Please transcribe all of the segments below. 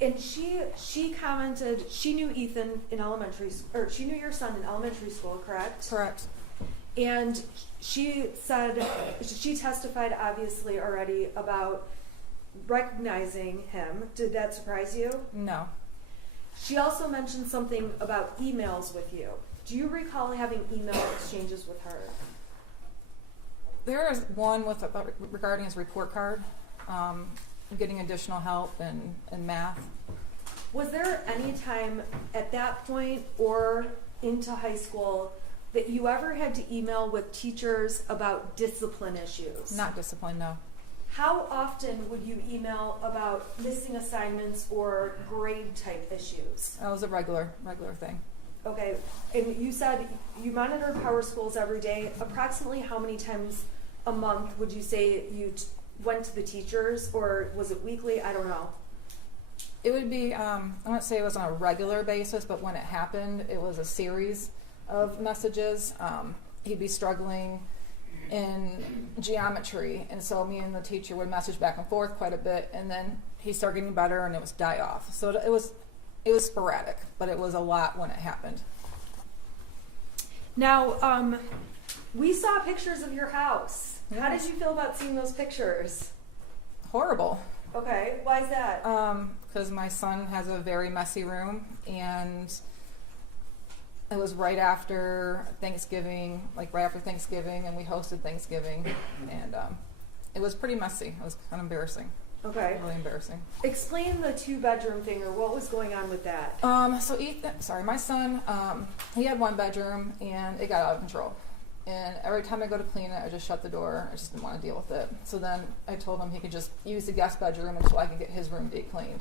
And she commented she knew Ethan in elementary, or she knew your son in elementary school, correct? Correct. And she said, she testified obviously already about recognizing him. Did that surprise you? No. She also mentioned something about emails with you. Do you recall having email exchanges with her? There is one regarding his report card, getting additional help in math. Was there any time at that point or into high school that you ever had to email with teachers about discipline issues? Not discipline, no. How often would you email about missing assignments or grade type issues? That was a regular thing. Okay, and you said you monitor Power Schools every day. Approximately how many times a month would you say you went to the teachers, or was it weekly? I don't know. It would be, I wouldn't say it was on a regular basis, but when it happened, it was a series of messages. He'd be struggling in geometry, and so me and the teacher would message back and forth quite a bit, and then he started getting better and it was die off. So it was sporadic, but it was a lot when it happened. Now, we saw pictures of your house. Yes. How did you feel about seeing those pictures? Horrible. Okay, why is that? Because my son has a very messy room, and it was right after Thanksgiving, and we hosted Thanksgiving, and it was pretty messy. It was kind of embarrassing. Okay. Really embarrassing. Explain the 2-bedroom thing, or what was going on with that. My son, he had 1 bedroom, and it got out of control. And every time I go to clean it, I just shut the door. I just didn't want to deal with it. So then I told him he could just use the guest bedroom until I could get his room deep cleaned.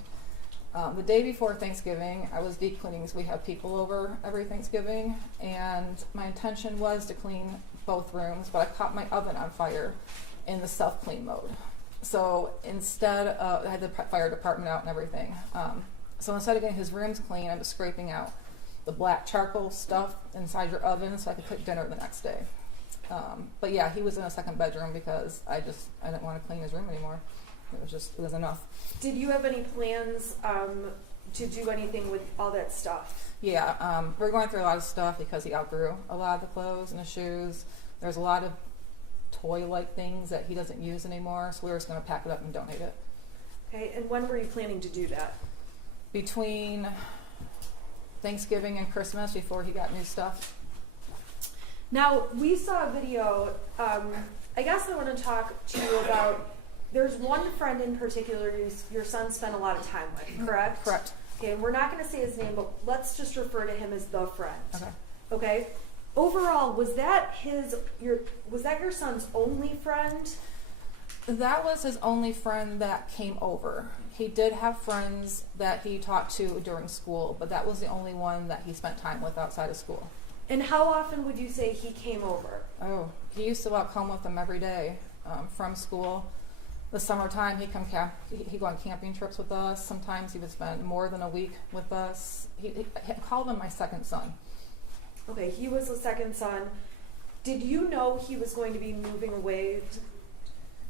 The day before Thanksgiving, I was deep cleaning because we have people over every Thanksgiving, and my intention was to clean both rooms, but I caught my oven on fire in the self-clean mode. So instead, I had the fire department out and everything. So instead of getting his rooms clean, I was scraping out the black charcoal stuff inside your oven so I could cook dinner the next day. But yeah, he was in a 2nd bedroom because I didn't want to clean his room anymore. It was enough. Did you have any plans to do anything with all that stuff? Yeah, we're going through a lot of stuff because he outgrew a lot of the clothes and the shoes. There's a lot of toy-like things that he doesn't use anymore, so we were just going to pack it up and donate it. Okay, and when were you planning to do that? Between Thanksgiving and Christmas, before he got new stuff. Now, we saw a video, I guess I want to talk to you about, there's one friend in particular your son spent a lot of time with, correct? Correct. Okay, and we're not going to say his name, but let's just refer to him as the friend. Okay. Okay? Overall, was that your son's only friend? That was his only friend that came over. He did have friends that he talked to during school, but that was the only one that he spent time with outside of school. And how often would you say he came over? Oh, he used to walk home with them every day from school. The summertime, he'd go on camping trips with us. Sometimes he would spend more than a week with us. He called him my second son. Okay, he was the second son. Did you know he was going to be moving away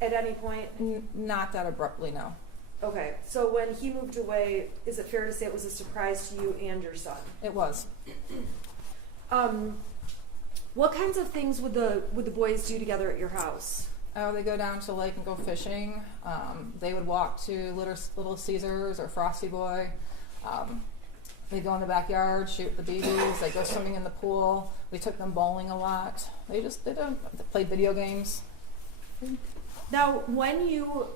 at any point? Not that abruptly, no. Okay, so when he moved away, is it fair to say it was a surprise to you and your son? It was. What kinds of things would the boys do together at your house? Oh, they go down to the lake and go fishing. They would walk to Little Caesars or Frosty Boy. They go in the backyard, shoot the BBs. They go swimming in the pool. We took them bowling a lot. They played video games. Now, when you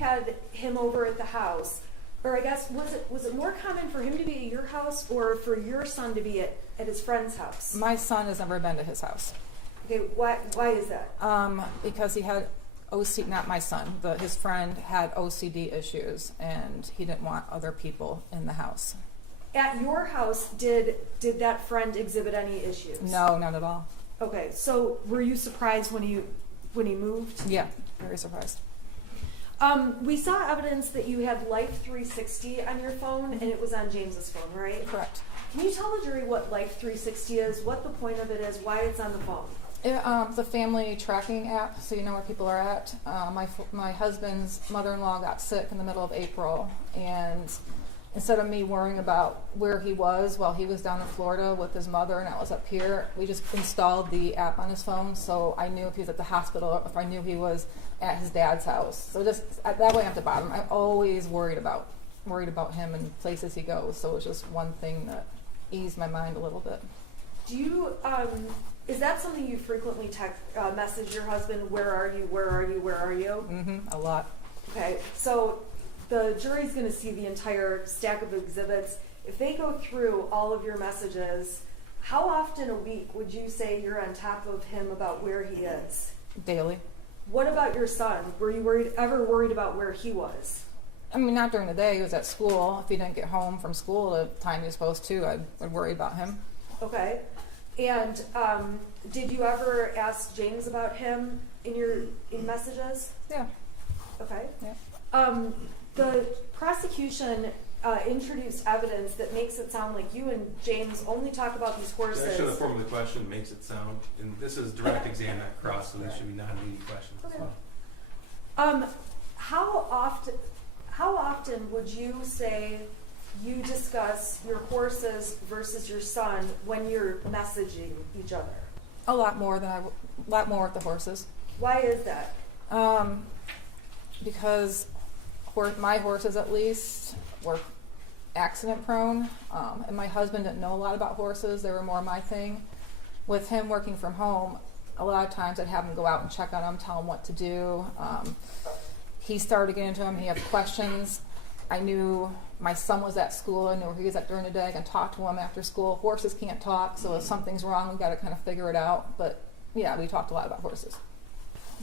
had him over at the house, or I guess was it more common for him to be at your house or for your son to be at his friend's house? My son has never been to his house. Okay, why is that? Because he had OCD, not my son, but his friend had OCD issues, and he didn't want other people in the house. At your house, did that friend exhibit any issues? No, not at all. Okay, so were you surprised when he moved? Yeah, very surprised. We saw evidence that you had Life 360 on your phone, and it was on James's phone, right? Correct. Can you tell the jury what Life 360 is, what the point of it is, why it's on the phone? The family tracking app, so you know where people are at. My husband's mother-in-law got sick in the middle of April, and instead of me worrying about where he was while he was down in Florida with his mother and I was up here, we just installed the app on his phone, so I knew if he was at the hospital or if I knew he was at his dad's house. So just that way I have to bother him. I'm always worried about him and places he goes, so it was just one thing that eased my mind a little bit. Do you, is that something you frequently message your husband, where are you, where are you, where are you? Mm-hmm, a lot. Okay, so the jury's going to see the entire stack of exhibits. If they go through all of your messages, how often a week would you say you're on top of him about where he is? Daily. What about your son? Were you ever worried about where he was? I mean, not during the day. He was at school. If he didn't get home from school the time he was supposed to, I'd worry about him. Okay. And did you ever ask James about him in messages? Yeah. Okay. Yeah. The prosecution introduced evidence that makes it sound like you and James only talk about these horses. Actually, the form of the question makes it sound, and this is direct exam, not cross, so this should be non-leading questions as well. How often would you say you discuss your horses versus your son when you're messaging each other? A lot more with the horses. Why is that? Because my horses, at least, were accident prone, and my husband didn't know a lot about horses. They were more my thing. With him working from home, a lot of times I'd have him go out and check on him, tell him what to do. He started getting into them. He had questions. I knew my son was at school. I knew where he was at during the day. I can talk to him after school. Horses can't talk, so if something's wrong, we've got to kind of figure it out. But yeah, we talked a lot about horses.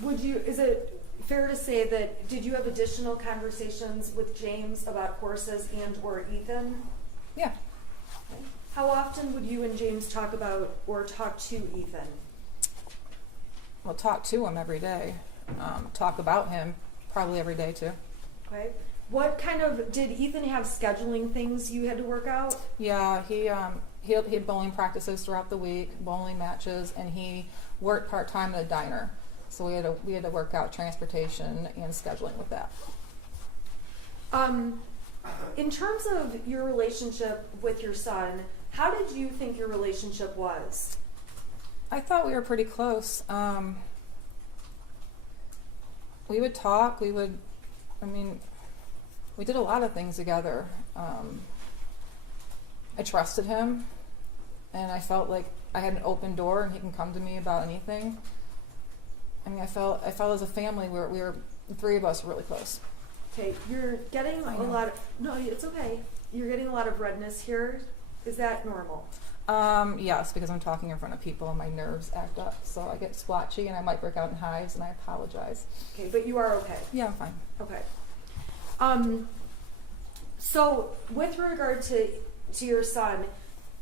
Is it fair to say that, did you have additional conversations with James about horses and or Ethan? Yeah. How often would you and James talk about or talk to Ethan? Well, talk to him every day. Talk about him probably every day too. Okay. Did Ethan have scheduling things you had to work out? Yeah, he had bowling practices throughout the week, bowling matches, and he worked part-time at a diner. So we had to work out transportation and scheduling with that. In terms of your relationship with your son, how did you think your relationship was? I thought we were pretty close. We would talk. We did a lot of things together. I trusted him, and I felt like I had an open door and he can come to me about anything. I mean, I felt as a family the three of us were really close. Okay, you're getting a lot of, no, it's okay. You're getting a lot of redness here. Is that normal? Yes, because I'm talking in front of people and my nerves act up. So I get splotchy and I might break out in hives, and I apologize. Okay, but you are okay? Yeah, I'm fine. Okay. So with regard to your son,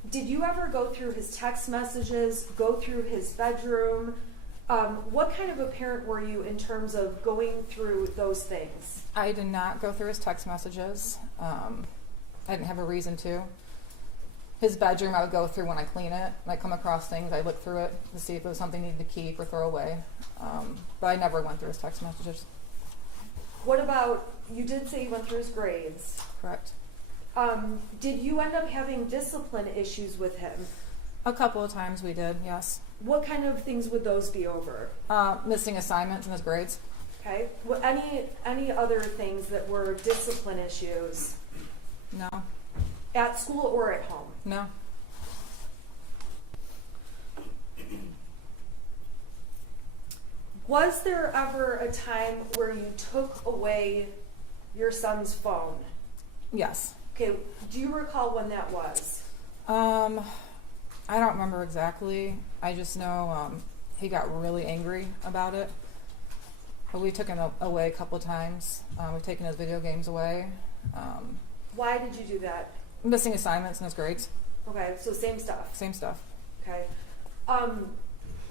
did you ever go through his text messages, go through his bedroom? What kind of a parent were you in terms of going through those things? I did not go through his text messages. I didn't have a reason to. His bedroom I would go through when I clean it. When I come across things, I look through it to see if it was something I needed to keep or throw away. But I never went through his text messages. What about, you did say you went through his grades. Correct. Did you end up having discipline issues with him? A couple of times we did, yes. What kind of things would those be over? Missing assignments in his grades. Okay. Well, any other things that were discipline issues? No. At school or at home? No. Was there ever a time where you took away your son's phone? Yes. Okay. Do you recall when that was? I don't remember exactly. I just know he got really angry about it. But we took him away a couple of times. We've taken his video games away. Why did you do that? Missing assignments in his grades. Okay, so same stuff. Same stuff. Okay.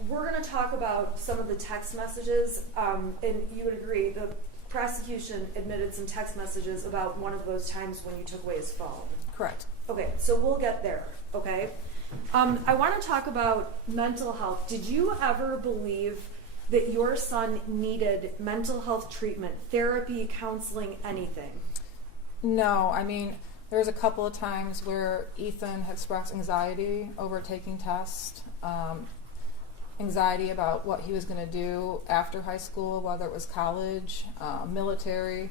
We're going to talk about some of the text messages, and you would agree the prosecution admitted some text messages about one of those times when you took away his phone. Correct. Okay, so we'll get there, okay? I want to talk about mental health. Did you ever believe that your son needed mental health treatment, therapy, counseling, anything? No, I mean, there's a couple of times where Ethan had expressed anxiety over taking tests, anxiety about what he was going to do after high school, whether it was college, military.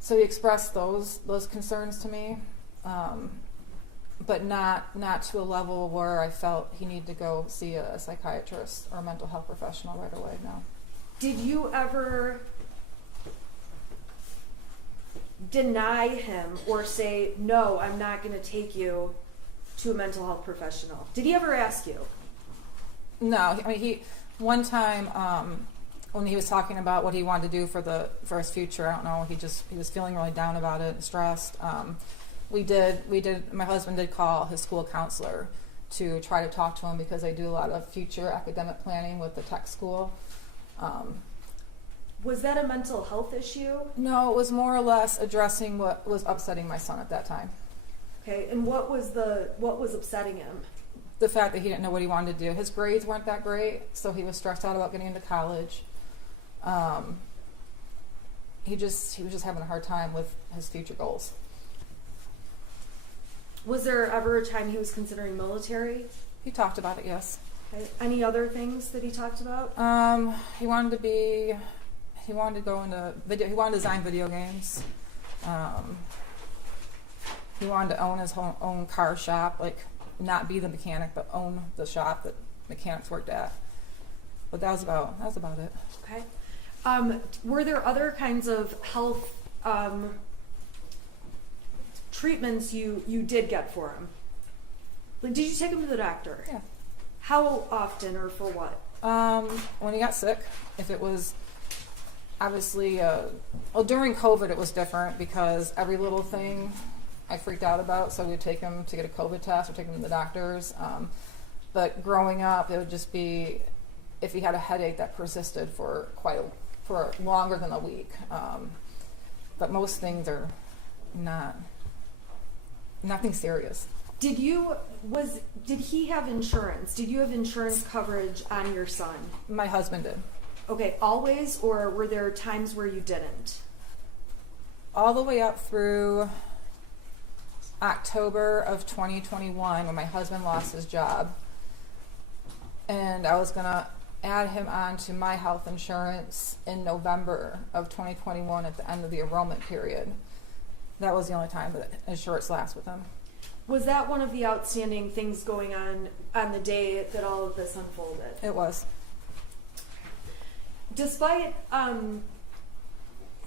So he expressed those concerns to me, but not to a level where I felt he needed to go see a psychiatrist or a mental health professional right away. No. Did you ever deny him or say, no, I'm not going to take you to a mental health professional? Did he ever ask you? No, I mean, one time when he was talking about what he wanted to do for his future, I don't know, he was feeling really down about it, stressed. My husband did call his school counselor to try to talk to him because I do a lot of future academic planning with the tech school. Was that a mental health issue? No, it was more or less addressing what was upsetting my son at that time. Okay, and what was upsetting him? The fact that he didn't know what he wanted to do. His grades weren't that great, so he was stressed out about getting into college. He was just having a hard time with his future goals. Was there ever a time he was considering military? He talked about it, yes. Okay. Any other things that he talked about? He wanted to go into video. He wanted to design video games. He wanted to own his own car shop, like not be the mechanic, but own the shop that mechanics worked at. But that was about it. Okay. Were there other kinds of health treatments you did get for him? Like, did you take him to the doctor? Yeah. How often or for what? When he got sick, if it was obviously, during COVID it was different because every little thing I freaked out about, so we'd take him to get a COVID test or take him to the doctors. But growing up, it would just be if he had a headache that persisted for longer than a week. But most things are nothing serious. Did he have insurance? Did you have insurance coverage on your son? My husband did. Okay, always, or were there times where you didn't? All the way up through October of 2021 when my husband lost his job. And I was going to add him on to my health insurance in November of 2021 at the end of the enrollment period. That was the only time that insurance lasts with him. Was that one of the outstanding things going on the day that all of this unfolded? It was. Despite, in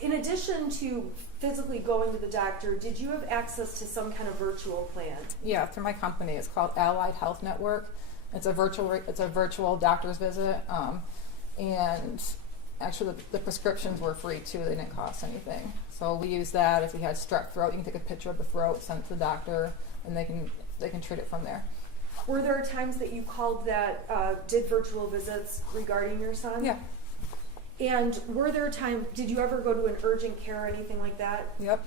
addition to physically going to the doctor, did you have access to some kind of virtual plan? Yeah, through my company. It's called Allied Health Network. It's a virtual doctor's visit, and actually the prescriptions were free too. They didn't cost anything. So we use that. If he had strep throat, you can take a picture of the throat, send it to the doctor, and they can treat it from there. Were there times that you called that did virtual visits regarding your son? Yeah. And were there times, did you ever go to an urgent care or anything like that? Yep.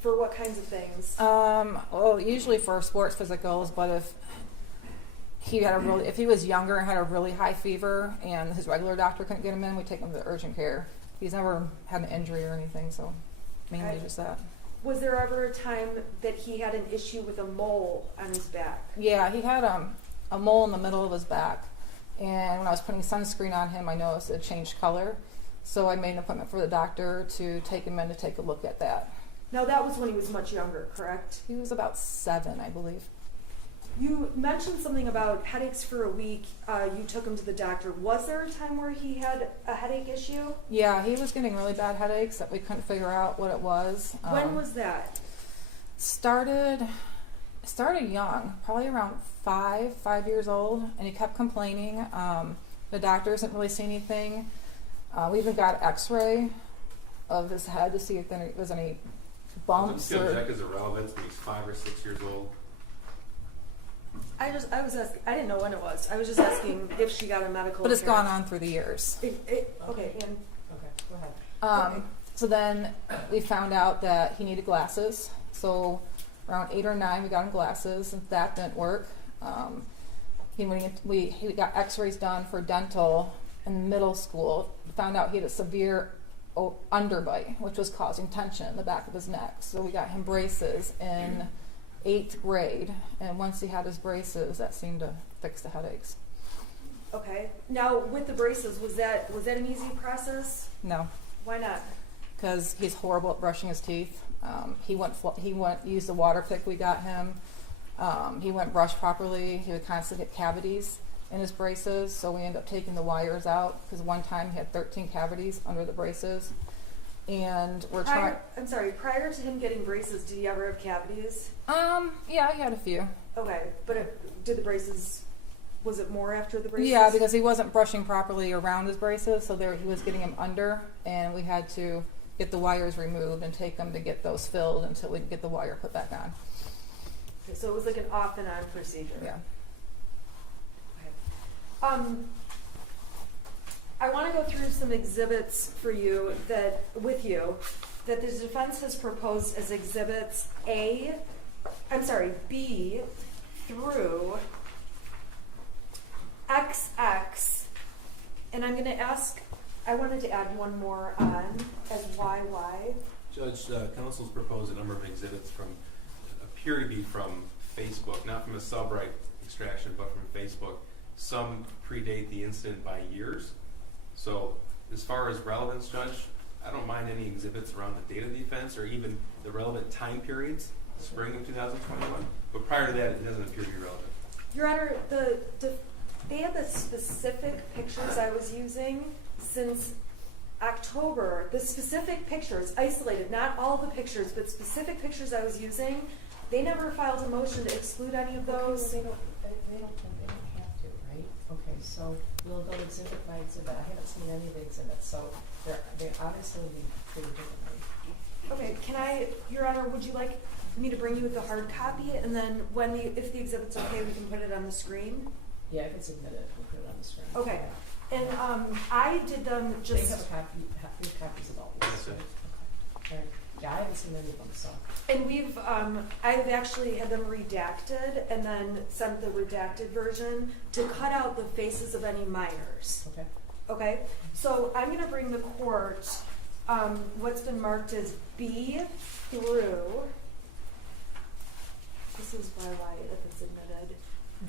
For what kinds of things? Well, usually for sports physicals, but if he was younger and had a really high fever and his regular doctor couldn't get him in, we'd take him to urgent care. He's never had an injury or anything, so mainly just that. Was there ever a time that he had an issue with a mole on his back? Yeah, he had a mole in the middle of his back. And when I was putting sunscreen on him, I noticed it changed color. So I made an appointment for the doctor to take him in to take a look at that. Now that was when he was much younger, correct? He was about 7, I believe. You mentioned something about headaches for a week. You took him to the doctor. Was there a time where he had a headache issue? Yeah, he was getting really bad headaches that we couldn't figure out what it was. When was that? Started young, probably around 5 years old, and he kept complaining. The doctors didn't really see anything. We even got an X-ray of his head to see if there was any bumps. Does it as irrelevant when he's 5 or 6 years old? I was asking. I didn't know when it was. I was just asking if she got a medical. But it's gone on through the years. Okay, and Okay, go ahead. okay. So then we found out that he needed glasses. So around 8 or 9, we got him glasses, and that didn't work. He got x-rays done for dental in middle school, found out he had a severe underbite, which was causing tension in the back of his neck. So we got him braces in 8th grade, and once he had his braces, that seemed to fix the headaches. Okay. Now, with the braces, was that an easy process? No, Why not? because he's horrible at brushing his teeth. He went use the water pick we got him. He wouldn't brush properly. He would constantly get cavities in his braces, so we ended up taking the wires out because one time he had 13 cavities under the braces. And we're trying. I'm sorry. Prior to him getting braces, did he ever have cavities? Yeah, he had a few. Okay, but did the braces? Was it more after the braces? Yeah, because he wasn't brushing properly around his braces, so he was getting them under, and we had to get the wires removed and take them to get those filled until we could get the wire put back on. Okay, so it was like an off and on procedure. Yeah. Okay. I want to go through some exhibits for you that the defense has proposed as exhibits B through XX, and I'm going to ask. I wanted to add one more on as YY. Judge, counsel's proposed a number of exhibits appear to be from Facebook, not from a Cellbrite extraction, but from Facebook. Some predate the incident by years. So as far as relevance, Judge, I don't mind any exhibits around the date of the offense or even the relevant time periods, spring of 2021. But prior to that, it doesn't appear to be relevant. Your Honor, they had the specific pictures I was using since October. The specific pictures, isolated, not all the pictures, but specific pictures I was using. They never filed a motion to exclude any of those. They don't have to, right? Okay, so we'll go exhibit by exhibit. I haven't seen any of the exhibits, so they obviously will be treated differently. Okay, Your Honor, would you like me to bring you the hard copy, and then if the exhibit's okay, we can put it on the screen? Yeah, if it's admitted, we'll put it on the screen. Okay. And I did them just. They have copies of all these. Yes, sir. Okay. Yeah, I haven't seen any of them, so. And I've actually had them redacted and then sent the redacted version to cut out the faces of any minors. Okay. Okay? So I'm going to bring the court what's been marked as B through, this is YY if it's admitted,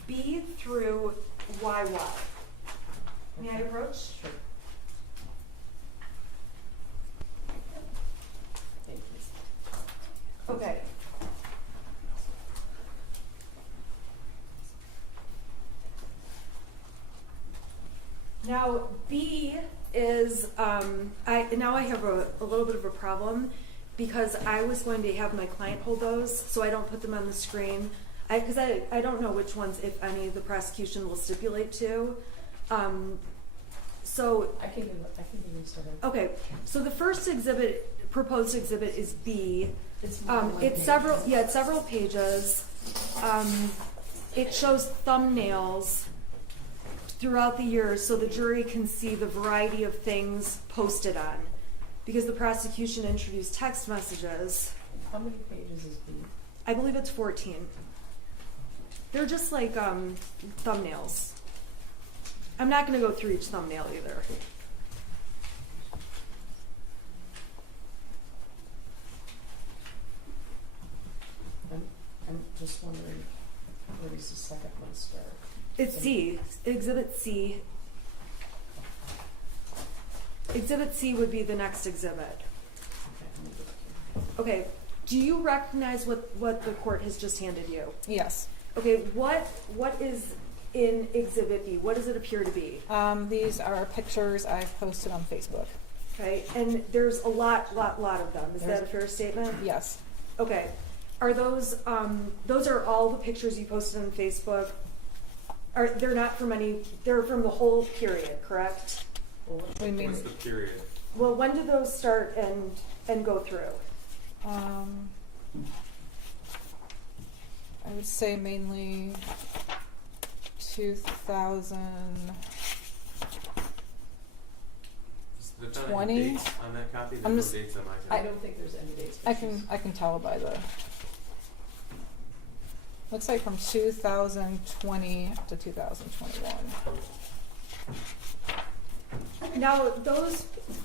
B through YY. May I approach? Sure. Thank you. Okay. Now B is I have a little bit of a problem because I was going to have my client hold those, so I don't put them on the screen. Because I don't know which ones, if any, the prosecution will stipulate to. So I can give these to her. okay, so the first proposed exhibit is B. It's several pages. It shows thumbnails throughout the years so the jury can see the variety of things posted on. Because the prosecution introduced text messages. How many pages is B? I believe it's 14. They're just like thumbnails. I'm not going to go through each thumbnail either. I'm just wondering where does the second one start? It's C. Exhibit C. Exhibit C would be the next exhibit. Okay, let me look here. Okay. Do you recognize what the court has just handed you? Yes. Okay. What is in Exhibit B? What does it appear to be? These are pictures I've posted on Facebook. Okay. And there's a lot of them. Is that a fair statement? Yes. Okay. Are those are all the pictures you posted on Facebook? They're not from they're from the whole period, correct? Well, What do you mean? What's the period? Well, when do those start and go through? I would say mainly 2000. There's not 20? any dates on that copy? I'm There's just- no dates on my I copy. don't think there's any dates. I can tell by the. Looks like from 2020 to 2021. Now,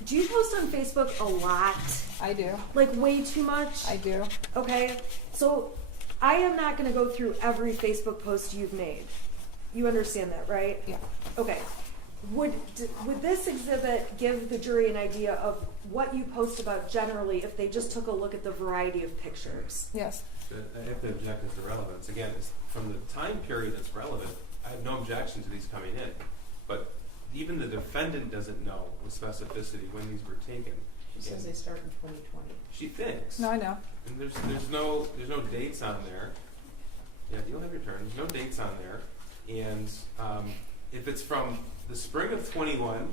do you post on Facebook a lot? I do. Like way too much? I do. Okay, so I am not going to go through every Facebook post you've made. You understand that, right? Yeah. Okay. Would this exhibit give the jury an idea of what you post about generally if they just took a look at the variety of pictures? Yes. I have to object as to relevance. Again, it's from the time period that's relevant, I have no objection to these coming in. But even the defendant doesn't know with specificity when these were taken. She says they start in 2020. She thinks. No, I know. And there's no dates on there. Yeah, you'll have your turn. There's no dates on there. And if it's from the spring of 21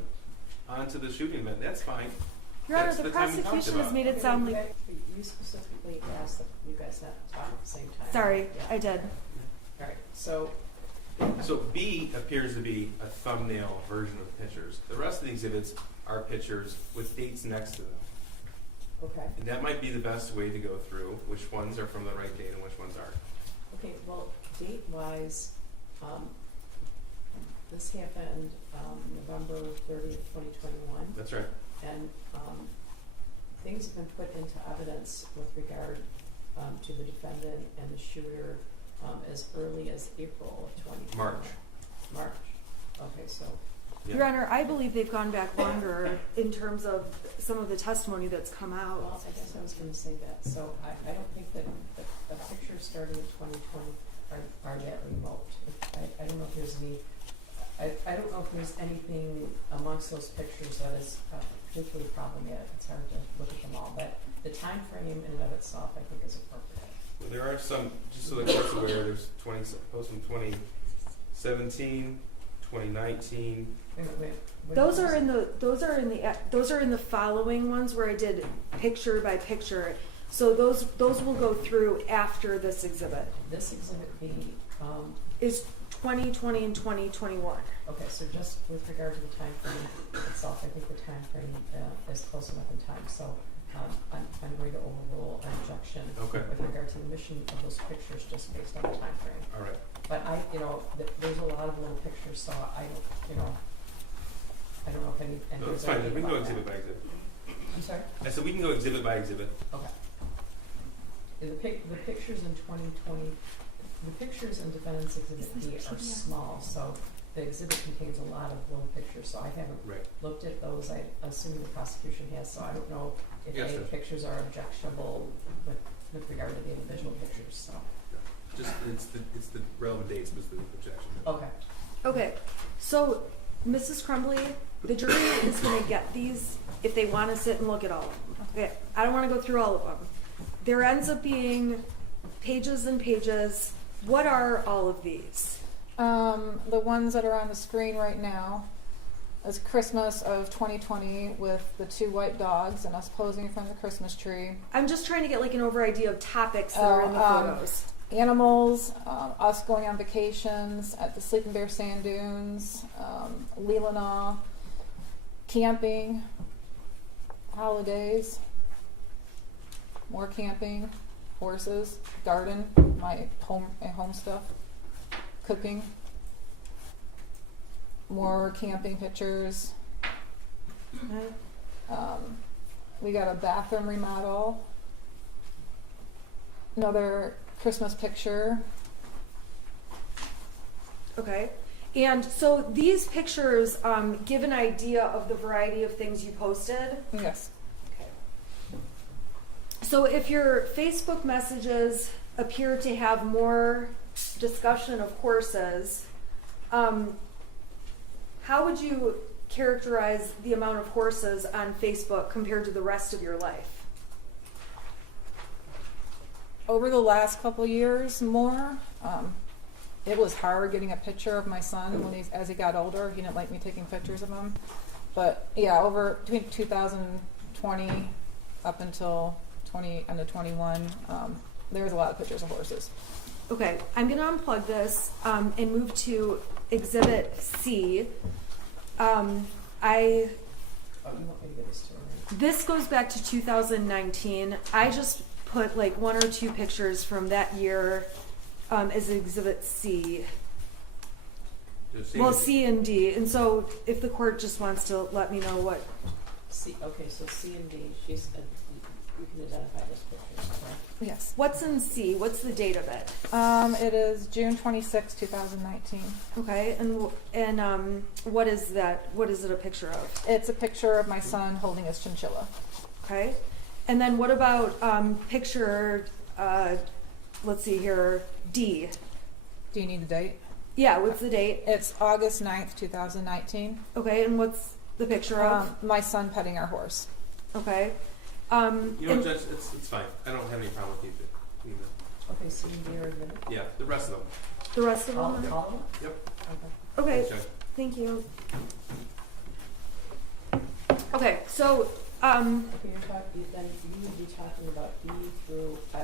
onto the shooting event, that's fine. Your Honor, That's the the time we talked prosecution has about. made it sound like... You specifically asked that you guys not talk at the same time. Sorry, Yeah. I did. All right, so So B appears to be a thumbnail version of pictures. The rest of the exhibits are pictures with dates next to them. okay. And that might be the best way to go through which ones are from the right date and which ones aren't. Okay, well, date-wise, this happened November 30th, 2021, That's right. and things have been put into evidence with regard to the defendant and the shooter as early as April of 2021. March. Okay, so Yeah. Your Honor, I believe they've gone back longer in terms of some of the testimony that's come out. well, I guess I was going to say that. So I don't think that the pictures starting in 2020 are that remote. I don't know if there's any. I don't know if there's anything amongst those pictures that is particularly problematic. It's hard to look at them all, but the time frame in and of itself, I think, is appropriate. Well, there are some, just so the court's aware, there's 20 posts from 2017, 2019. Wait, what Those is are this? those are in the following ones where I did picture by picture. So those will go through after this exhibit. This exhibit B. Is 2020 and 2021. Okay, so just with regard to the time frame itself, I think the time frame is close enough in time. So I'm going to overrule an objection Okay. with regard to the mission of those pictures just based on the time frame. All right. But there's a lot of little pictures, so I don't know if any. No, that's fine. We can go exhibit by exhibit. I'm sorry? I said we can go exhibit by exhibit. Okay. The pictures in 2020, the pictures in Defendant's Exhibit B are small, so the exhibit contains a lot of little pictures, so I haven't Right. looked at those. I assume the prosecution has, so I don't know if Yes, any sir. pictures are objectionable with regard to the individual pictures, so. Just it's the relevant dates was the objection. Okay. Okay, so Mrs. Crumbley, the jury is going to get these if they want to sit and look at all of them. Okay, I don't want to go through all of them. There ends up being pages and pages. What are all of these? The ones that are on the screen right now is Christmas of 2020 with the 2 white dogs and us posing in front of the Christmas tree. I'm just trying to get like an over idea of topics that are in the photos. Animals, us going on vacations at the Sleeping Bear Sand Dunes, Leelanau, camping, holidays, more camping, horses, garden, my home stuff, cooking, more camping pictures. Okay. We got a bathroom remodel, another Christmas picture. Okay. And so these pictures give an idea of the variety of things you posted. Yes. Okay. So if your Facebook messages appear to have more discussion of horses, how would you characterize the amount of horses on Facebook compared to the rest of your life? Over the last couple years, more. It was hard getting a picture of my son as he got older. He didn't like me taking pictures of him. But yeah, between 2020 up until end of 21, there was a lot of pictures of horses. Okay, I'm going to unplug this and move to Exhibit C. Oh, you want me to give this to her? Right? This goes back to 2019. I just put like 1 or 2 pictures from that year as Exhibit C. Just see Well, if- C and D. And so if the court just wants to let me know what, C, okay, so C and D, she's, you can identify this picture, correct? Yes. what's in C? What's the date of it? It is June 26, 2019. Okay, and what is that? What is it a picture of? It's a picture of my son holding his chinchilla. Okay, and then what about picture? Let's see here, D. Do you need the date? Yeah, what's the date? It's August 9th, 2019. Okay, and what's the picture of? My son petting our horse. Okay. You know, and- Judge, it's fine. I don't have any problem with either. Okay, C and D are admitted. Yeah, the rest of them. the rest of All them? of them? Yep. Okay. Okay, Thanks, Judge. thank you. Okay, so, Okay, you're talking, then you would be talking about E through, I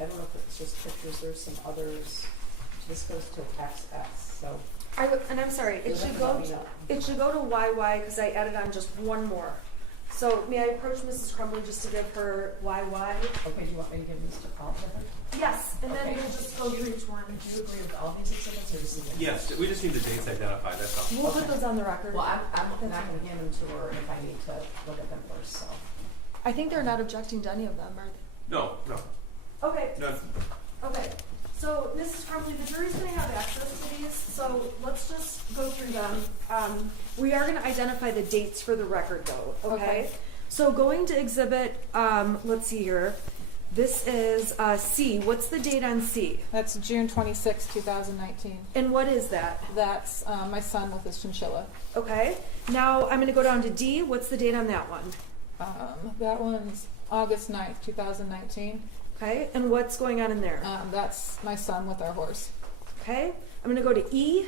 don't know if it's just pictures, there's some others. This goes to XX, so. and I'm sorry, you'll it have should to go, let me know. it should go to YY because I added on just one more. So may I approach Mrs. Crumbley just to give her YY? Okay, do you want me to give these to all of them? Yes, and then Okay. we'll just go through each one. Do you agree with all these exhibits, or just these? Yes, we just need the dates identified, that's all. We'll put Okay. those on the record. Well, I'm not gonna hand them to her if I need to look at them first, so. I think they're not objecting to any of them, are they? No, Okay, no. okay. So, Mrs. Crumbley, the jury's gonna have access to these, so let's just go through them. We are gonna identify the dates for the record though, okay? Okay. So going to exhibit, let's see here. This is C. What's the date on C? That's June 26, 2019. And what is that? That's my son with his chinchilla. Okay. Now I'm gonna go down to D. What's the date on that one? That one's August 9th, 2019. Okay. And what's going on in there? That's my son with our horse. Okay. I'm gonna go to E.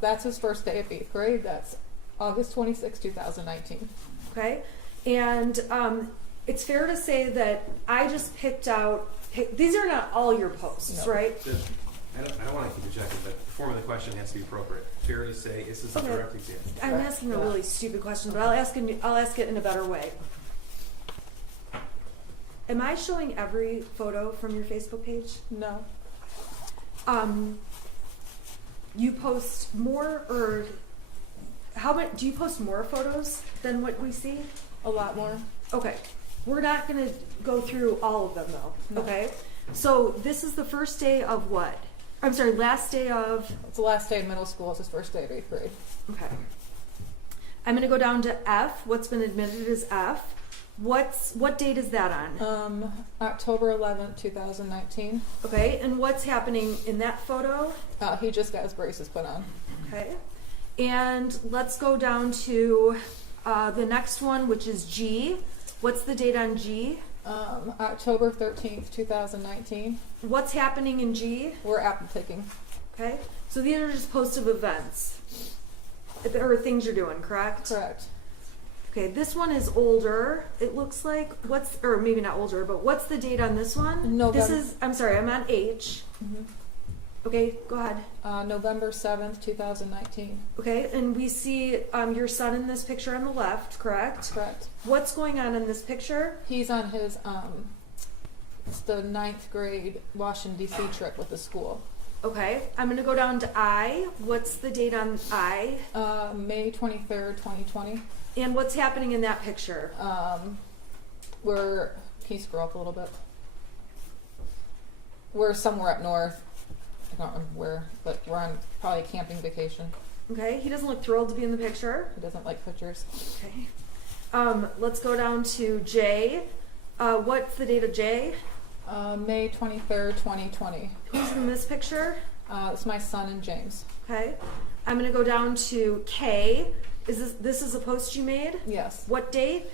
That's his first day of 8th grade. That's August 26, 2019. Okay. And it's fair to say that I just picked out. These are not all your posts, No. right? I don't want to keep rejecting, but the form of the question has to be appropriate. Fair to say, this is a Okay. direct example. I'm Correct. asking a really stupid question, but I'll ask it in a better way. Am I showing every photo from your Facebook page? No. You post more, or how much? Do you post more photos than what we see? A lot more. Okay, we're not going to go through all of them though. No. Okay, so this is the first day of what? I'm sorry, last day of. It's the last day of middle school. It's his first day of 8th grade. Okay. I'm going to go down to F. What's been admitted is F. What date is that on? October 11th, 2019. Okay, and what's happening in that photo? He just got his braces put on. Okay, and let's go down to the next one, which is G. What's the date on G? October 13th, 2019. What's happening in G? We're apple picking. Okay, so these are just posts of events or things you're doing, correct? Correct. Okay, this one is older. It looks like or maybe not older, but what's the date on this one? November. This is. I'm sorry, I'm on H. Okay, go ahead. November 7th, 2019. Okay, and we see your son in this picture on the left, correct? Correct. What's going on in this picture? He's on his it's the 9th grade Washington D.C. trip with the school. Okay, I'm gonna go down to I. What's the date on I? May 23rd, 2020. And what's happening in that picture? Can you scroll up a little bit? We're somewhere up north. I don't remember where, but we're on probably a camping vacation. Okay, he doesn't look thrilled to be in the picture. He doesn't like pictures. Okay. Let's go down to J. What's the date of J? May 23rd, 2020. Who's in this picture? It's my son and James. Okay. I'm gonna go down to K. This is a post you made? Yes. What date?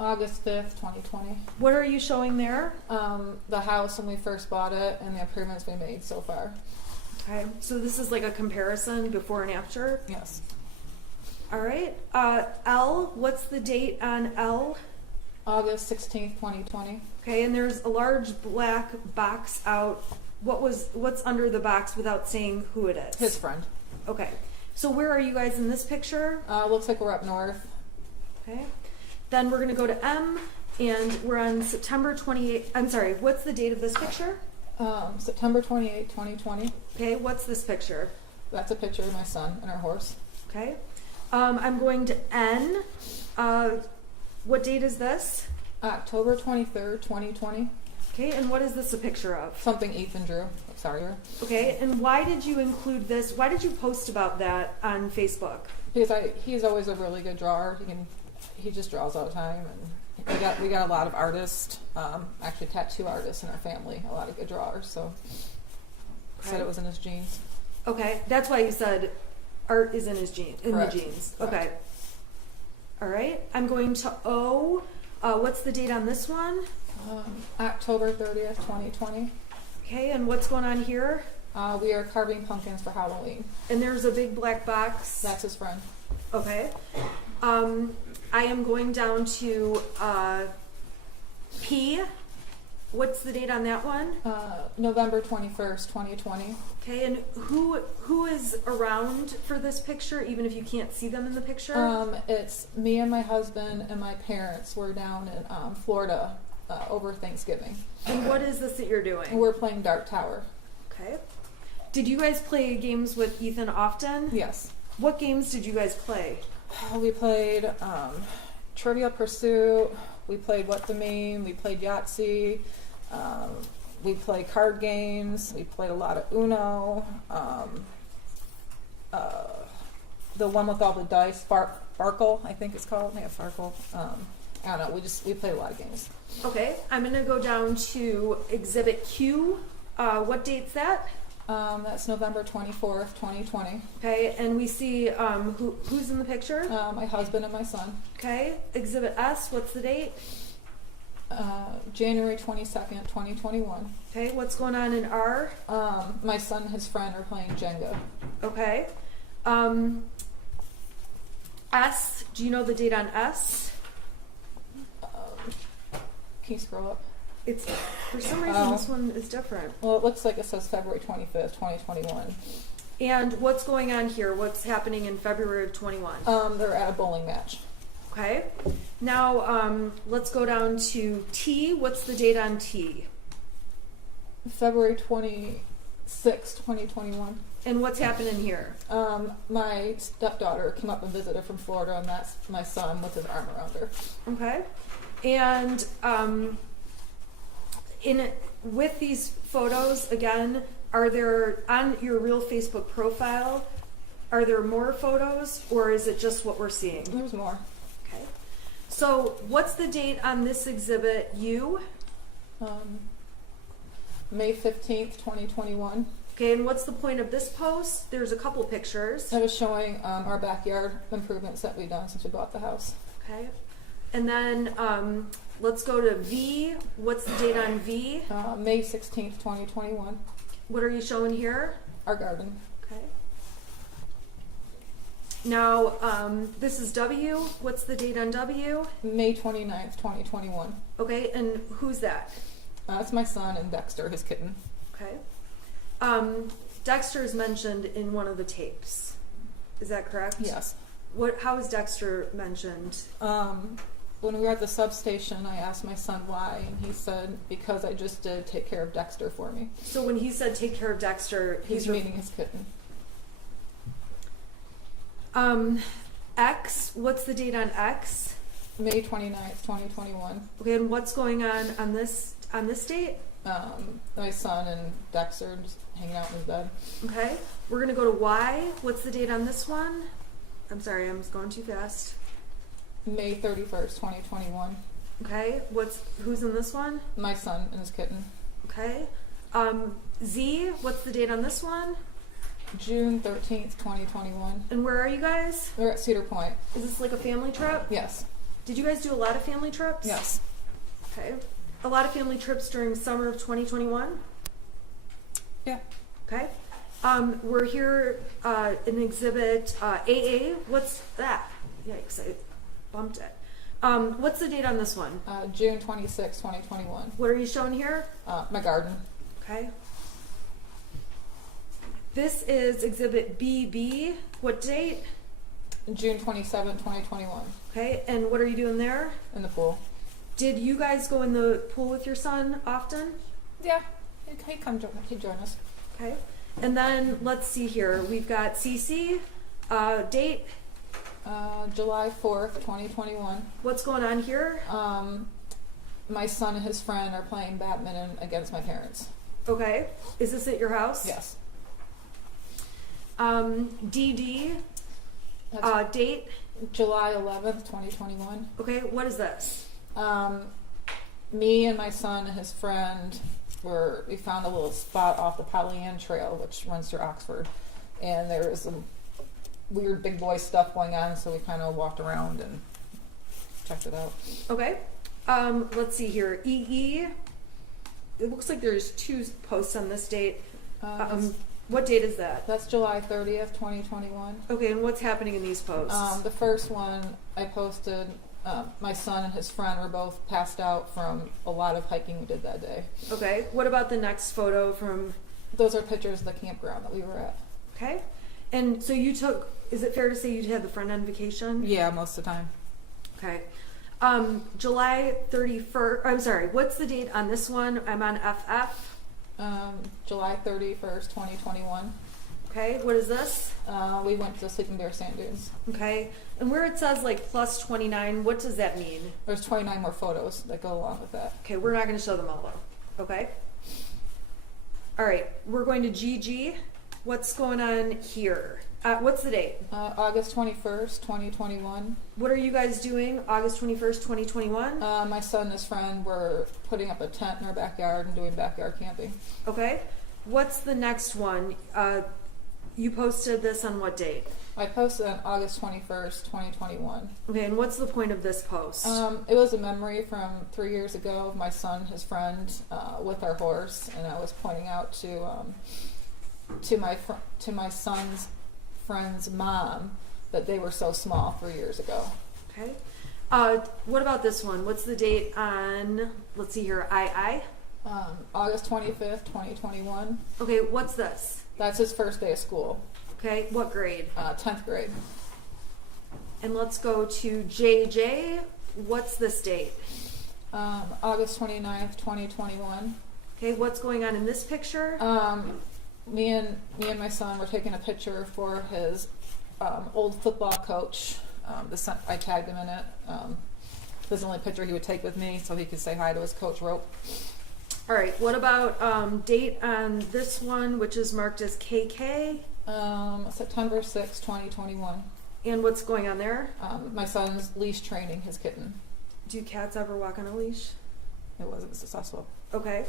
August 5th, 2020. What are you showing there? The house when we first bought it and the improvements we made so far. Okay, so this is like a comparison before and after. Yes. All right. L. What's the date on L? August 16th, 2020. Okay, and there's a large black box out. What's under the box without saying who it is? His friend. Okay. So where are you guys in this picture? Looks like we're up north. Okay. Then we're gonna go to M. And we're on September 28th. I'm sorry, what's the date of this picture? September 28, 2020. Okay, what's this picture? That's a picture of my son and our horse. Okay. I'm going to N. What date is this? October 23rd, 2020. Okay, and what is this a picture of? Something Ethan drew. Sorry. Okay, and why did you include this? Why did you post about that on Facebook? Because he's always a really good drawer. He just draws all the time, and we got a lot of artists, actually tattoo artists in our family, a lot of good drawers. So said it was in his genes. Okay, that's why you said art is in his genes. Correct. The genes. Correct. Okay. All right. I'm going to O. What's the date on this one? October 30th, 2020. Okay, and what's going on here? We are carving pumpkins for Halloween. And there's a big black box. That's his friend. Okay. I am going down to P. What's the date on that one? November 21st, 2020. Okay, and who is around for this picture, even if you can't see them in the picture? It's me and my husband and my parents. We're down in Florida over Thanksgiving. And what is this that you're doing? And we're playing Dark Tower. Okay. Did you guys play games with Ethan often? Yes. What games did you guys play? We played Trivial Pursuit. We played What the Meme. We played Yahtzee. We play card games. We played a lot of Uno. The one with all the dice, Farkle, I think it's called. Yeah, Farkle. I don't know. We played a lot of games. Okay, I'm gonna go down to Exhibit Q. What date's that? That's November 24th, 2020. Okay, and we see who's in the picture? My husband and my son. Okay, Exhibit S. What's the date? January 22nd, 2021. Okay, what's going on in R? My son and his friend are playing Jenga. Okay. S. Do you know the date on S? Can you scroll up? It's for some reason this one is different. Well, it looks like it says February 25th, 2021. And what's going on here? What's happening in February of 21? They're at a bowling match. Okay. Now let's go down to T. What's the date on T? February 26th, 2021. And what's happening here? My stepdaughter came up and visited from Florida, and that's my son with his arm around her. Okay. And with these photos, again, are there, on your real Facebook profile, are there more photos, or is it just what we're seeing? There's more. Okay. So what's the date on this exhibit U? May 15th, 2021. Okay, and what's the point of this post? There's a couple pictures. I was showing our backyard improvements that we've done since we bought the house. Okay. And then let's go to V. What's the date on V? May 16th, 2021. What are you showing here? Our garden. Okay. Now, this is W. What's the date on W? May 29th, 2021. Okay, and who's that? That's my son and Dexter, his kitten. Okay. Dexter is mentioned in one of the tapes. Is that correct? Yes. How is Dexter mentioned? When we were at the substation, I asked my son why, and he said, because I just did take care of Dexter for me. So when he said take care of Dexter, He's meaning his kitten. X, what's the date on X? May 29th, 2021. Okay, and what's going on this date? My son and Dexter just hanging out in his bed. Okay, we're gonna go to Y. What's the date on this one? I'm sorry, I'm just going too fast. May 31st, 2021. Okay, who's in this one? My son and his kitten. Okay. Z, what's the date on this one? June 13th, 2021. And where are you guys? We're at Cedar Point. Is this like a family trip? Yes. Did you guys do a lot of family trips? Yes. Okay. A lot of family trips during summer of 2021? Yeah. Okay. We're here in exhibit AA. What's that? Yikes, I bumped it. What's the date on this one? June 26th, 2021. What are you showing here? My garden. Okay. This is exhibit BB. What date? June 27th, 2021. Okay, and what are you doing there? In the pool. Did you guys go in the pool with your son often? Yeah, he'd join us. Okay. And then let's see here. We've got CC. Date. July 4th, 2021. What's going on here? My son and his friend are playing badminton against my parents. Okay. Is this at your house? Yes. DD. That's Date. July 11th, 2021. Okay. What is this? Me and my son and his friend we found a little spot off the Pollyant Trail, which runs through Oxford, and there was some weird big boy stuff going on, so we kind of walked around and checked it out. Okay. Let's see here. EE. It looks like there's 2 posts on this date. What date is that? That's July 30th, 2021. Okay, and what's happening in these posts? The first one I posted, my son and his friend were both passed out from a lot of hiking we did that day. Okay. What about the next photo from? Those are pictures of the campground that we were at. Okay. And so you took, is it fair to say you had the friend on vacation? Yeah, most of the time. Okay. July 31st, I'm sorry, what's the date on this one? I'm on FF. July 31st, 2021. Okay, what is this? We went to Sleeping Bear Sand Dunes. Okay. And where it says like plus 29, what does that mean? There's 29 more photos that go along with that. Okay, we're not going to show them all though. Okay. All right, we're going to GG. What's going on here? What's the date? August 21st, 2021. What are you guys doing August 21st, 2021? My son and his friend were putting up a tent in our backyard and doing backyard camping. Okay. What's the next one? You posted this on what date? I posted on August 21st, 2021. Okay, and what's the point of this post? It was a memory from 3 years ago of my son, his friend, with our horse, and I was pointing out to my son's friend's mom that they were so small 3 years ago. Okay. What about this one? What's the date on, let's see here, August 25th, 2021. Okay, what's this? That's his first day of school. Okay, what grade? 10th grade. And let's go to JJ. What's this date? August 29th, 2021. Okay, what's going on in this picture? Me and my son were taking a picture for his old football coach. I tagged him in it. This is the only picture he would take with me so he could say hi to his coach Rope. All right, what about date on this one, which is marked as KK? September 6th, 2021. And what's going on there? My son's leash training his kitten. Do cats ever walk on a leash? It wasn't successful. Okay.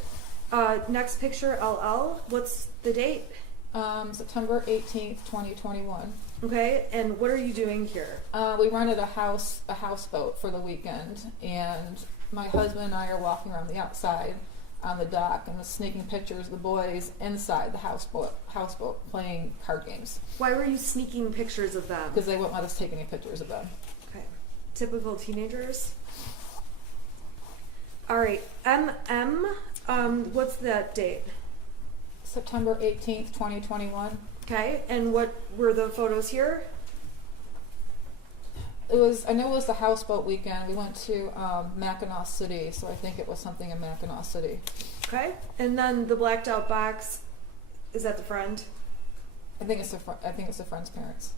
Next picture, LL. What's the date? September 18th, 2021. Okay, and what are you doing here? We rented a houseboat for the weekend, and my husband and I are walking around the outside on the dock and was sneaking pictures of the boys inside the houseboat playing card games. Why were you sneaking pictures of them? Because they wouldn't let us take any pictures of them. Okay. Typical teenagers. All right, MM. What's that date? September 18th, 2021. Okay, and what were the photos here? I know it was the houseboat weekend. We went to Mackinac City, so I think it was something in Mackinac City. Okay, and then the blacked out box, is that the friend? I think it's the friend's parents.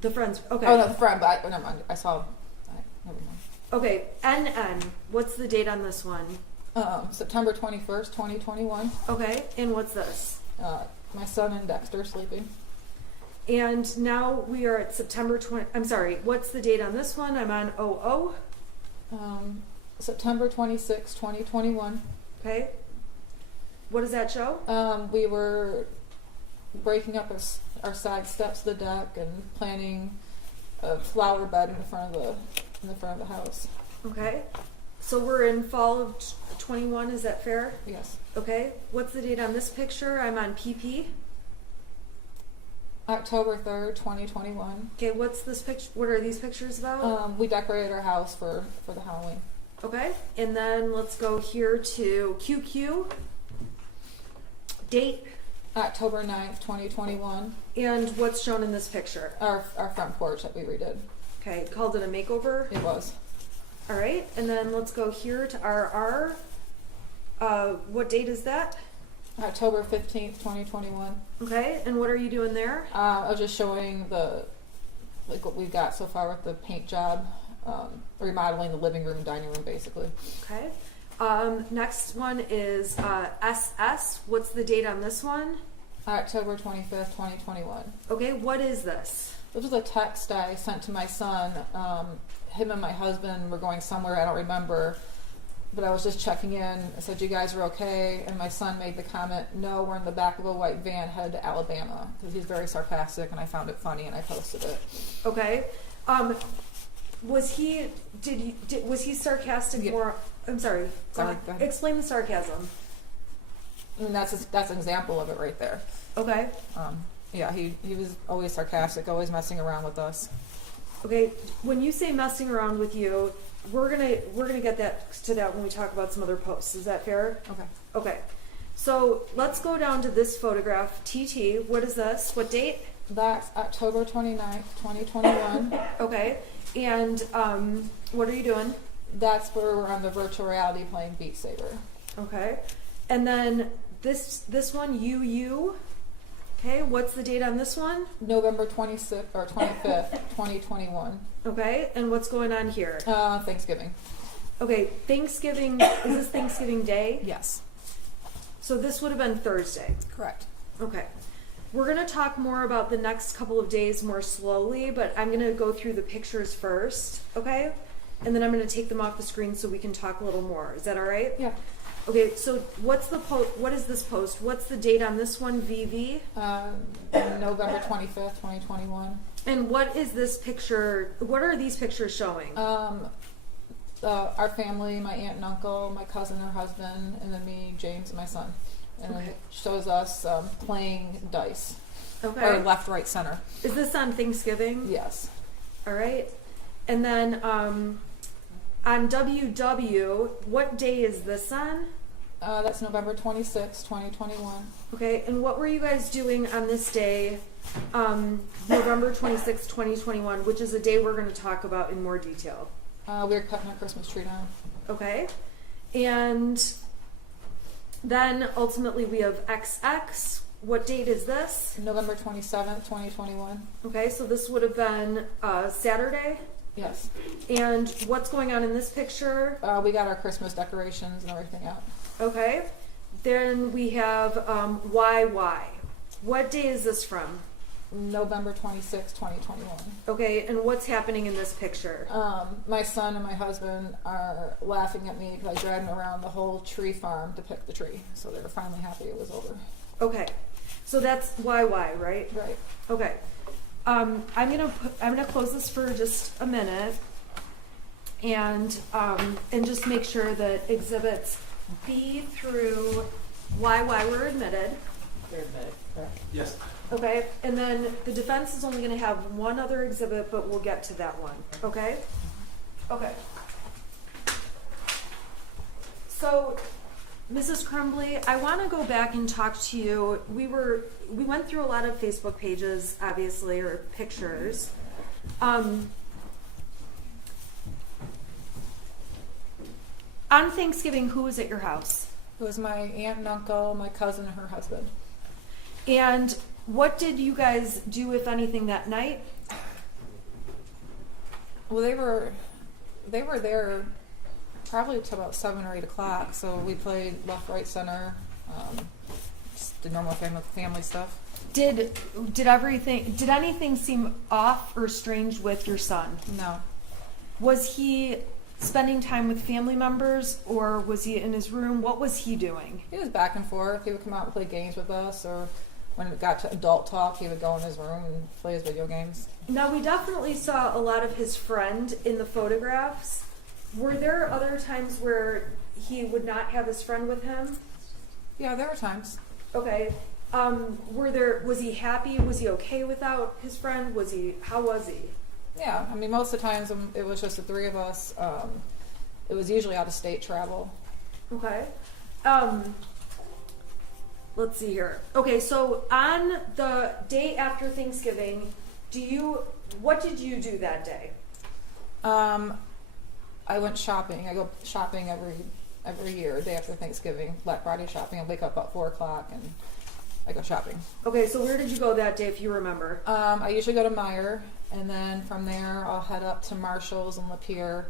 The friend's, okay. Oh no, the friend. But never mind. Never mind. Okay, NN. What's the date on this one? September 21st, 2021. Okay, and what's this? My son and Dexter sleeping. And now we are at September 20. I'm sorry. What's the date on this one? I'm on 00. September 26th, 2021. Okay. What does that show? We were breaking up our side steps of the deck and planting a flower bed in the front of the house. Okay. So we're in fall of 21. Is that fair? Yes. Okay. What's the date on this picture? I'm on PP. October 3rd, 2021. Okay. What's this picture? What are these pictures about? We decorated our house for the Halloween. Okay. And then let's go here to QQ. Date. October 9th, 2021. And what's shown in this picture? Our front porch that we redid. Okay. Called it a makeover. It was. All right, and then let's go here to RR. What date is that? October 15th, 2021. Okay, and what are you doing there? I was just showing what we've got so far with the paint job, remodeling the living room and dining room, basically. Okay. Next one is SS. What's the date on this one? October 25th, 2021. Okay, what is this? This was a text I sent to my son. Him and my husband were going somewhere, I don't remember, but I was just checking in. I said, you guys are okay? And my son made the comment, no, we're in the back of a white van headed to Alabama, because he's very sarcastic, and I found it funny, and I posted it. Okay. Was he sarcastic Yeah. more? I'm sorry. Sorry, go ahead. Explain the sarcasm. I mean, that's an example of it right there. Okay. Yeah, he was always sarcastic, always messing around with us. Okay. When you say messing around with you, we're gonna get to that when we talk about some other posts. Is that fair? Okay. Okay. So let's go down to this photograph. TT. What is this? What date? That's October 29th, 2021. Okay. And what are you doing? That's where we're on the virtual reality playing Beat Saber. Okay. And then this one, UU. Okay. What's the date on this one? November 26th or 25th, 2021. Okay. And what's going on here? Thanksgiving. Okay. Thanksgiving. Is this Thanksgiving Day? Yes. So this would have been Thursday. Correct. Okay. We're going to talk more about the next couple of days more slowly, but I'm going to go through the pictures first, okay? And then I'm going to take them off the screen so we can talk a little more. Is that all right? Yeah. Okay, so what is this post? What's the date on this one, VV? November 25th, 2021. And what is this picture? What are these pictures showing? Our family, my aunt and uncle, my cousin, her husband, and then me, James, and my son. And then Okay. it shows us playing dice. Okay. Or left, right, center. Is this on Thanksgiving? Yes. All right. And then on WW, what day is this on? That's November 26th, 2021. Okay, and what were you guys doing on this day, November 26th, 2021, which is a day we're going to talk about in more detail? We were cutting our Christmas tree down. Okay, and then ultimately we have XX. What date is this? November 27th, 2021. Okay, so this would have been Saturday. Yes. And what's going on in this picture? We got our Christmas decorations and everything out. Okay, then we have YY. What day is this from? November 26th, 2021. Okay, and what's happening in this picture? My son and my husband are laughing at me because I dragged them around the whole tree farm to pick the tree. So they were finally happy it was over. Okay, so that's YY, right? Right. Okay. I'm gonna close this for just a minute, and just make sure that exhibits B through YY were admitted. They're admitted, correct? Yes. Okay, and then the defense is only gonna have one other exhibit, but we'll get to that one. Okay. Okay. So, Mrs. Crumbley, I want to go back and talk to you. We went through a lot of Facebook pages, obviously, or pictures. On Thanksgiving, who was at your house? It was my aunt and uncle, my cousin, and her husband. And what did you guys do, if anything, that night? Well, they were there probably till about 7 or 8 o'clock. So we played left, right, center, just the normal family stuff. Did anything seem off or strange with your son? No. Was he spending time with family members, or was he in his room? What was he doing? He was back and forth. He would come out and play games with us, or when it got to adult talk, he would go in his room and play his video games. Now, we definitely saw a lot of his friend in the photographs. Were there other times where he would not have his friend with him? Yeah, there were times. Okay. Was he happy? Was he okay without his friend? How was he? Yeah, I mean, most of the times it was just the three of us. It was usually out of state travel. Okay. Let's see here. Okay, so on the day after Thanksgiving, what did you do that day? I went shopping. I go shopping every year, day after Thanksgiving, Black Friday shopping. I wake up about 4 o'clock and I go shopping. Okay, so where did you go that day, if you remember? I usually go to Meijer, and then from there I'll head up to Marshall's and Lapeer,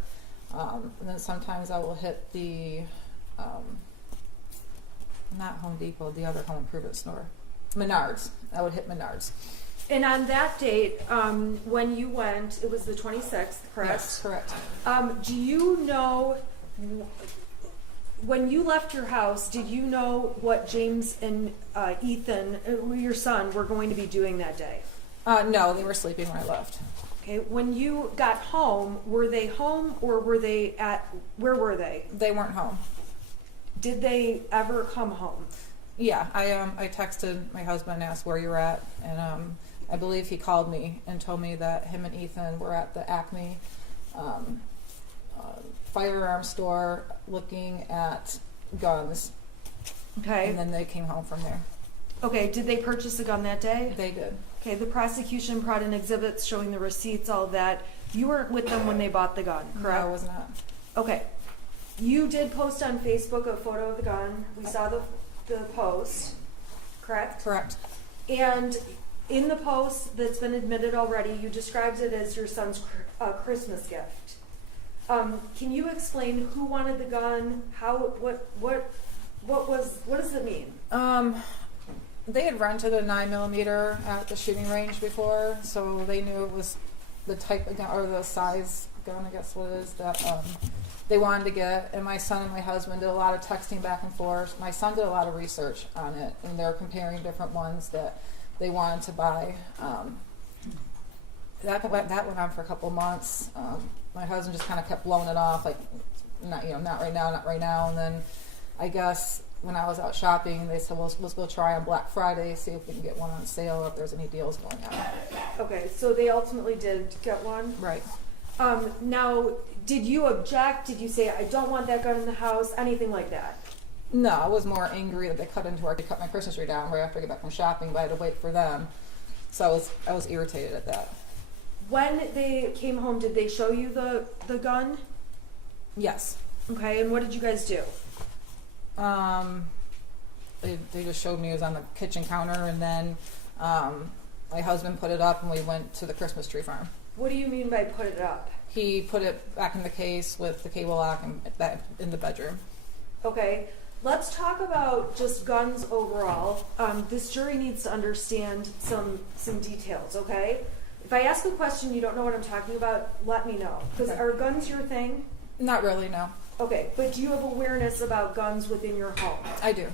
and then sometimes I will hit the not Home Depot, the other home improvement store, Menards. I would hit Menards. And on that date, when you went, it was the 26th, correct? Yes, correct. Do you know, when you left your house, did you know what James and Ethan, your son, were going to be doing that day? No, they were sleeping when I left. Okay, when you got home, were they home or were they where were they? They weren't home. Did they ever come home? Yeah, I texted my husband and asked where you're at, and I believe he called me and told me that him and Ethan were at the Acme firearm store looking at guns, Okay. and then they came home from there. Okay, did they purchase a gun that day? They did. Okay, the prosecution brought in exhibits showing the receipts, all that. You weren't with them when they bought the gun, correct? No, I was not. Okay. You did post on Facebook a photo of the gun. We saw the post, correct? Correct. And in the post that's been admitted already, you described it as your son's Christmas gift. Can you explain who wanted the gun? What does it mean? They had rented a 9mm at the shooting range before, so they knew it was the type of gun, or the size gun, I guess what it is, that they wanted to get. And my son and my husband did a lot of texting back and forth. My son did a lot of research on it, and they're comparing different ones that they wanted to buy. That went on for a couple months. My husband just kind of kept blowing it off, like, not right now. And then I guess when I was out shopping, they said, well, let's go try on Black Friday, see if we can get one on sale, or if there's any deals going on. Okay, so they ultimately did get one. Right. Now, did you object? Did you say, I don't want that gun in the house? Anything like that? No, I was more angry that they cut my Christmas tree down right after I get back from shopping, but I had to wait for them. So I was irritated at that. When they came home, did they show you the gun? Yes. Okay, and what did you guys do? They just showed me it was on the kitchen counter, and then my husband put it up, and we went to the Christmas tree farm. What do you mean by put it up? He put it back in the case with the cable lock and that in the bedroom. Okay, let's talk about just guns overall. This jury needs to understand some details, okay? If I ask a question you don't know what I'm talking about, let me know. Because Okay. Are guns your thing? Not really, no. Okay, but do you have awareness about guns within your home? I do.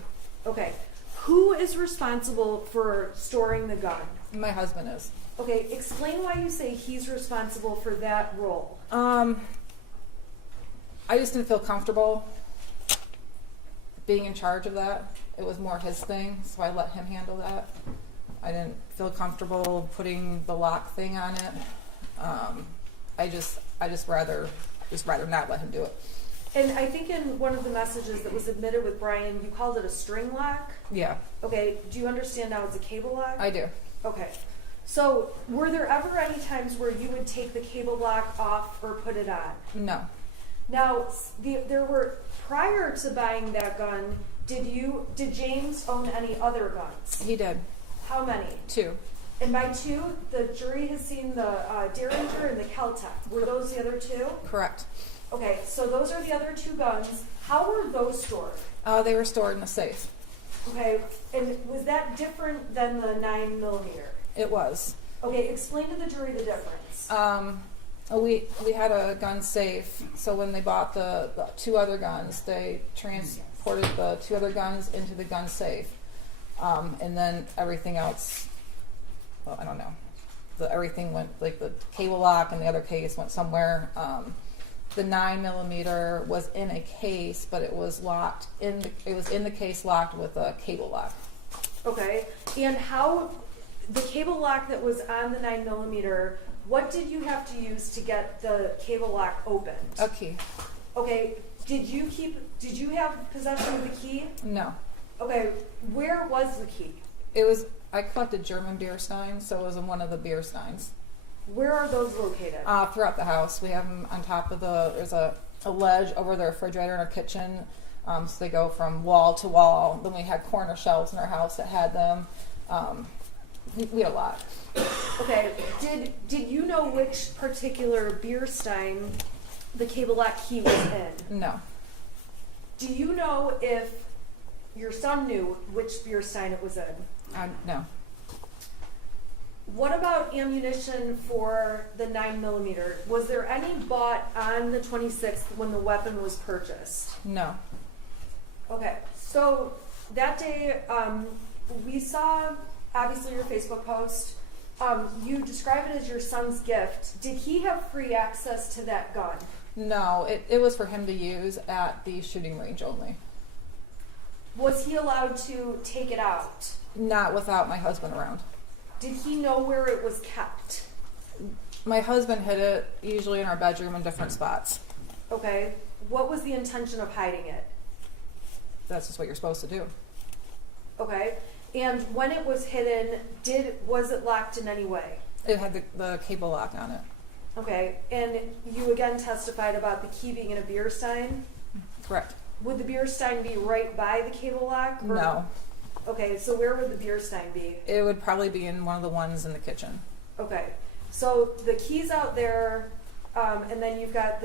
Okay, who is responsible for storing the gun? My husband is. Okay, explain why you say he's responsible for that role. I just didn't feel comfortable being in charge of that. It was more his thing, so I let him handle that. I didn't feel comfortable putting the lock thing on it. I just rather not let him do it. And I think in one of the messages that was admitted with Brian, you called it a string lock. Yeah, Okay, do you understand now it's a cable lock? I do. Okay. So, were there ever any times where you would take the cable lock off or put it on? No. Now, there were, prior to buying that gun, did James own any other guns? He did. How many? 2. And by 2, the jury has seen the Derringer and the Kel-Tec. Were those the other 2? Correct. Okay, so those are the other 2 guns. How were those stored? They were stored in a safe. Okay, and was that different than the 9mm? It was. Okay, explain to the jury the difference. We had a gun safe, so when they bought the 2 other guns, they transported the 2 other guns into the gun safe, and then everything else, well, I don't know. Everything went, like the cable lock and the other case went somewhere. The 9mm was in a case, but it was locked it was in the case locked with a cable lock. Okay, and how the cable lock that was on the 9mm, what did you have to use to get the cable lock opened? A key. Okay, did you have possession of the key? No. Okay, where was the key? I collected German beer steins, so it was in one of the beer steins. Where are those located? Throughout the house. We have them on top of there's a a ledge over the refrigerator in our kitchen. So they go from wall to wall. Then we had corner shelves in our house that had them. We had a lot. Okay, did you know which particular beer stein the cable lock key was in? No. Do you know if your son knew which beer stein it was in? No. What about ammunition for the 9mm? Was there any bought on the 26th when the weapon was purchased? No. Okay, so that day, we saw, obviously, your Facebook post. You describe it as your son's gift. Did he have free access to that gun? No, it was for him to use at the shooting range only. Was he allowed to take it out? Not without my husband around. Did he know where it was kept? My husband hid it usually in our bedroom in different spots. Okay, what was the intention of hiding it? That's just what you're supposed to do. Okay, and when it was hidden, was it locked in any way? It had the cable lock on it. Okay, and you again testified about the key being in a beer stein? Correct. Would the beer stein be right by the cable lock? Or? No. Okay, so where would the beer stein be? It would probably be in one of the ones in the kitchen. Okay, so the key's out there, and then you've got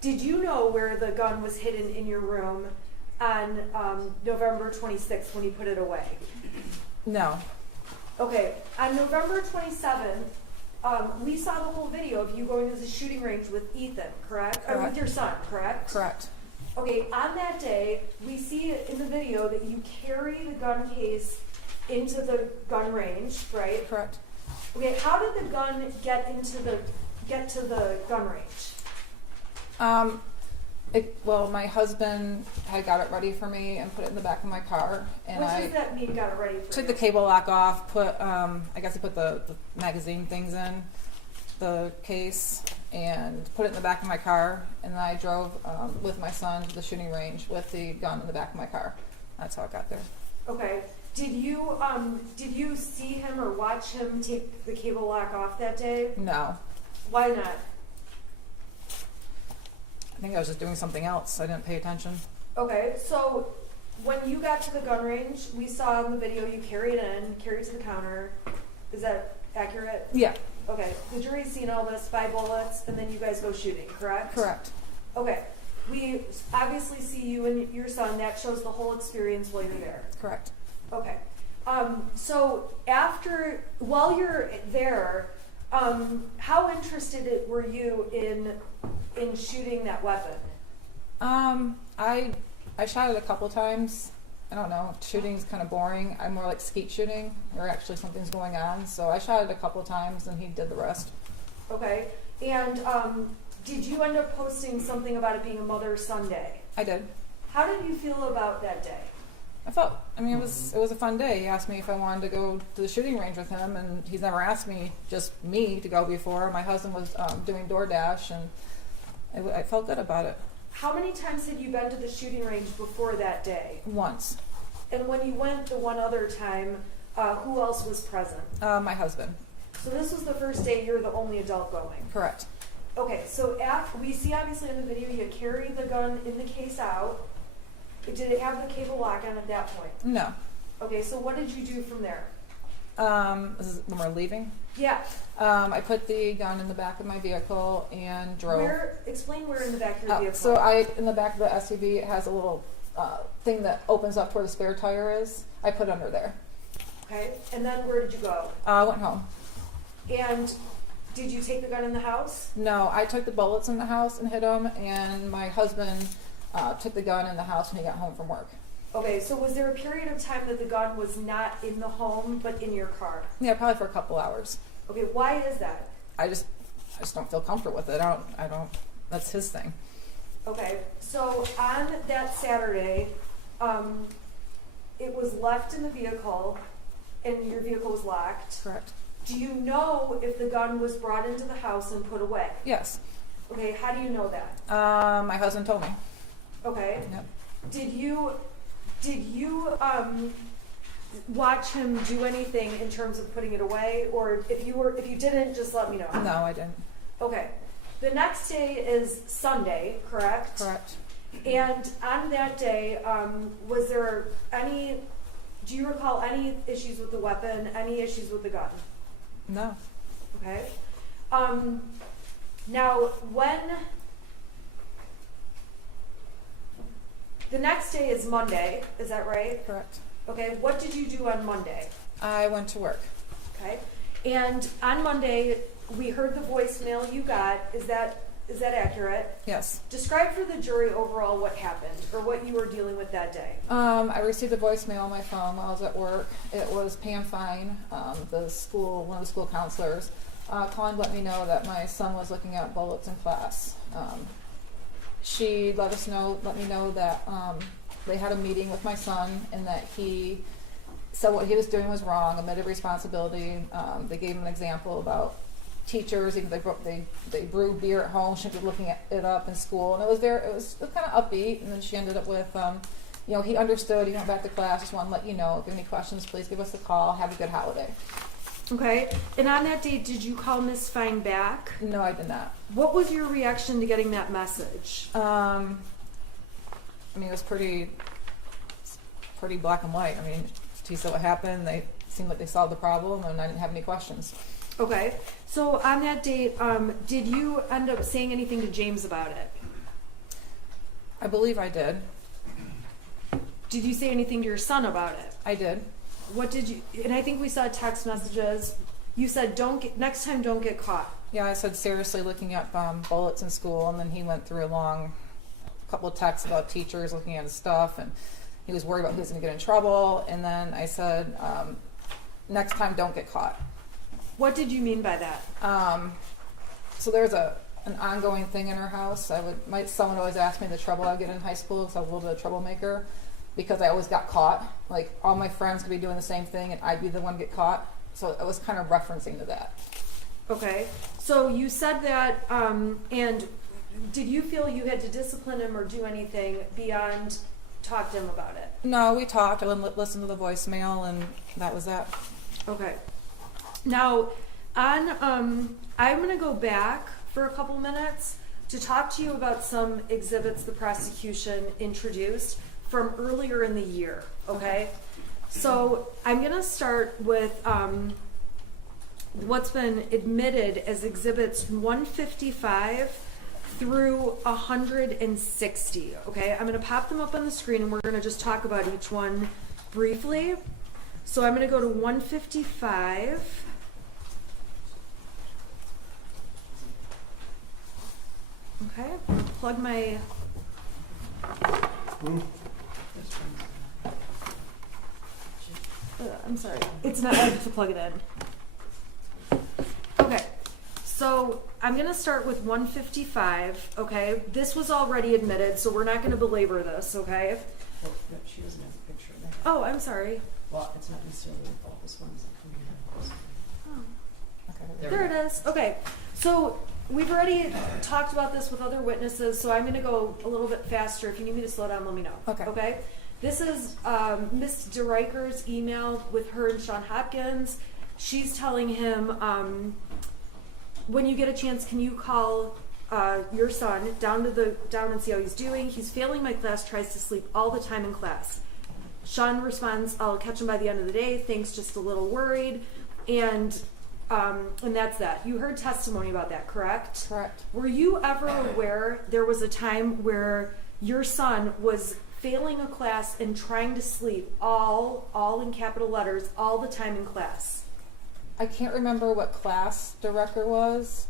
did you know where the gun was hidden in your room on November 26th when you put it away? No. Okay, on November 27th, we saw the whole video of you going to the shooting range with Ethan, correct? Or with Correct. your son, correct? Correct. Okay, on that day, we see in the video that you carry the gun case into the gun range, right? Correct. Okay, how did the gun get to the gun range? Well, my husband had got it ready for me and put it in the back of my car, and What I does that mean, got it ready for took you? the cable lock off, put I guess I put the magazine things in the case and put it in the back of my car, and then I drove with my son to the shooting range with the gun in the back of my car. That's how it got there. Okay, did you see him or watch him take the cable lock off that day? No. Why not? I think I was just doing something else. I didn't pay attention. Okay, so when you got to the gun range, we saw in the video you carry it to the counter. Is that accurate? Yeah. Okay, the jury's seen all this, 5 bullets, and then you guys go shooting, correct? Correct. Okay, we obviously see you and your son. That shows the whole experience while you're there. Correct. Okay, so while you're there, how interested were you in shooting that weapon? I shot it a couple times. I don't know. Shooting's kind of boring. I'm more like skeet shooting, where actually something's going on. So I shot it a couple times, and he did the rest. Okay, and did you end up posting something about it being a Mother's-Son Day? I did. How did you feel about that day? It was a fun day. He asked me if I wanted to go to the shooting range with him, and he's never asked me, just me, to go before. My husband was doing DoorDash, and I felt good about it. How many times had you been to the shooting range before that day? Once. And when you went the one other time, who else was present? My husband. So this was the first day you're the only adult going. Correct. Okay, so we see obviously in the video you carried the gun in the case out. Did it have the cable lock on at that point? No. Okay, so what did you do from there? This is when we're leaving. Yeah. I put the gun in the back of my vehicle and drove. Explain where in the back of your vehicle. So in the back of the SUV, it has a little thing that opens up where the spare tire is. I put it under there. Okay, and then where did you go? I went home. And did you take the gun in the house? No, I took the bullets in the house and hid them, and my husband took the gun in the house when he got home from work. Okay, so was there a period of time that the gun was not in the home but in your car? Yeah, probably for a couple hours. Okay, why is that? I just don't feel comfortable with it. I don't. That's his thing. Okay, so on that Saturday, it was left in the vehicle, and your vehicle was locked. Correct. Do you know if the gun was brought into the house and put away? Yes. Okay, how do you know that? My husband told me. Okay. Yep. Did you watch him do anything in terms of putting it away, or if you didn't, just let me know. No, I didn't. Okay. the next day is Sunday, correct? Correct. And on that day, was there any, do you recall any issues with the weapon, any issues with the gun? No. Okay. Now, when the next day is Monday, is that right? Correct. Okay. What did you do on Monday? I went to work. Okay. And on Monday, we heard the voicemail you got. Is that accurate? Yes. Describe for the jury overall what happened or what you were dealing with that day. I received a voicemail on my phone while I was at work. It was Pam Fine, one of the school counselors, calling to let me know that my son was looking at bullets in class. She let me know that they had a meeting with my son and that he said what he was doing was wrong, admitted responsibility. They gave him an example about teachers, even they brew beer at home, shouldn't be looking it up in school, and it was kind of upbeat. And then she ended up with, he understood. He went back to class. Just want to let you know. If you have any questions, please give us a call. Have a good holiday. Okay. And on that date, did you call Miss Fine back? No, I did not. What was your reaction to getting that message? I mean, it was pretty black and white. I mean, she said what happened. They seemed like they solved the problem, and I didn't have any questions. Okay. So on that date, did you end up saying anything to James about it? I believe I did. Did you say anything to your son about it? I did. What did you? And I think we saw text messages. You said, next time, don't get caught. Yeah, I said seriously looking at bullets in school, and then he went through a long couple of texts about teachers looking at his stuff, and he was worried about who was going to get in trouble. And then I said, next time, don't get caught. What did you mean by that? So there's an ongoing thing in our house. Someone always asked me the trouble I would get in high school because I was a little bit of a troublemaker because I always got caught. Like all my friends could be doing the same thing and I'd be the one to get caught. So it was kind of referencing to that. Okay. So you said that, and did you feel you had to discipline him or do anything beyond talk to him about it? No, we talked. I listened to the voicemail and that was that. Okay. Now, I'm going to go back for a couple minutes to talk to you about some exhibits the prosecution introduced from earlier in the year, okay? So I'm going to start with what's been admitted as exhibits 155 through 160, okay? I'm going to pop them up on the screen and we're going to just talk about each one briefly. So I'm going to go to 155. Okay, plug my. I'm sorry, it's not. I have to plug it in. Okay, so I'm going to start with 155. Okay, this was already admitted, so we're not going to belabor this. Okay. Well, no, she doesn't have a picture of that. Oh, I'm sorry. Well, it's not necessarily your fault. This one's coming out. Oh. There it is. Okay, so we've already talked about this with other witnesses, so I'm going to go a little bit faster. If you need me to slow down, let me know. Okay. Okay. This is Miss DeRiker's email with her and Sean Hopkins. She's telling him, when you get a chance, can you call your son down and see how he's doing? He's failing my class, tries to sleep all the time in class. Sean responds, I'll catch him by the end of the day. Thanks, just a little worried. And that's that. You heard testimony about that, correct? Correct. Were you ever aware there was a time where your son was failing a class and trying to sleep all in capital letters all the time in class? I can't remember what class director was.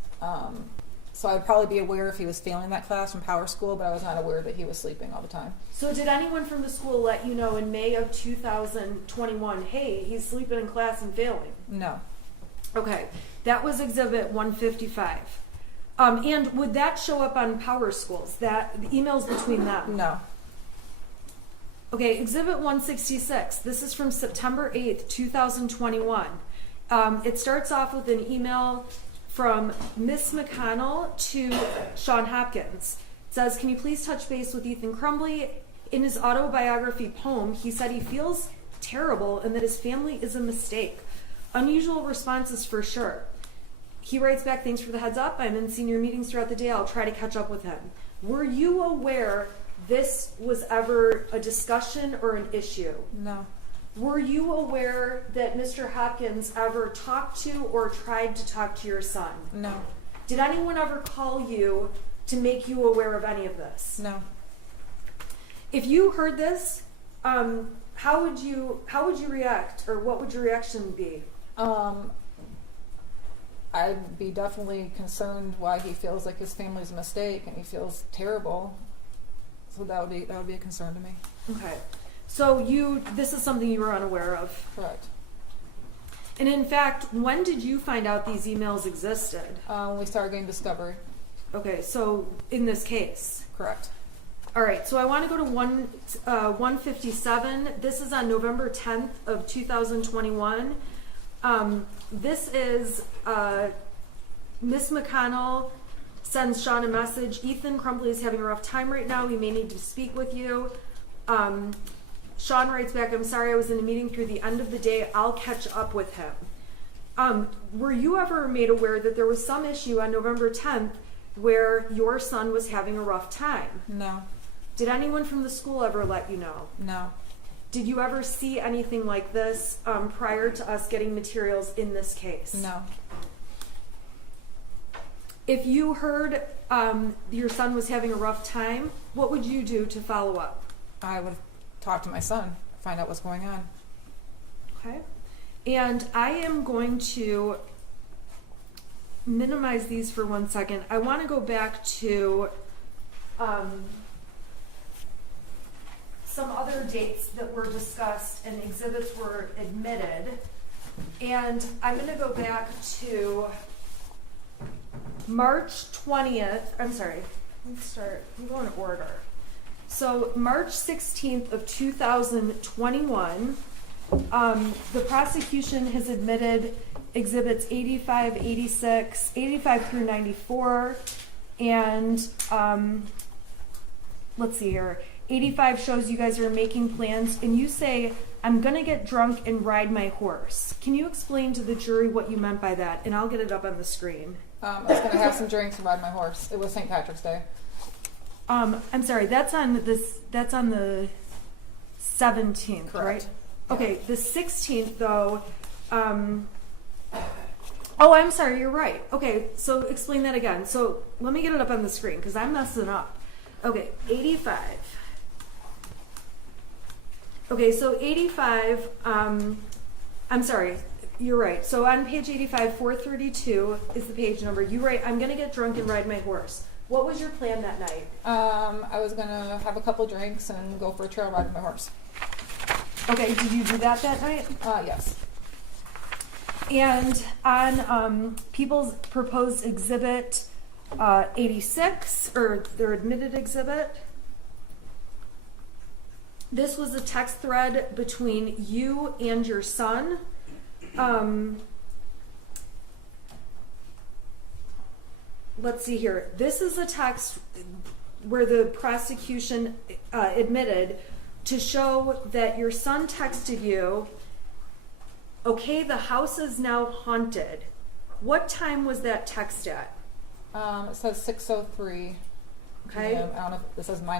So I'd probably be aware if he was failing that class from Power School, but I was not aware that he was sleeping all the time. So did anyone from the school let you know in May of 2021, hey, he's sleeping in class and failing? No. Okay, that was exhibit 155. And would that show up on Power Schools, the emails between them? No. Okay, exhibit 166. This is from September 8th, 2021. It starts off with an email from Miss McConnell to Sean Hopkins. It says, can you please touch base with Ethan Crumbley? In his autobiography poem, he said he feels terrible and that his family is a mistake. Unusual responses for sure. He writes back, thanks for the heads up. I'm in senior meetings throughout the day. I'll try to catch up with him. Were you aware this was ever a discussion or an issue? No. Were you aware that Mr. Hopkins ever talked to or tried to talk to your son? No. Did anyone ever call you to make you aware of any of this? No. If you heard this, how would you react, or what would your reaction be? I'd be definitely concerned why he feels like his family's a mistake and he feels terrible. So that would be a concern to me. Okay. So this is something you were unaware of. Correct. And in fact, when did you find out these emails existed? When we started getting discovery. Okay, so in this case. Correct. All right, so I want to go to 157. This is on November 10th of 2021. This is Miss McConnell sends Sean a message. Ethan Crumbley is having a rough time right now. We may need to speak with you. Sean writes back, I'm sorry I was in a meeting through the end of the day. I'll catch up with him. Were you ever made aware that there was some issue on November 10th where your son was having a rough time? No. Did anyone from the school ever let you know? No. Did you ever see anything like this prior to us getting materials in this case? No. If you heard your son was having a rough time, what would you do to follow up? I would talk to my son, find out what's going on. Okay. And I am going to minimize these for 1 second. I want to go back to some other dates that were discussed and exhibits were admitted. And I'm going to go back to March 20th. I'm sorry. Let's go in order. So March 16th of 2021, the prosecution has admitted exhibits 85, 86, 85 through 94, and let's see here. 85 shows you guys are making plans, and you say, I'm going to get drunk and ride my horse. Can you explain to the jury what you meant by that? And I'll get it up on the screen. I was going to have some drinks and ride my horse. It was St. Patrick's Day. I'm sorry, that's on the 17th, Correct. right? Yeah. Okay, the 16th though, oh, I'm sorry, you're right. Okay, so explain that again. So let me get it up on the screen because I'm messing up. Okay, 85. Okay, so 85, I'm sorry, you're right. So on page 85, 432 is the page number. You write, I'm going to get drunk and ride my horse. What was your plan that night? I was going to have a couple drinks and go for a trail ride with my horse. Okay, did you do that night? Yes. And on people's proposed exhibit 86, or their admitted exhibit, this was a text thread between you and your son. Let's see here. This is a text where the prosecution admitted to show that your son texted you, okay, the house is now haunted. What time was that text at? It says 6:03. Okay. I don't know if it says -4. I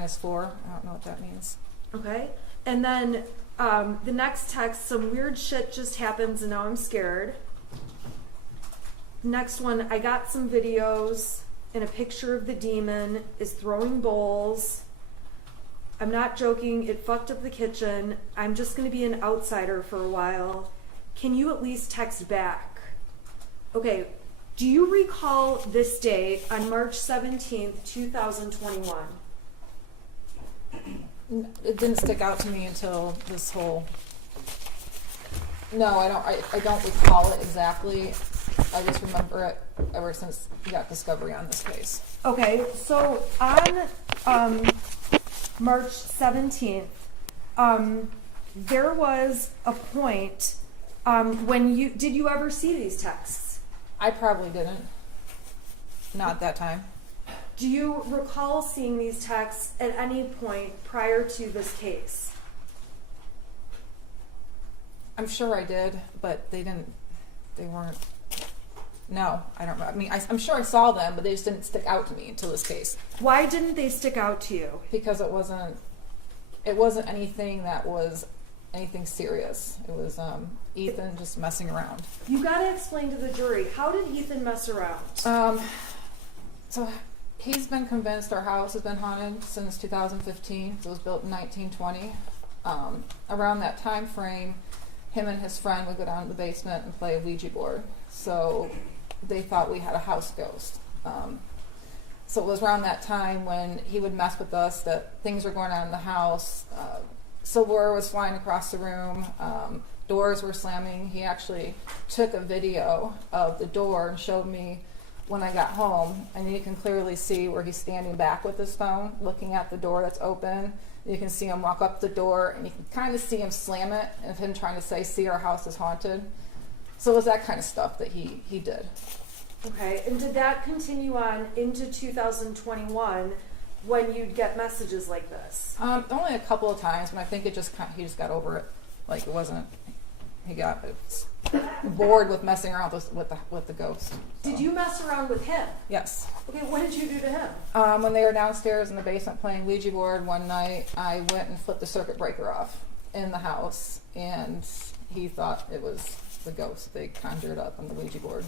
don't know what that means. Okay. And then the next text, some weird shit just happens and now I'm scared. Next one, I got some videos and a picture of the demon is throwing bowls. I'm not joking, it fucked up the kitchen. I'm just going to be an outsider for a while. Can you at least text back? Okay, do you recall this day on March 17th, 2021? It didn't stick out to me until this whole. No, I don't. I don't recall it exactly. I just remember it ever since we got discovery on this case. Okay, so on March 17th, there was a point when did you ever see these texts? I probably didn't. Not that time. Do you recall seeing these texts at any point prior to this case? I'm sure I did, but they weren't. No, I don't. I mean, I'm sure I saw them, but they just didn't stick out to me until this case. Why didn't they stick out to you? Because it wasn't anything that was anything serious. It was Ethan just messing around. You got to explain to the jury, how did Ethan mess around? So he's been convinced our house has been haunted since 2015. So it was built in 1920. Around that time frame, him and his friend would go down to the basement and play a Ouija board. So they thought we had a house ghost. So it was around that time when he would mess with us that things were going on in the house. Silverware was flying across the room. Doors were slamming. He actually took a video of the door and showed me when I got home. And you can clearly see where he's standing back with his phone, looking at the door that's open. You can see him walk up the door, and you can kind of see him slam it, and him trying to say, "See, our house is haunted." So it was that kind of stuff that he did. Okay, and did that continue on into 2021 when you'd get messages like this? Only a couple of times, but I think he just got over it. Like it wasn't. He got bored with messing around with the ghost. Did you mess around with him? Yes. Okay, what did you do to him? When they were downstairs in the basement playing Ouija board one night, I went and flipped the circuit breaker off in the house, and he thought it was the ghost they conjured up on the Ouija board.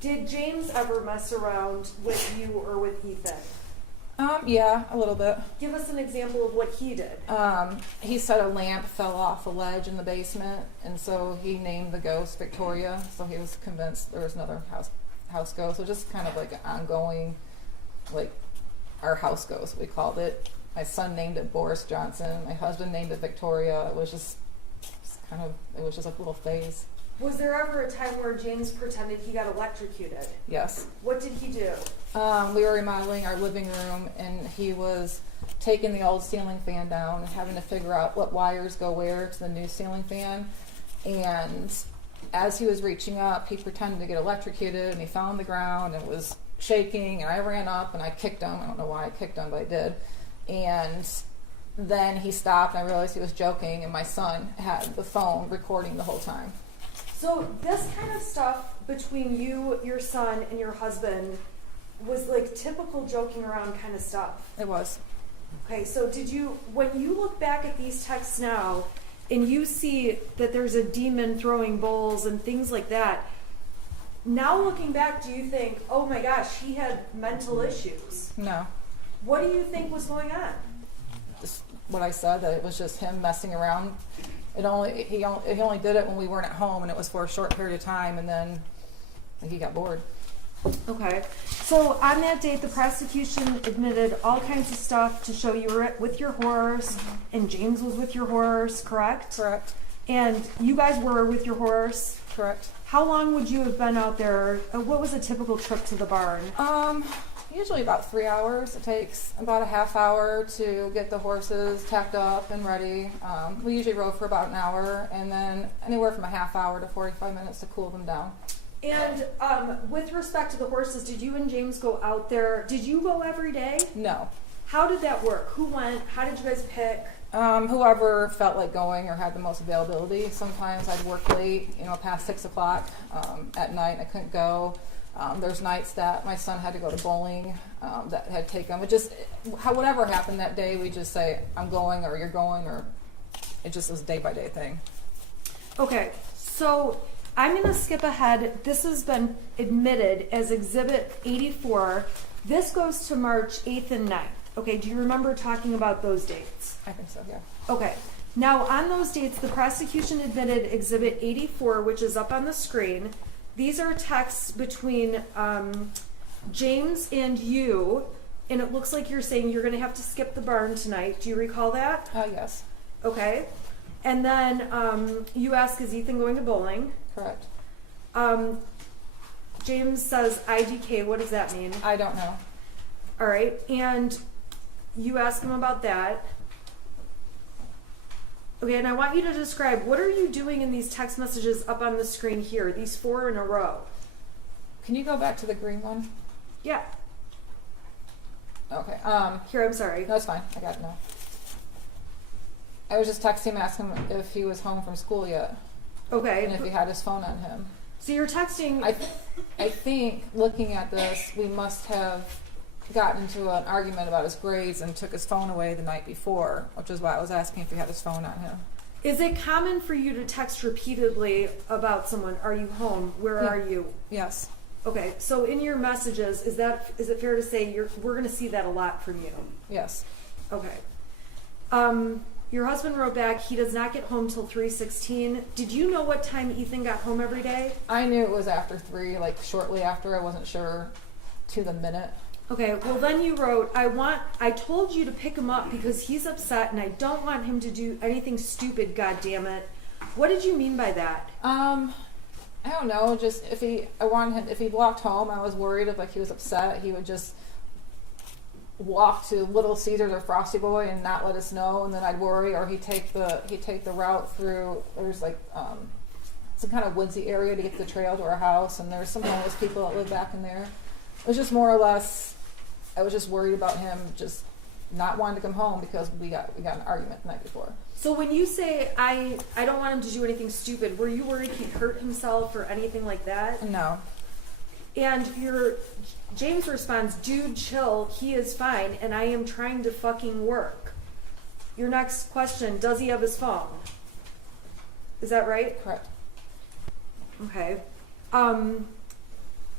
Did James ever mess around with you or with Ethan? Yeah, a little bit. Give us an example of what he did. He said a lamp fell off a ledge in the basement, and so he named the ghost Victoria. So he was convinced there was another house ghost. So just kind of like an ongoing, like our house ghost, we called it. My son named it Boris Johnson. My husband named it Victoria. It was just a little phase. Was there ever a time where James pretended he got electrocuted? Yes. What did he do? We were remodeling our living room, and he was taking the old ceiling fan down and having to figure out what wires go where to the new ceiling fan. And as he was reaching up, he pretended to get electrocuted, and he fell on the ground and was shaking, and I ran up and I kicked him. I don't know why I kicked him, but I did. And then he stopped, and I realized he was joking, and my son had the phone recording the whole time. So this kind of stuff between you, your son, and your husband was like typical joking around kind of stuff. It was. Okay, so when you look back at these texts now and you see that there's a demon throwing bowls and things like that, now looking back, do you think, oh my gosh, he had mental issues? No. What do you think was going on? Just what I said, that it was just him messing around. He only did it when we weren't at home, and it was for a short period of time, and then he got bored. Okay. So on that date, the prosecution admitted all kinds of stuff to show you were with your horse, and James was with your horse, correct? Correct. And you guys were with your horse? Correct. How long would you have been out there? What was a typical trip to the barn? Usually about 3 hours. It takes about a half hour to get the horses tacked up and ready. We usually rode for about an hour, and then anywhere from a half hour to 45 minutes to cool them down. And with respect to the horses, did you and James go out there? Did you go every day? No. How did that work? Who went? How did you guys pick? Whoever felt like going or had the most availability. Sometimes I'd work late, past 6 o'clock at night, and I couldn't go. There's nights that my son had to go to bowling that had taken him. Whatever happened that day, we just say, I'm going, or you're going, or it just was a day-by-day thing. Okay, so I'm going to skip ahead. This has been admitted as Exhibit 84. This goes to March 8th and 9th. Okay, do you remember talking about those dates? I think so, yeah. Okay. Now, on those dates, the prosecution admitted Exhibit 84, which is up on the screen. These are texts between James and you, and it looks like you're saying you're going to have to skip the barn tonight. Do you recall that? Yes. Okay. And then you ask, is Ethan going to bowling? Correct. James says IDK. What does that mean? I don't know. All right. And you ask him about that. Okay, and I want you to describe, what are you doing in these text messages up on the screen here, these 4 in a row? Can you go back to the green one? Yeah. Okay. Here, I'm sorry. That's fine. I got it now. I was just texting him, asking him if he was home from school yet, Okay. and if he had his phone on him. So you're texting. I think looking at this, we must have gotten into an argument about his grades and took his phone away the night before, which is why I was asking if he had his phone on him. Is it common for you to text repeatedly about someone? Are you home? Where Yeah. are you? Yes. Okay, so in your messages, is it fair to say we're going to see that a lot from you? Yes. Okay. Your husband wrote back, he does not get home till 3:16. Did you know what time Ethan got home every day? I knew it was after 3, like shortly after. I wasn't sure to the minute. Okay, well then you wrote, I told you to pick him up because he's upset and I don't want him to do anything stupid, god damn it. What did you mean by that? I don't know, just if he walked home, I was worried if like he was upset, he would just walk to Little Caesars or Frosty Boy and not let us know, and then I'd worry, or he'd take the route through, there's like some kind of woodsy area to get to the trail to our house, and there's some homeless people that live back in there. It was just more or less, I was just worried about him just not wanting to come home because we got an argument the night before. So when you say, I don't want him to do anything stupid, were you worried he'd hurt himself or anything like that? No. And James responds, dude, chill, he is fine, and I am trying to fucking work. Your next question, does he have his phone? Is that right? Correct. Okay.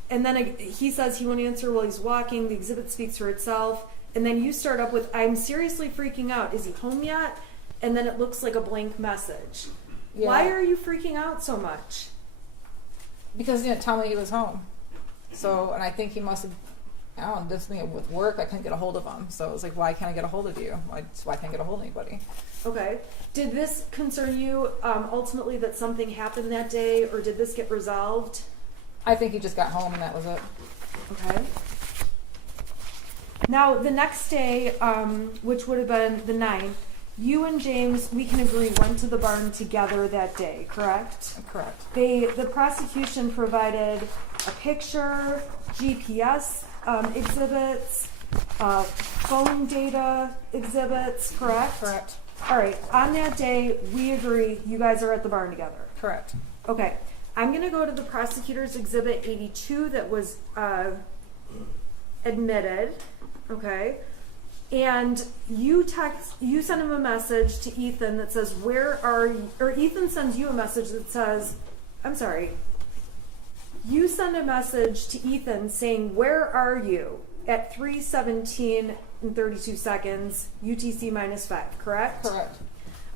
And then he says he won't answer while he's walking. The exhibit speaks for itself. And then you start up with, I'm seriously freaking out. Is he home yet? And then it looks like a blank message. Yeah. Why are you freaking out so much? Because he didn't tell me he was home. So, and I think he must have, I don't know, did something with work. I couldn't get a hold of him. So it was like, why can't I get a hold of you? Why can't I get a hold of anybody? Okay. Did this concern you ultimately that something happened that day, or did this get resolved? I think he just got home and that was it. Okay. Now, the next day, which would have been the 9th, you and James, we can agree, went to the barn together that day, correct? Correct. The prosecution provided a picture, GPS exhibits, phone data exhibits, correct? Correct. All right. On that day, we agree you guys are at the barn together. Correct. Okay. I'm going to go to the prosecutor's exhibit 82 that was admitted. Okay. And you send him a message to Ethan that says, where are you? Or Ethan sends you a message that says, I'm sorry. You send a message to Ethan saying, where are you? At 3:17 and 32 seconds, UTC -5, correct? Correct.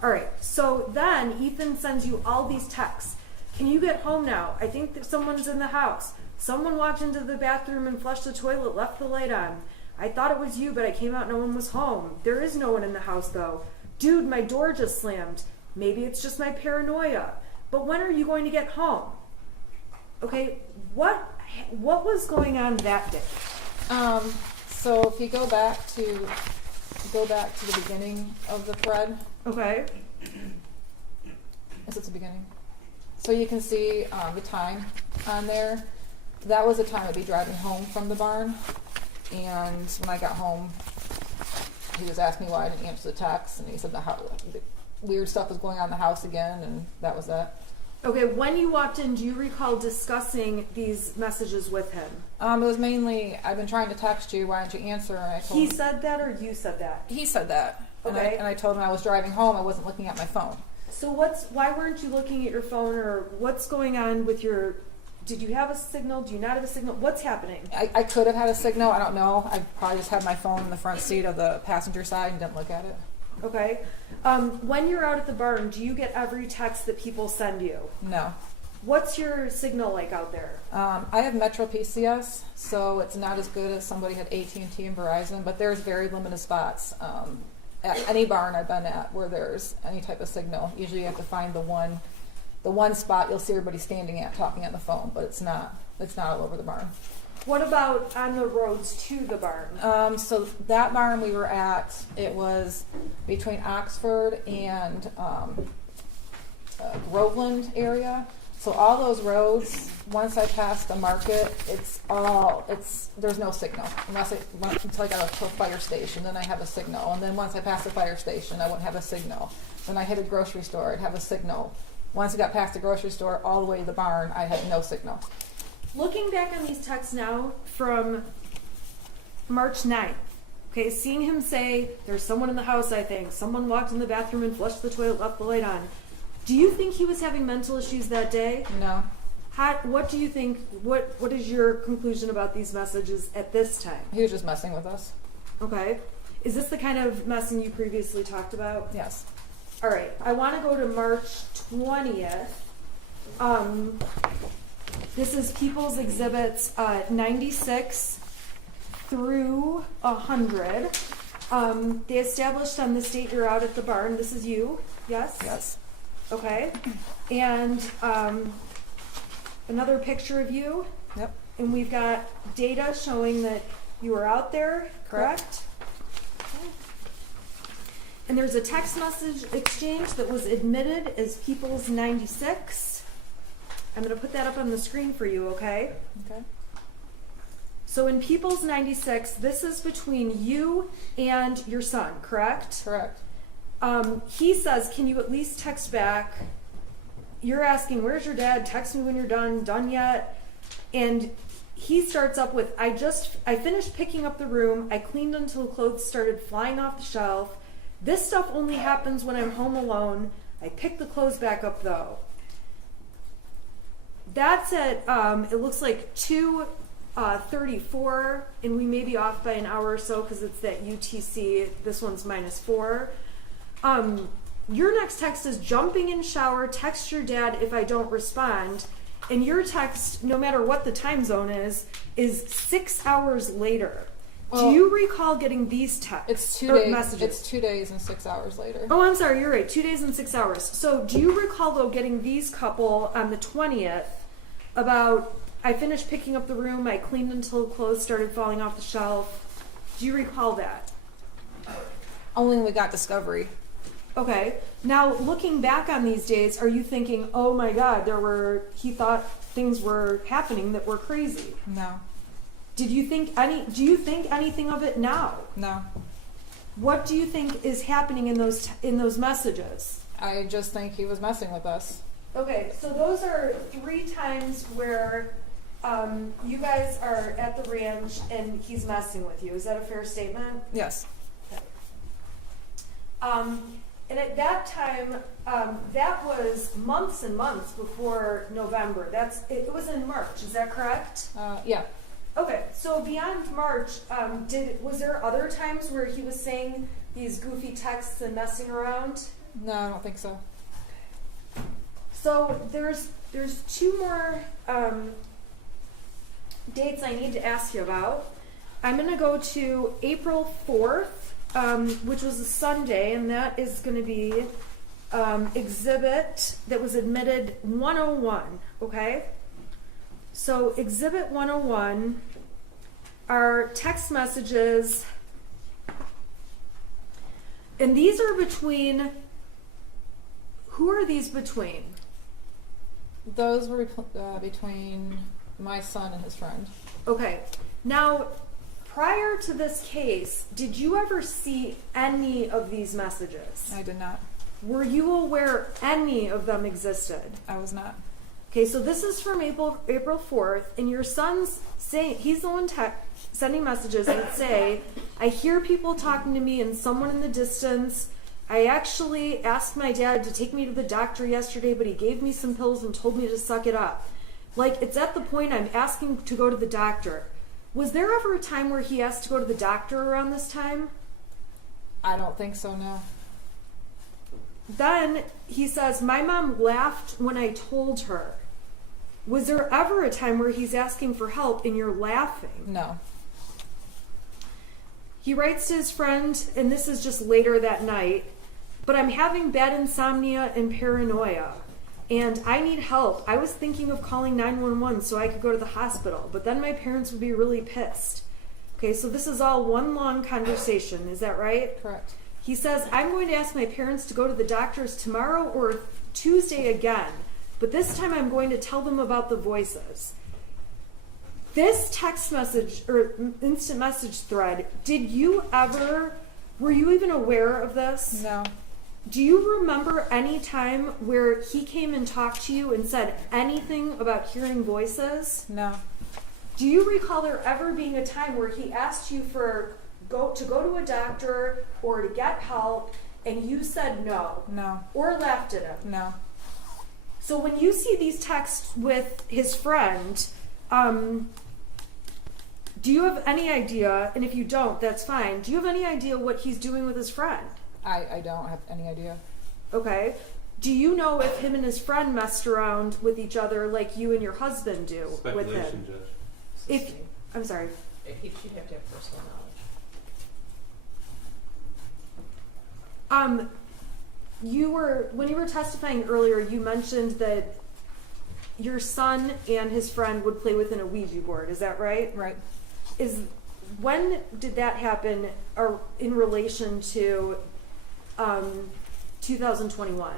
All right. So then Ethan sends you all these texts. Can you get home now? I think that someone's in the house. Someone walked into the bathroom and flushed the toilet, left the light on. I thought it was you, but I came out, no one was home. There is no one in the house, though. Dude, my door just slammed. Maybe it's just my paranoia. But when are you going to get home? Okay, what was going on that day? So if you go back to the beginning of the thread. Okay. Is it the beginning? So you can see the time on there. That was the time I'd be driving home from the barn. And when I got home, he was asking me why I didn't answer the text, and he said the weird stuff was going on in the house again, and that was that. Okay, when you walked in, do you recall discussing these messages with him? It was mainly, I've been trying to text you, why don't you answer? And I told He him, said that, or you said that? he said that. Okay. And I told him I was driving home, I wasn't looking at my phone. So why weren't you looking at your phone, or what's going on with your, did you have a signal? Do you not have a signal? What's happening? I could have had a signal, I don't know. I probably just had my phone in the front seat of the passenger side and didn't look at it. Okay. When you're out at the barn, do you get every text that people send you? No. What's your signal like out there? I have Metro PCS, so it's not as good as somebody had AT&T and Verizon, but there's very limited spots at any barn I've been at where there's any type of signal. Usually you have to find the one spot you'll see everybody standing at talking on the phone, but it's not all over the barn. What about on the roads to the barn? So that barn we were at, it was between Oxford and Groveland area. So all those roads, once I passed the market, there's no signal until I got to a fire station. Then I have a signal, and then once I pass the fire station, I wouldn't have a signal. Then I hit a grocery store, I'd have a signal. Once it got past the grocery store, all the way to the barn, I had no signal. Looking back on these texts now from March 9th, okay, seeing him say, there's someone in the house, I think. Someone walked in the bathroom and flushed the toilet, left the light on. Do you think he was having mental issues that day? No. What do you think, what is your conclusion about these messages at this time? He was just messing with us. Okay. Is this the kind of messing you previously talked about? Yes. All right. I want to go to March 20th. This is People's Exhibits 96 through 100. They established on this date you're out at the barn. This is you, yes? Yes. Okay. And another picture of you. Yep. And we've got data showing that you were out there, correct? Okay. And there's a text message exchange that was admitted as People's 96. I'm going to put that up on the screen for you, okay? Okay. So in People's 96, this is between you and your son, correct? Correct. He says, can you at least text back? You're asking, where's your dad? Text me when you're done yet? And he starts up with, I finished picking up the room. I cleaned until clothes started flying off the shelf. This stuff only happens when I'm home alone. I picked the clothes back up though. That's at, it looks like 2:34, and we may be off by an hour or so because it's that UTC. This one's -4. Your next text is jumping in shower, text your dad if I don't respond. And your text, no matter what the time zone is 6 hours later. Well, do you recall getting these texts? It's 2 or days. messages? It's 2 days and 6 hours later. Oh, I'm sorry, you're right. 2 days and 6 hours. So do you recall, though, getting these couple on the 20th about, I finished picking up the room, I cleaned until clothes started falling off the shelf. Do you recall that? Only when we got discovery. Okay. Now, looking back on these days, are you thinking, oh my God, he thought things were happening that were crazy? No. Do you think anything of it now? No. What do you think is happening in those messages? I just think he was messing with us. Okay, so those are 3 times where you guys are at the ranch and he's messing with you. Is that a fair statement? Yes. Okay. And at that time, that was months and months before November. It was in March. Is that correct? Yeah. Okay, so beyond March, was there other times where he was saying these goofy texts and messing around? No, I don't think so. So there's 2 more dates I need to ask you about. I'm going to go to April 4th, which was a Sunday, and that is going to be exhibit that was admitted 101, okay? So exhibit 101 are text messages, and these are between, who are these between? Those were between my son and his friend. Okay. Now, prior to this case, did you ever see any of these messages? I did not. Were you aware any of them existed? I was not. Okay, so this is from April 4th, and your son's saying, he's the one sending messages that say, I hear people talking to me and someone in the distance. I actually asked my dad to take me to the doctor yesterday, but he gave me some pills and told me to suck it up. Like, it's at the point I'm asking to go to the doctor. Was there ever a time where he asked to go to the doctor around this time? I don't think so, no. Then he says, my mom laughed when I told her. Was there ever a time where he's asking for help and you're laughing? No. He writes to his friend, and this is just later that night, but I'm having bad insomnia and paranoia, and I need help. I was thinking of calling 911 so I could go to the hospital, but then my parents would be really pissed. Okay, so this is all one long conversation. Is that right? Correct. He says, I'm going to ask my parents to go to the doctors tomorrow or Tuesday again, but this time I'm going to tell them about the voices. This text message or instant message thread, were you even aware of this? No. Do you remember any time where he came and talked to you and said anything about hearing voices? No. Do you recall there ever being a time where he asked you to go to a doctor or to get help and you said no? No. Or laughed at him? No. So when you see these texts with his friend, do you have any idea, and if you don't, that's fine, do you have any idea what he's doing with his friend? I don't have any idea. Okay. Do you know if him and his friend messed around with each other like you and your husband do with Speculation, him? Judge. If I'm sorry. If you'd have to have personal knowledge. When you were testifying earlier, you mentioned that your son and his friend would play within a Ouija board. Is that right? Right. When did that happen, or in relation to 2021?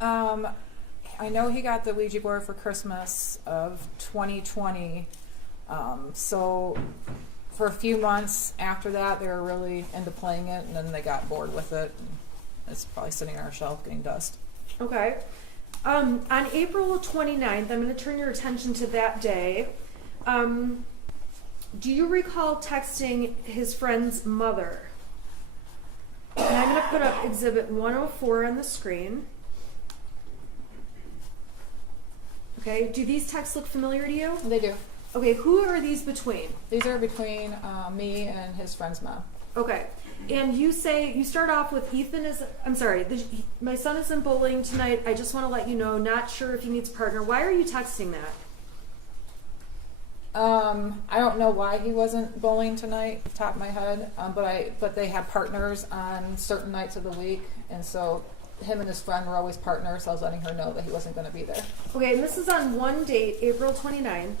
I know he got the Ouija board for Christmas of 2020. So for a few months after that, they were really into playing it, and then they got bored with it. And it's probably sitting on our shelf getting dust. Okay. On April 29th, I'm going to turn your attention to that day. Do you recall texting his friend's mother? And I'm going to put up Exhibit 104 on the screen. Okay, do these texts look familiar to you? They do. Okay, who are these between? These are between me and his friend's mom. Okay, and you start off with my son is in bowling tonight. I just want to let you know, not sure if he needs a partner. Why are you texting that? I don't know why he wasn't bowling tonight, off the top of my head, but they had partners on certain nights of the week, and so him and his friend were always partners, so I was letting her know that he wasn't going to be there. Okay, and this is on one date, April 29th.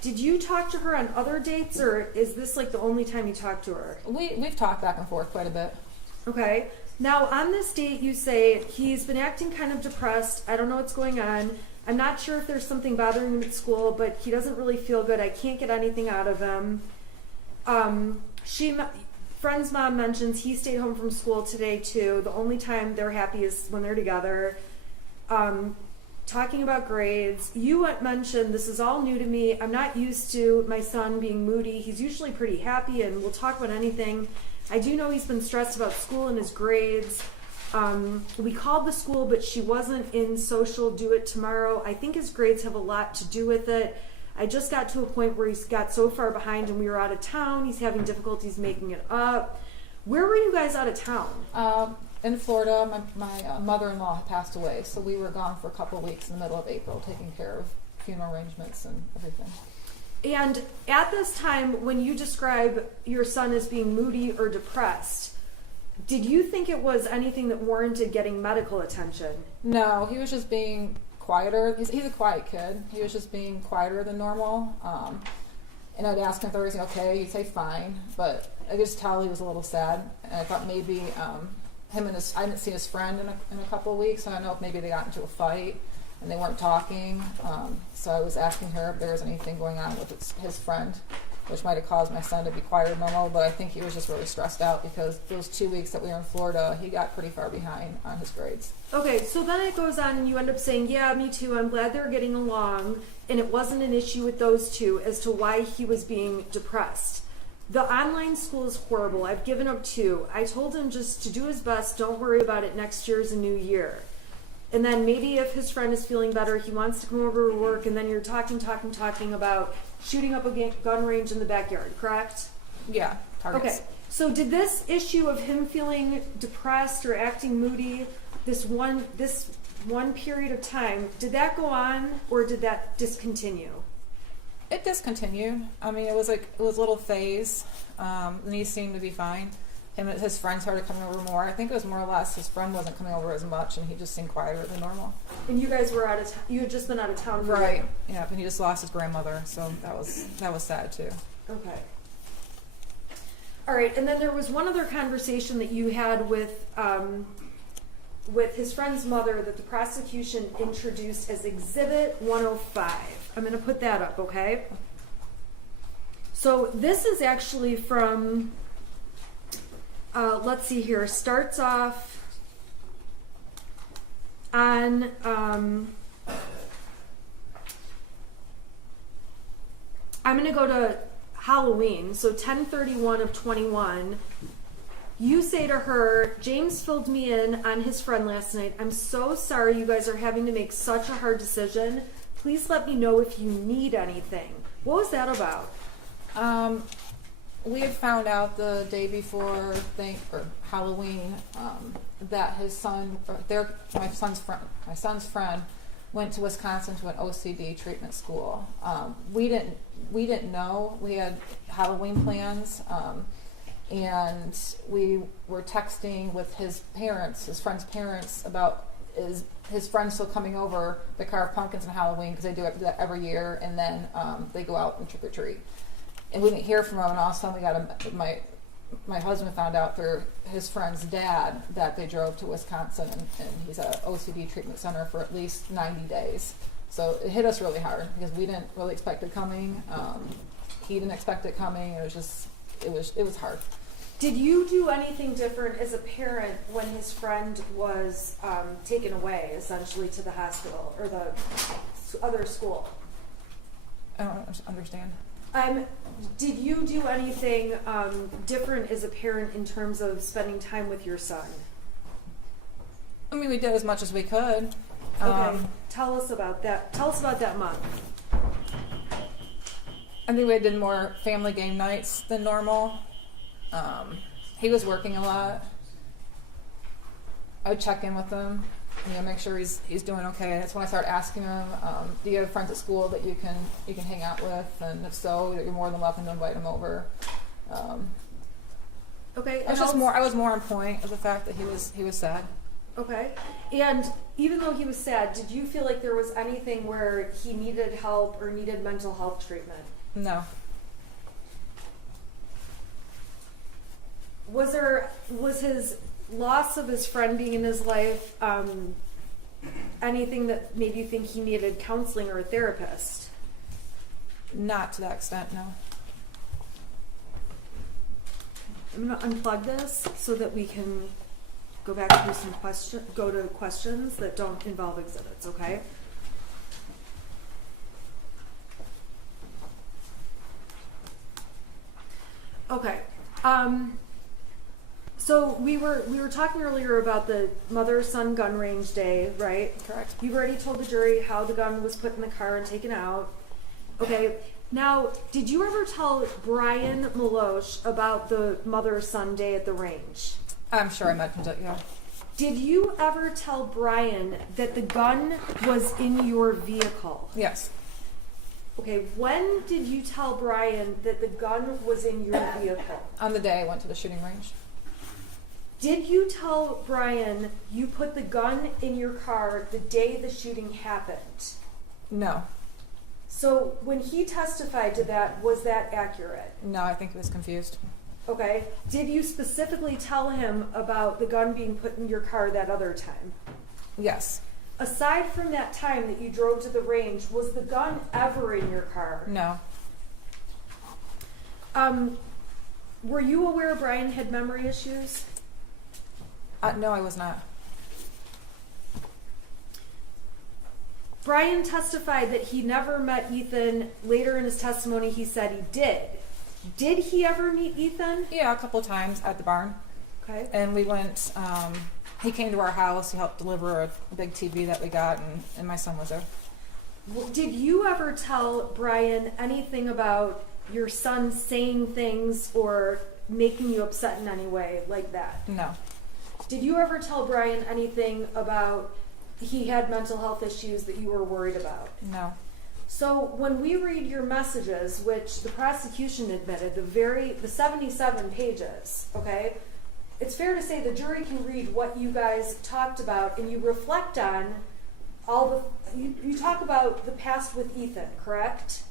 Did you talk to her on other dates, or is this like the only time you talked to her? We've talked back and forth quite a bit. Okay. Now, on this date, you say he's been acting kind of depressed. I don't know what's going on. I'm not sure if there's something bothering him at school, but he doesn't really feel good. I can't get anything out of him. Friend's mom mentions he stayed home from school today, too. The only time they're happy is when they're together. Talking about grades. You mentioned, this is all new to me. I'm not used to my son being moody. He's usually pretty happy and will talk about anything. I do know he's been stressed about school and his grades. We called the school, but she wasn't in social. Do it tomorrow. I think his grades have a lot to do with it. I just got to a point where he's got so far behind and we were out of town. He's having difficulties making it up. Where were you guys out of town? In Florida, my mother-in-law had passed away, so we were gone for a couple of weeks in the middle of April, taking care of funeral arrangements and everything. And at this time, when you describe your son as being moody or depressed, did you think it was anything that warranted getting medical attention? No, he was just being quieter. He's a quiet kid. He was just being quieter than normal. And I'd ask him if everything okay. He'd say fine, but I could just tell he was a little sad. And I thought maybe I didn't see his friend in a couple of weeks. I don't know if maybe they got into a fight and they weren't talking. So I was asking her if there was anything going on with his friend, which might have caused my son to be quieter than normal. But I think he was just really stressed out because those 2 weeks that we were in Florida, he got pretty far behind on his grades. Okay, so then it goes on and you end up saying, yeah, me too. I'm glad they're getting along. And it wasn't an issue with those two as to why he was being depressed. The online school is horrible. I've given up too. I told him just to do his best. Don't worry about it. Next year's a new year. And then maybe if his friend is feeling better, he wants to come over to work, and then you're talking about shooting up a gun range in the backyard, correct? Yeah, targets. Okay. So did this issue of him feeling depressed or acting moody, this one period of time, did that go on or did that discontinue? It discontinued. I mean, it was a little phase. And he seemed to be fine. Him and his friends started coming over more. I think it was more or less his friend wasn't coming over as much, and he just seemed quieter than normal. And you guys were out of town. You had just been out of town for right. Yeah, and he just lost his grandmother, so that was sad too. Okay. All right, and then there was one other conversation that you had with his friend's mother that the prosecution introduced as Exhibit 105. I'm going to put that up, okay? So this is actually from let's see here. Starts off on I'm gonna go to Halloween, so 10/31 of 21. You say to her, James filled me in on his friend last night. I'm so sorry you guys are having to make such a hard decision. Please let me know if you need anything. What was that about? We had found out the day before Halloween that his son, my son's friend, went to Wisconsin to an OCD treatment school. We didn't know. We had Halloween plans, and we were texting with his friend's parents about his friend still coming over to carve pumpkins on Halloween because they do that every year, and then they go out and trick or treat. And we didn't hear from him, and all of a sudden my husband found out through his friend's dad that they drove to Wisconsin, and he's at an OCD treatment center for at least 90 days. So it hit us really hard because we didn't really expect it coming. He didn't expect it coming. It was hard. Did you do anything different as a parent when his friend was taken away, essentially, to the hospital or the other school? I don't understand. Did you do anything different as a parent in terms of spending time with your son? I mean, we did as much as we could. Okay, tell us about that. Tell us about that month. I think we did more family game nights than normal. He was working a lot. I would check in with him, make sure he's doing okay. That's when I started asking him, do you have friends at school that you can hang out with? And if so, you're more than welcome to invite him over. Okay. I was more on point of the fact that he was sad. Okay. And even though he was sad, did you feel like there was anything where he needed help or needed mental health treatment? No. Was his loss of his friend being in his life anything that made you think he needed counseling or a therapist? Not to that extent, no. I'm going to unplug this so that we can go back to go to questions that don't involve exhibits, okay? Okay. So we were talking earlier about the mother-son gun range day, right? Correct. You've already told the jury how the gun was put in the car and taken out. Okay. Now, did you ever tell Brian Maloche about the mother-son day at the range? I'm sure I mentioned it, yeah. Did you ever tell Brian that the gun was in your vehicle? Yes. Okay, when did you tell Brian that the gun was in your vehicle? On the day I went to the shooting range. Did you tell Brian you put the gun in your car the day the shooting happened? No. So when he testified to that, was that accurate? No, I think he was confused. Okay. Did you specifically tell him about the gun being put in your car that other time? Yes. Aside from that time that you drove to the range, was the gun ever in your car? No. Were you aware Brian had memory issues? No, I was not. Brian testified that he never met Ethan. Later in his testimony, he said he did. Did he ever meet Ethan? Yeah, a couple times at the barn. Okay. And we went, he came to our house, he helped deliver a big TV that we got, and my son was there. Did you ever tell Brian anything about your son saying things or making you upset in any way like that? No. Did you ever tell Brian anything about he had mental health issues that you were worried about? No. So when we read your messages, which the prosecution admitted, the 77 pages, okay, it's fair to say the jury can read what you guys talked about and you reflect on you talk about the past with Ethan, correct?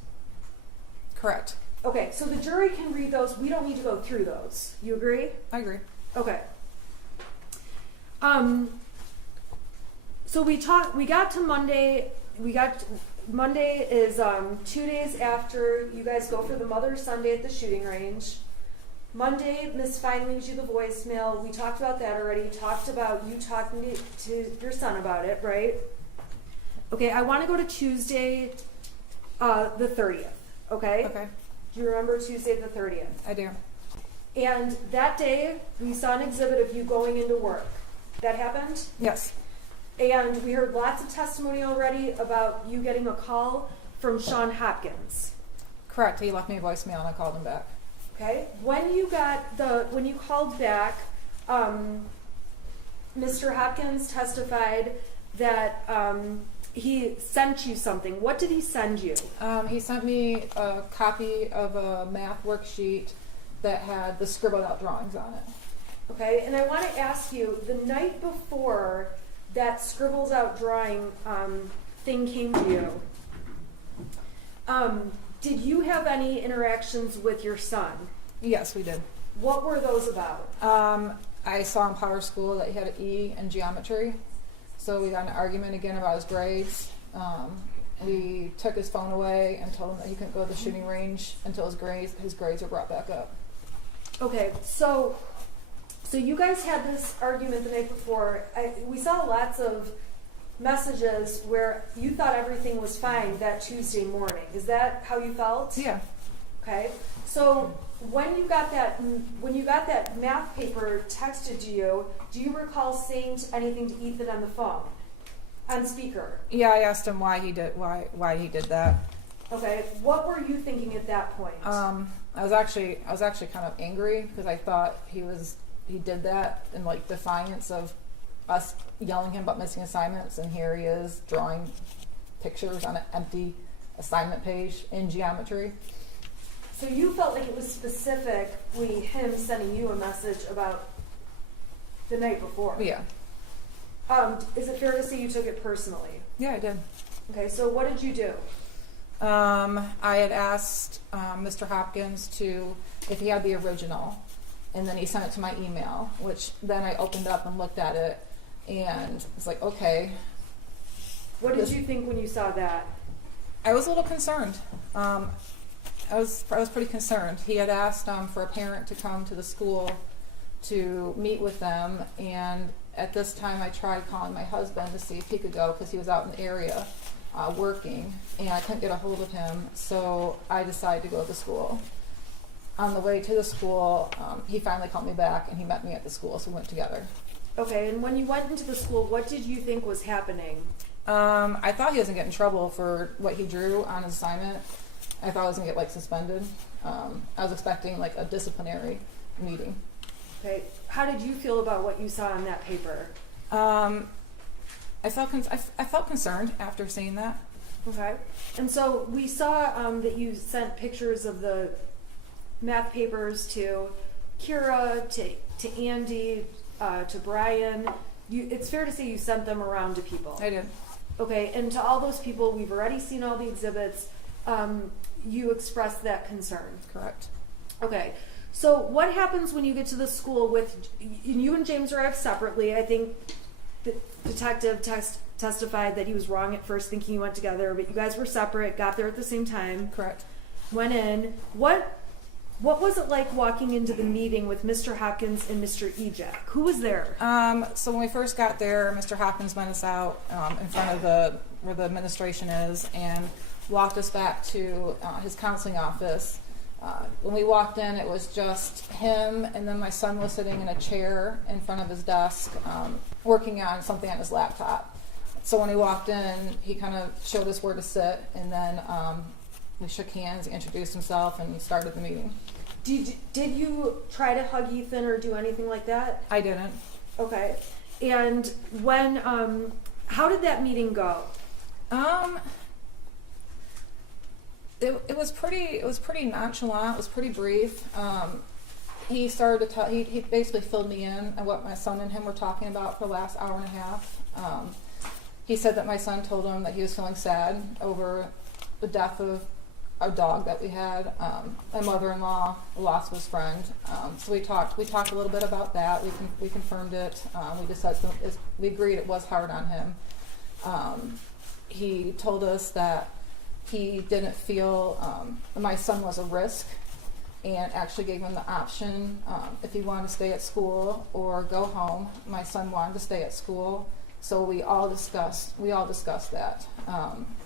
Correct. Okay, so the jury can read those. We don't need to go through those. You agree? I agree. Okay. So we got to Monday. Monday is 2 days after you guys go for the Mother's Sunday at the shooting range. Monday, Miss Fine leaves you the voicemail. We talked about that already. Talked about you talking to your son about it, right? Okay, I want to go to Tuesday, the 30th, okay? Okay, Do you remember Tuesday the 30th? I do. And that day, we saw an exhibit of you going into work. That happened? Yes. And we heard lots of testimony already about you getting a call from Sean Hopkins. Correct. He left me a voicemail and I called him back. Okay? When you called back, Mr. Hopkins testified that he sent you something. What did he send you? He sent me a copy of a math worksheet that had the scribbled out drawings on it. Okay, and I want to ask you, the night before that scribbles out drawing thing came to you, did you have any interactions with your son? Yes, we did. What were those about? I saw in Power School that he had an E in geometry, so we got in an argument again about his grades. We took his phone away and told him that he couldn't go to the shooting range until his grades were brought back up. Okay, so you guys had this argument the night before. We saw lots of messages where you thought everything was fine that Tuesday morning. Is that how you felt? Yeah. Okay. So when you got that math paper texted to you, do you recall saying anything to Ethan on the phone, on speaker? Yeah, I asked him why he did that. Okay. What were you thinking at that point? I was actually kind of angry because I thought he did that in like defiance of us yelling him about missing assignments, and here he is drawing pictures on an empty assignment page in geometry. So you felt like it was specifically him sending you a message about the night before? Yeah. Is it fair to say you took it personally? Yeah, I did. Okay, so what did you do? I had asked Mr. Hopkins if he had the original, and then he sent it to my email, which then I opened up and looked at it, and it's like, okay. What did you think when you saw that? I was a little concerned. I was pretty concerned. He had asked for a parent to come to the school to meet with them, and at this time I tried calling my husband to see if he could go because he was out in the area working, and I couldn't get a hold of him, so I decided to go to the school. On the way to the school, he finally called me back, and he met me at the school, so we went together. Okay, and when you went into the school, what did you think was happening? I thought he was going to get in trouble for what he drew on his assignment. I thought I was going to get suspended. I was expecting a disciplinary meeting. Okay, how did you feel about what you saw on that paper? I felt concerned after seeing that. Okay, and so we saw that you sent pictures of the math papers to Kira, to Andy, to Brian. It's fair to say you sent them around to people. I did. Okay, and to all those people, we've already seen all the exhibits. You expressed that concern. Correct. Okay, so what happens when you get to the school with you and James arrived separately? I think the detective testified that he was wrong at first, thinking you went together, but you guys were separate. Got there at the same time. Correct. Went in. What was it like walking into the meeting with Mr. Hopkins and Mr. Ejak? Who was there? So when we first got there, Mr. Hopkins met us out in front of where the administration is and walked us back to his counseling office. When we walked in, it was just him, and then my son was sitting in a chair in front of his desk working on something on his laptop. So when he walked in, he kind of showed us where to sit, and then we shook hands, he introduced himself, and he started the meeting. Did you try to hug Ethan or do anything like that? I didn't. Okay. And when, how did that meeting go? It was pretty nonchalant. It was pretty brief. He started to tell. He basically filled me in on what my son and him were talking about for the last hour and a half. He said that my son told him that he was feeling sad over the death of a dog that we had. My mother-in-law lost his friend. So we talked a little bit about that. We confirmed it. We decided we agreed it was hard on him. He told us that he didn't feel my son was a risk, and actually gave him the option if he wanted to stay at school or go home. My son wanted to stay at school, so we all discussed that.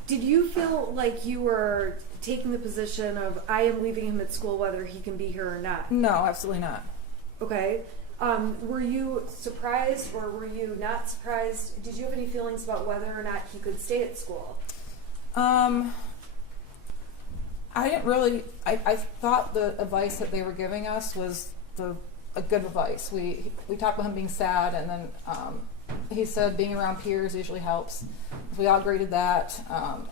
Did you feel like you were taking the position of, I am leaving him at school whether he can be here or not? No, absolutely not. Okay. Were you surprised or were you not surprised? Did you have any feelings about whether or not he could stay at school? I didn't really. I thought the advice that they were giving us was a good advice. We talked about him being sad, and then he said being around peers usually helps. We all agreed to that.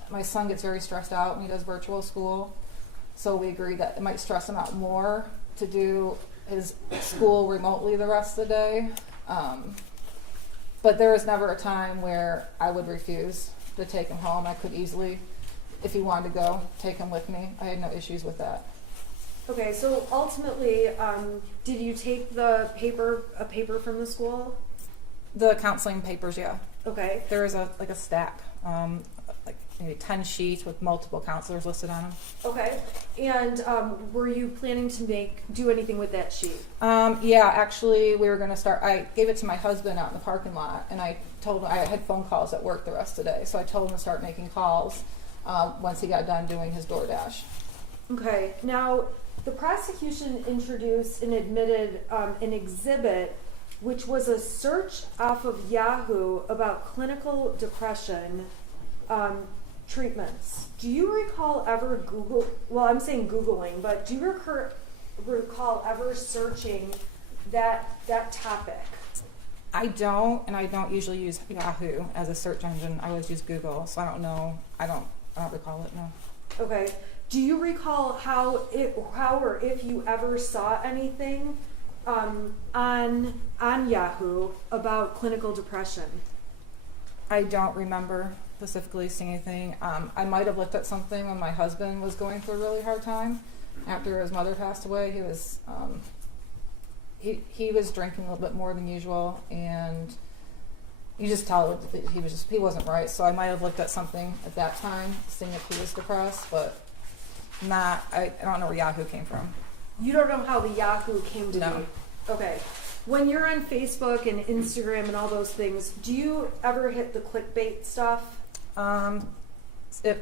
My son gets very stressed out when he does virtual school, so we agreed that it might stress him out more to do his school remotely the rest of the day. But there was never a time where I would refuse to take him home. I could easily, if he wanted to go, take him with me. I had no issues with that. Okay, so ultimately, did you take a paper from the school? The counseling papers, yeah. Okay. There was a stack, like maybe 10 sheets with multiple counselors listed on them. Okay. And were you planning to do anything with that sheet? Yeah, actually, we were going to start. I gave it to my husband out in the parking lot, and I told him I had phone calls at work the rest of the day, so I told him to start making calls once he got done doing his DoorDash. Okay. Now, the prosecution introduced and admitted an exhibit, which was a search off of Yahoo about clinical depression treatments. Do you recall ever Googling, but do you recall ever searching that topic? I don't, and I don't usually use Yahoo as a search engine. I always use Google, so I don't know. I don't recall it, no. Okay. Do you recall how or if you ever saw anything on Yahoo about clinical depression? I don't remember specifically seeing anything. I might have looked at something when my husband was going through a really hard time after his mother passed away. He was he was drinking a little bit more than usual, and you just tell that he wasn't right. So I might have looked at something at that time, seeing if he was depressed, but not. I don't know where Yahoo came from. You don't know how the Yahoo came to No. be? Okay. When you're on Facebook and Instagram and all those things, do you ever hit the clickbait stuff?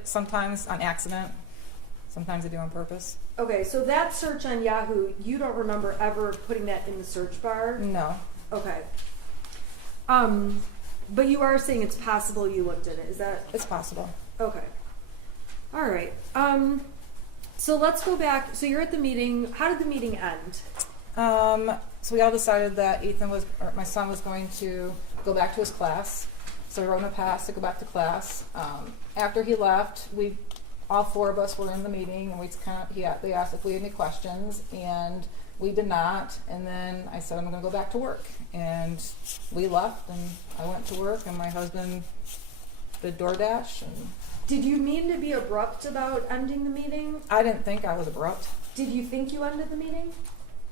Sometimes on accident. Sometimes I do on purpose. Okay, so that search on Yahoo, you don't remember ever putting that in the search bar? No. Okay. But you are saying it's possible you looked at it. Is that? It's possible. Okay. All right. So let's go back. So you're at the meeting. How did the meeting end? So we all decided that my son was going to go back to his class. So we wrote him a pass to go back to class. After he left, all four of us were in the meeting, and they asked if we had any questions, and we did not. And then I said, I'm going to go back to work. And we left, and I went to work, and my husband did DoorDash. And Did you mean to be abrupt about ending the meeting? I didn't think I was abrupt. Did you think you ended the meeting?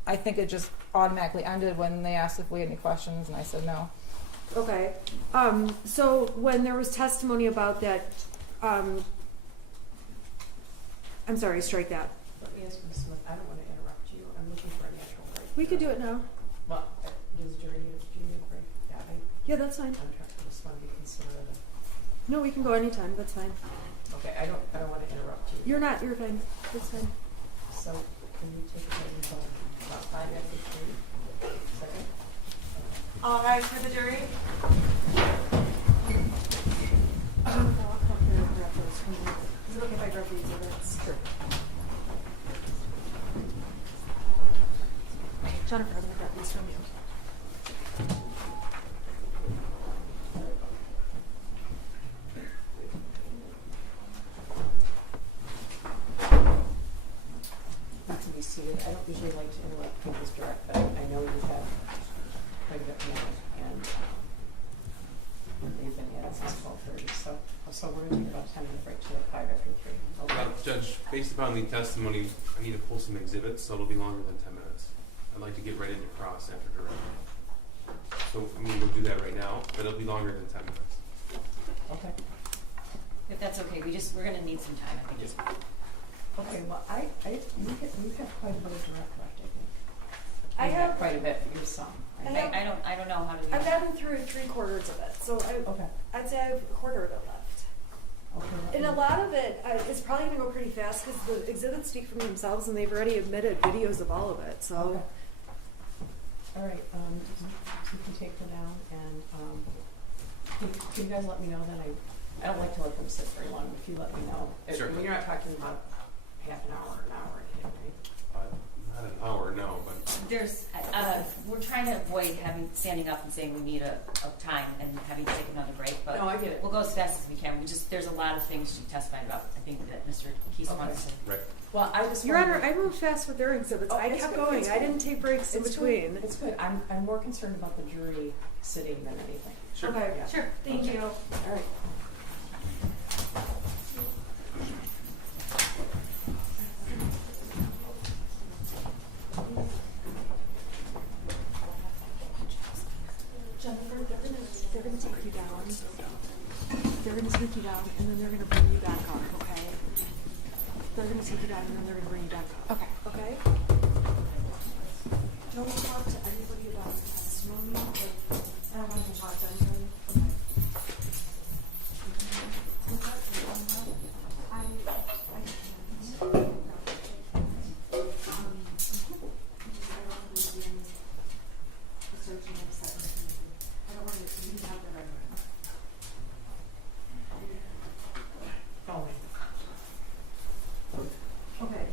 I think it just automatically ended when they asked if we had any questions, and I said no. Okay. So when there was testimony about that, I'm sorry, strike that. Let me ask Ms. Smith, I don't want to interrupt you. I'm looking for a natural break. We could do it now. Well, do you need a break? Yeah, Yeah, that's fine. I just want to be considerate of. No, we can go anytime. That's fine. Okay, I don't want to interrupt you. You're fine. That's fine. So, can you take it until about 5 after 3? Second? All rise for the jury. I'll come here and grab those from you. Is it okay if I grab these exhibits? Sure. Jennifer, I'm going to grab these from you. Not to be seated. I don't usually like to interrupt people's direct, but I know you have quite a bit more, and they've been at since 12:30. So we're going to take about 10 minute break to 5 after 3. Okay. Judge, based upon the testimony, I need to pull some exhibits, so it'll be longer than 10 minutes. I'd like to get right into cross after direct. So, we'll do that right now, but it'll be longer than 10 minutes. Okay. If that's okay, we're going to need some time, I think. Okay, well, you have quite a bit of direct left, I think. I You have, quite a bit for your son. I have- I don't know how to do I've that. gotten through 3/4 of it, so Okay. I'd say I have a quarter of it left. Okay, let And a me- lot of it is probably going to go pretty fast because the exhibits speak for themselves and they've already admitted videos of all of it. So, Okay. All right, you can take her down and, can you guys let me know then? I don't like to let them sit very long, but if you let me know. Sure. I mean, you're not talking about half an hour or anything, right? Not an hour, no, but There's, we're trying to avoid standing up and saying we need a time and having to take another break, but No, I get it. we'll go as fast as we can. There's a lot of things to testify about. I think that Mr. Keys Okay. wants to. right. Well, I just Your wanted Honor, to- I moved fast with their exhibits. Oh, I it's kept good, going. it's I good. didn't take breaks in It's between. good. It's good. I'm more concerned about the jury sitting than anything. Sure. Okay. Yeah. Sure. Thank Okay. you. All right. Jennifer, they're gonna take you down. They're gonna take you down, and then they're gonna bring you back up. Okay? They're gonna take you down, and then they're gonna bring you back up. Okay. Okay? Don't talk to anybody about the testimony. Like, I don't want to talk to anybody. Okay. I can't. Oh, Okay.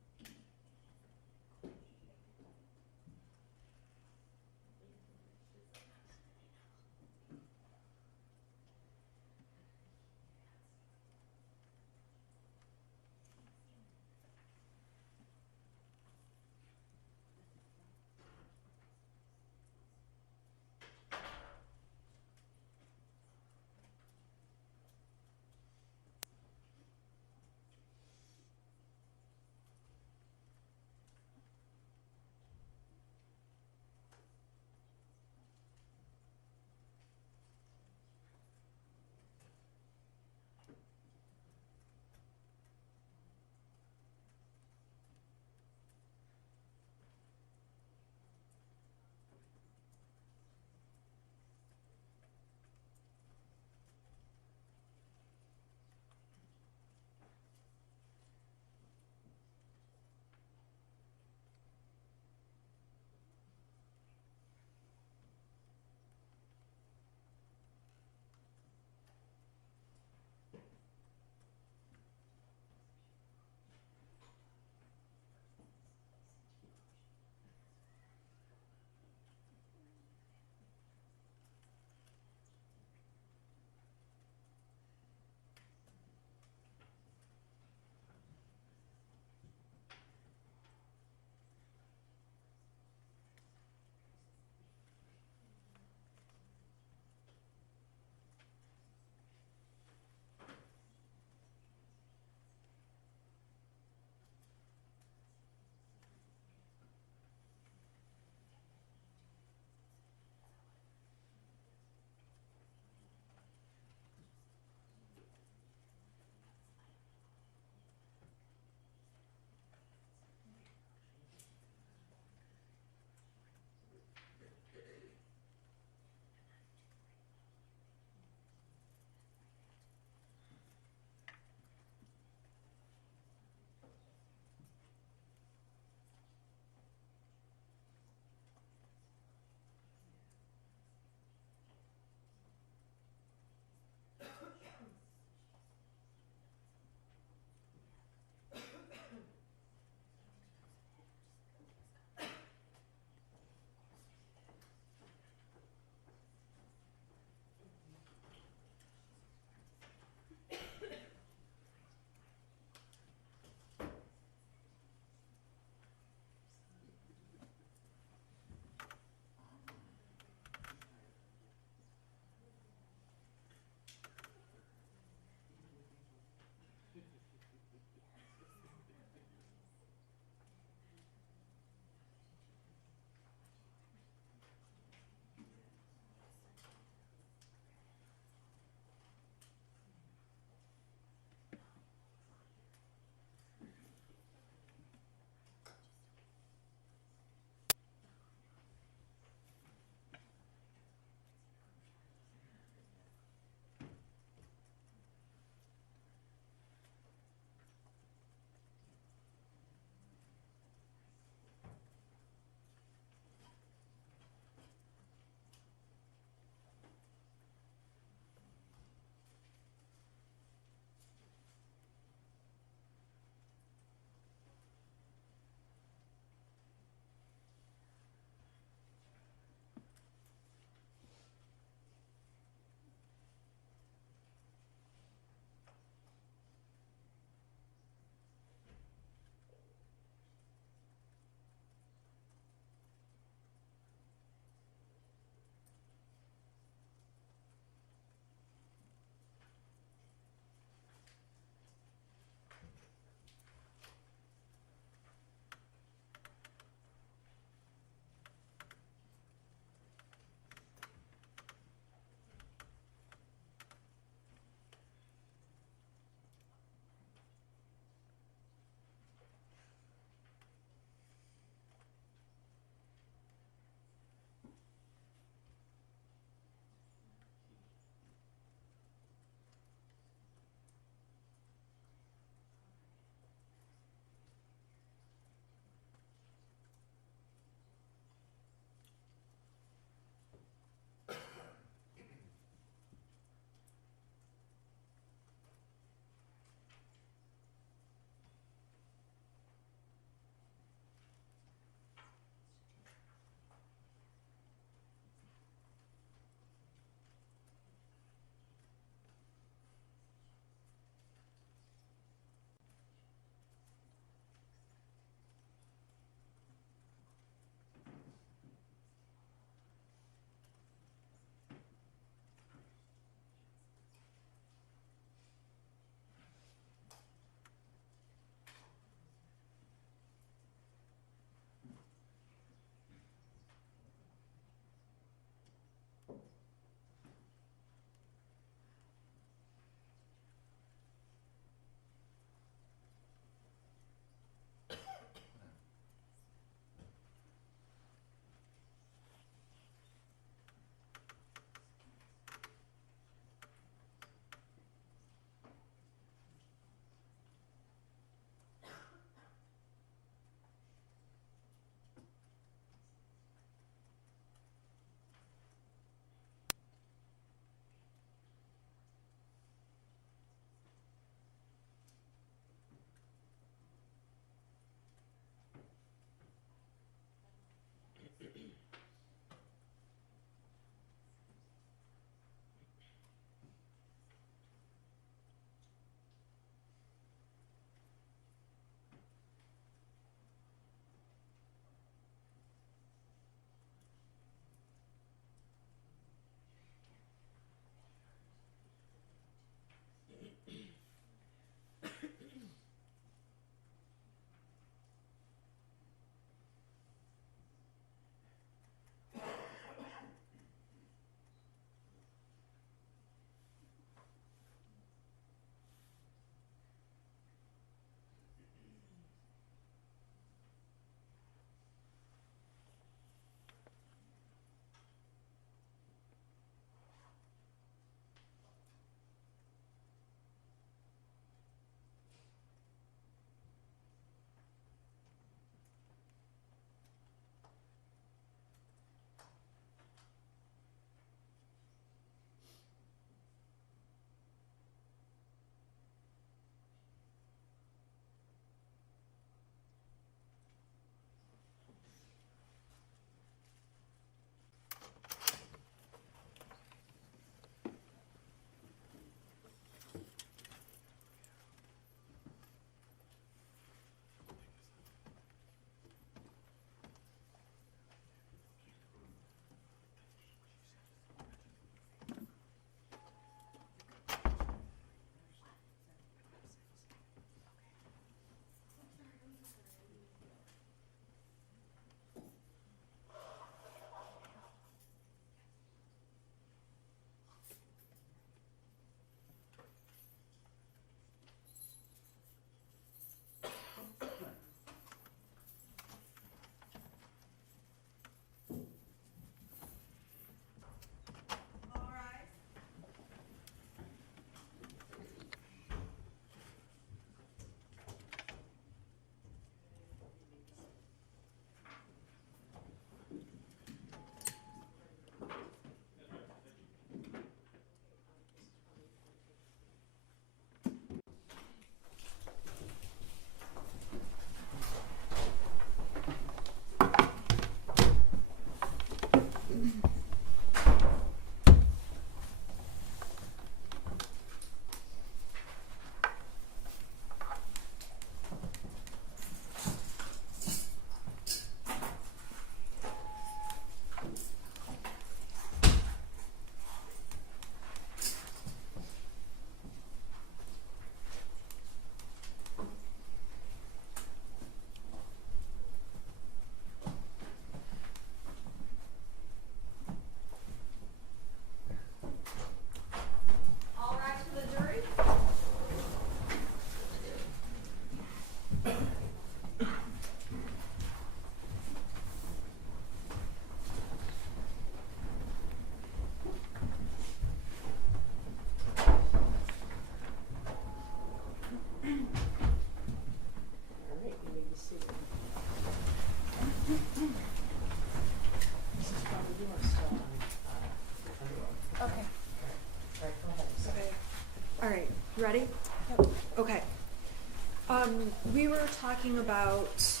talking about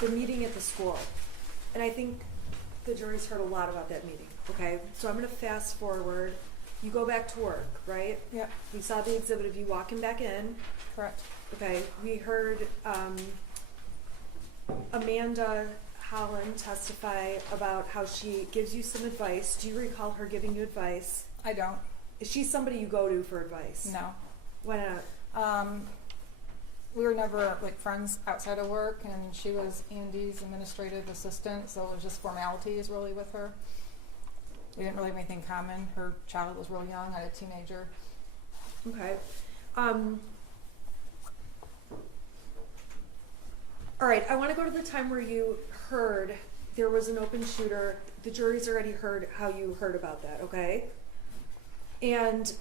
the meeting at the school. And I think the jury's heard a lot about that meeting, okay? So I'm going to fast forward. You go back to work, right? Yep, We saw the exhibit of you walking back in. correct. Okay, we heard Amanda Holland testify about how she gives you some advice. Do you recall her giving you advice? I don't. Is she somebody you go to for advice? No. Why not? We were never like friends outside of work, and she was Andy's administrative assistant, so it was just formalities really with her. We didn't really have anything common. Her child was real young, I had a teenager. Okay. All right, I want to go to the time where you heard there was an open shooter. The jury's already heard how you heard about that, okay? And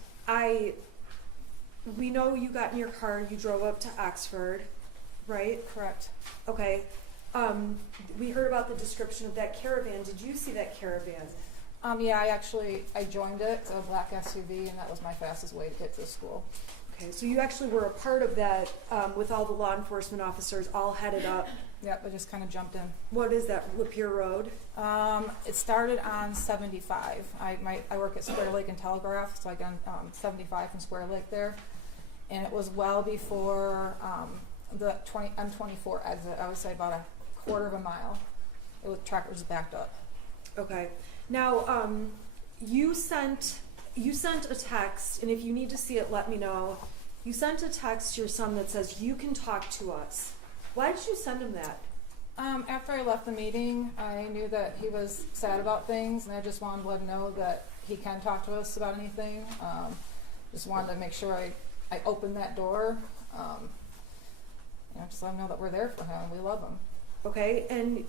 we know you got in your car and you drove up to Oxford, right? Correct. Okay. We heard about the description of that caravan. Did you see that caravan? Yeah, I joined it. It's a black SUV, and that was my fastest way to get to school. Okay, so you actually were a part of that with all the law enforcement officers all headed up. Yep, I just kind of jumped in. What is that, Lapeer Road? It started on 75. I work at Square Lake and Telegraph, so I got 75 from Square Lake there. And it was well before the M24 exit. I would say about a quarter of a mile. Tractor was backed up. Okay. Now, you sent a text, and if you need to see it, let me know. You sent a text to your son that says, "You can talk to us." Why did you send him that? After I left the meeting, I knew that he was sad about things, and I just wanted to let him know that he can talk to us about anything. Just wanted to make sure I opened that door. Just let him know that we're there for him. We love him. Okay, and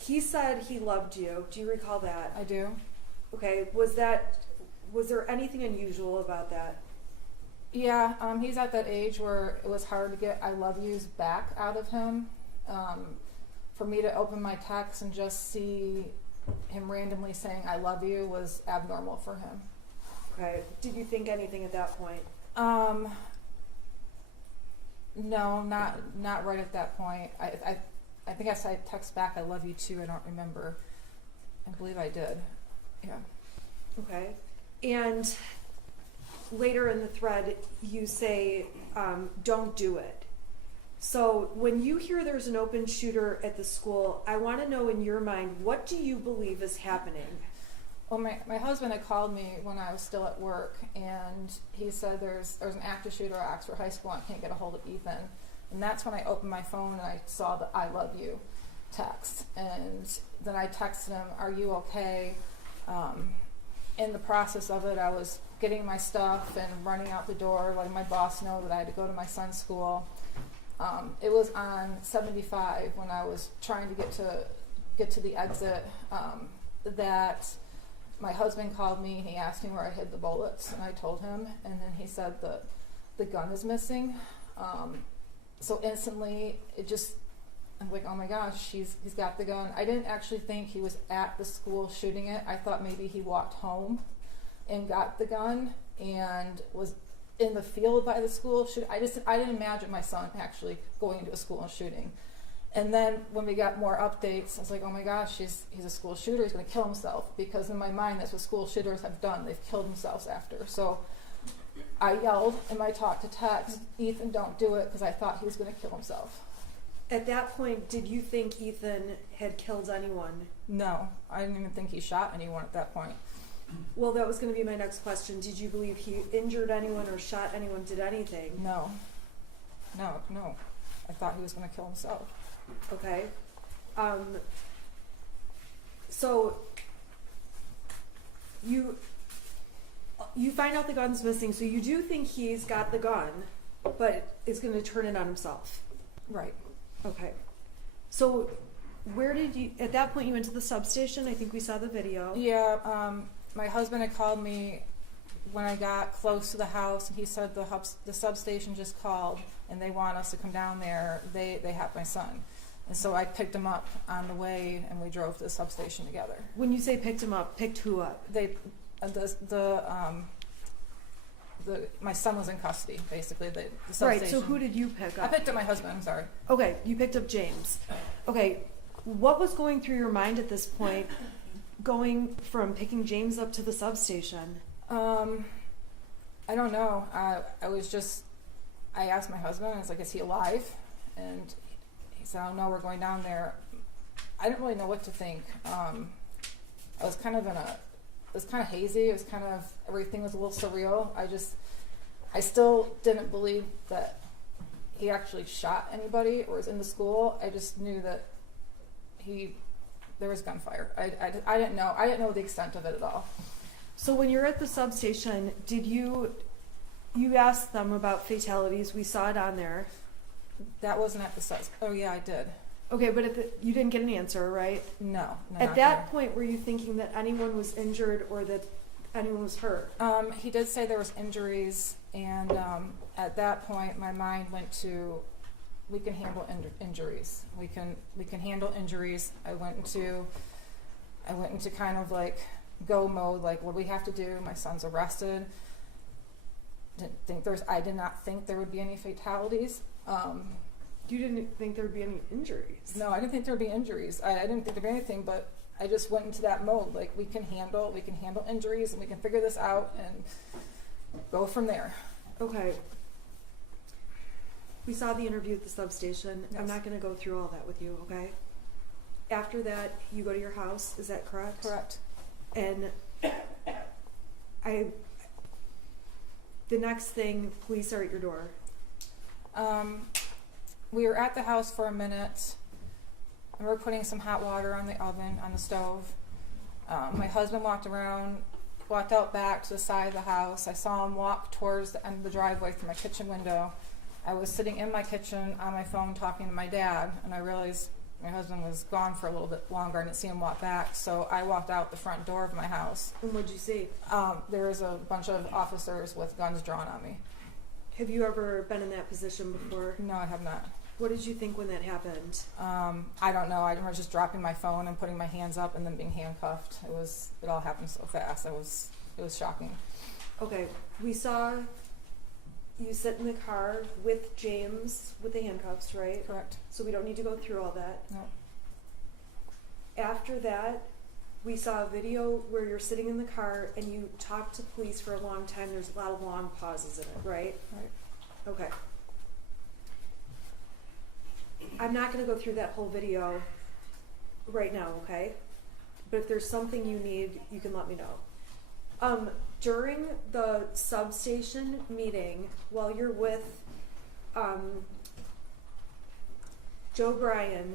he said he loved you. Do you recall that? I do. Okay, was there anything unusual about that? Yeah, he's at that age where it was hard to get I love yous back out of him. For me to open my text and just see him randomly saying I love you was abnormal for him. Okay, did you think anything at that point? No, not right at that point. I think I said text back I love you too. I don't remember. I believe I did. Yeah. Okay, and later in the thread you say don't do it. So when you hear there's an open shooter at the school, I want to know in your mind, what do you believe is happening? Well, my husband had called me when I was still at work, and he said there's an active shooter at Oxford High School and I can't get a hold of Ethan. And that's when I opened my phone and I saw the I love you text. And then I texted him, are you okay? In the process of it, I was getting my stuff and running out the door, letting my boss know that I had to go to my son's school. It was on 75 when I was trying to get to the exit that my husband called me. He asked me where I hid the bullets, and I told him, and then he said that the gun is missing. So instantly, I'm like, oh my gosh, he's got the gun. I didn't actually think he was at the school shooting it. I thought maybe he walked home and got the gun and was in the field by the school. I didn't imagine my son actually going into a school and shooting. And then when we got more updates, I was like, oh my gosh, he's a school shooter. He's going to kill himself, because in my mind, that's what school shooters have done. They've killed themselves after. So I yelled in my talk to text, Ethan, don't do it, because I thought he was going to kill himself. At that point, did you think Ethan had killed anyone? No, I didn't even think he shot anyone at that point. Well, that was going to be my next question. Did you believe he injured anyone or shot anyone, did anything? No. I thought he was going to kill himself. Okay. So you find out the gun's missing, so you do think he's got the gun, but is going to turn it on himself. Right. Okay. So where did you, at that point you went to the substation? I think we saw the video. Yeah, my husband had called me when I got close to the house, and he said the substation just called and they want us to come down there. They have my son. And so I picked him up on the way, and we drove to the substation together. When you say picked him up, picked who up? The my son was in custody, basically. The Right, substation. so who did you pick I up? picked up my husband. I'm sorry. Okay, you picked up James. Okay, what was going through your mind at this point, going from picking James up to the substation? I don't know. I asked my husband, I was like, is he alive? And he said, oh no, we're going down there. I didn't really know what to think. I was kind of it was kind of hazy. It was kind of, everything was a little surreal. I still didn't believe that he actually shot anybody or was in the school. I just knew that there was gunfire. I didn't know the extent of it at all. So when you're at the substation, did you asked them about fatalities? We saw it on there. That wasn't at the sus. Oh yeah, I did. Okay, but you didn't get an answer, right? No. At not that there. point, were you thinking that anyone was injured or that anyone was hurt? He did say there was injuries, and at that point, my mind went to, we can handle injuries. We can handle injuries. I went into kind of like go mode, like what do we have to do? My son's arrested. I did not think there would be any fatalities. You didn't think there would be any injuries? No, I didn't think there would be injuries. I didn't think there'd be anything, but I just went into that mode, like we can handle injuries, and we can figure this out and go from there. Okay. We saw the interview at the substation. Yes. I'm not going to go through all that with you, okay? After that, you go to your house. Is that correct? Correct. And the next thing, police are at your door. We were at the house for a minute, and we were putting some hot water on the oven, on the stove. My husband walked out back to the side of the house. I saw him walk towards the end of the driveway through my kitchen window. I was sitting in my kitchen on my phone talking to my dad, and I realized my husband was gone for a little bit longer. I didn't see him walk back, so I walked out the front door of my house. And what'd you see? There was a bunch of officers with guns drawn on me. Have you ever been in that position before? No, I have not. What did you think when that happened? I don't know. I remember just dropping my phone and putting my hands up and then being handcuffed. It all happened so fast. It was shocking. Okay, we saw you sit in the car with James with the handcuffs, right? Correct. So we don't need to go through all that. No. After that, we saw a video where you're sitting in the car and you talk to police for a long time. There's a lot of long pauses in it, right? Right. Okay. I'm not going to go through that whole video right now, okay? But if there's something you need, you can let me know. During the substation meeting, while you're with Joe Bryan,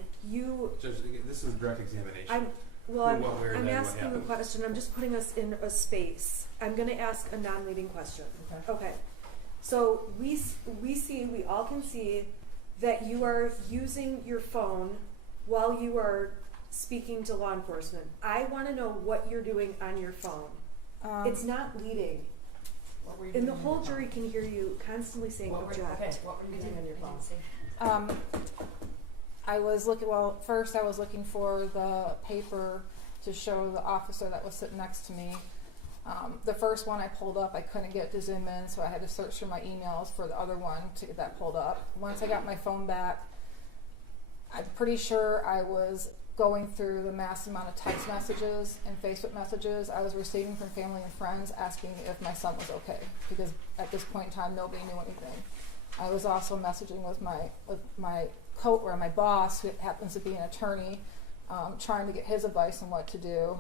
Judge, this is direct examination. I'm Who, what, where, I'm then, what asking a happened? question. I'm just putting us in a space. I'm going to ask a non-leading question. Okay. So we all can see that you are using your phone while you are speaking to law enforcement. I want to know what you're doing on your phone. It's not leading. What were you And the doing on whole your phone? jury can hear you constantly saying What were you object. doing on your phone? First I was looking for the paper to show the officer that was sitting next to me. The first one I pulled up, I couldn't get to zoom in, so I had to search through my emails for the other one to get that pulled up. Once I got my phone back, I'm pretty sure I was going through the mass amount of text messages and Facebook messages I was receiving from family and friends asking if my son was okay, because at this point in time nobody knew anything. I was also messaging with my my boss, who happens to be an attorney, trying to get his advice on what to do.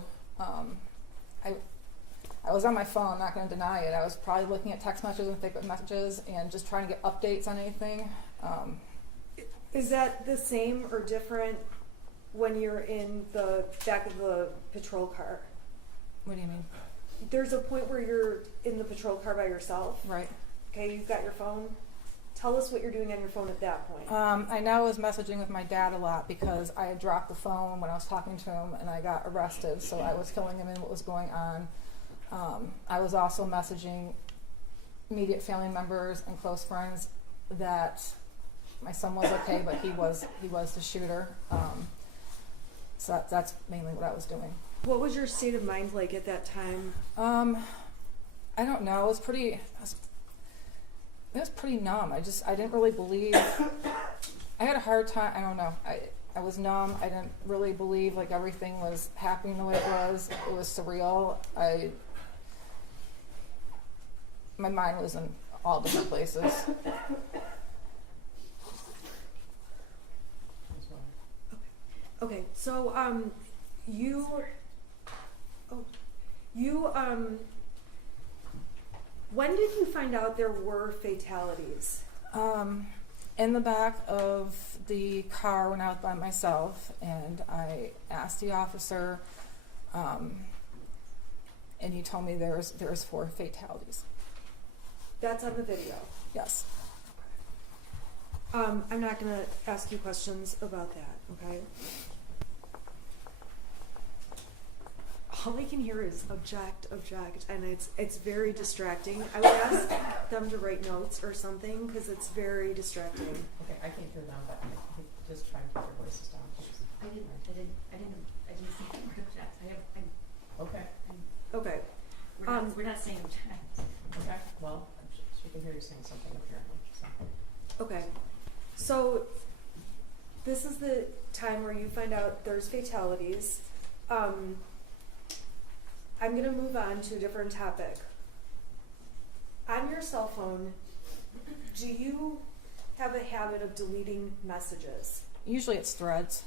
I was on my phone, I'm not going to deny it. I was probably looking at text messages and Facebook messages and just trying to get updates on anything. Is that the same or different when you're in the back of the patrol car? What do you mean? There's a point where you're in the patrol car by yourself. Right. Okay, you've got your phone. Tell us what you're doing on your phone at that point. I know I was messaging with my dad a lot because I had dropped the phone when I was talking to him and I got arrested, so I was filling him in what was going on. I was also messaging immediate family members and close friends that my son was okay, but he was the shooter. So that's mainly what I was doing. What was your state of mind like at that time? I don't know. I was It was pretty numb. I didn't really believe. I had a hard time. I don't know. I was numb. I didn't really believe like everything was happening the way it was. It was surreal. My mind was in all different places. As well. Okay, so when did you find out there were fatalities? In the back of the car when I was by myself, and I asked the officer, and he told me there was 4 fatalities. That's on the video. Yes. I'm not going to ask you questions about that, okay? All I can hear is object, and it's very distracting. I would ask them to write notes or something because it's very distracting. Okay, I can't hear them, but I just try and keep their voices down, please. I didn't say the word object. Okay, Okay. We're not saying object. okay, well, she can hear you saying something apparently, so. Okay. So this is the time where you find out there's fatalities. I'm going to move on to a different topic. On your cell phone, do you have a habit of deleting messages? Usually it's threads.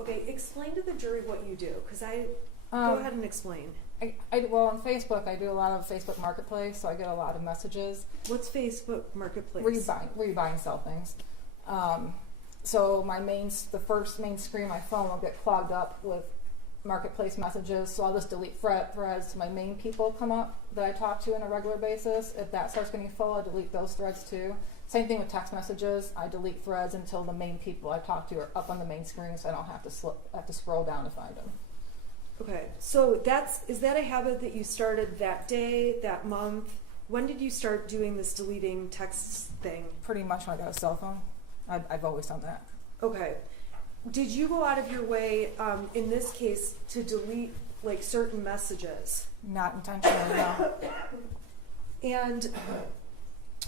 Okay, explain to the jury what you do, because go ahead and explain. Well, on Facebook, I do a lot of Facebook Marketplace, so I get a lot of messages. What's Facebook Marketplace? Where you buy and sell things. So the first main screen of my phone will get clogged up with Marketplace messages, so I'll just delete threads till my main people come up that I talk to on a regular basis. If that starts getting full, I delete those threads too. Same thing with text messages. I delete threads until the main people I talk to are up on the main screen, so I don't have to scroll down to find them. Okay, so is that a habit that you started that day, that month? When did you start doing this deleting texts thing? Pretty much when I got a cell phone. I've always done that. Okay. Did you go out of your way, in this case, to delete like certain messages? Not intentionally, no. And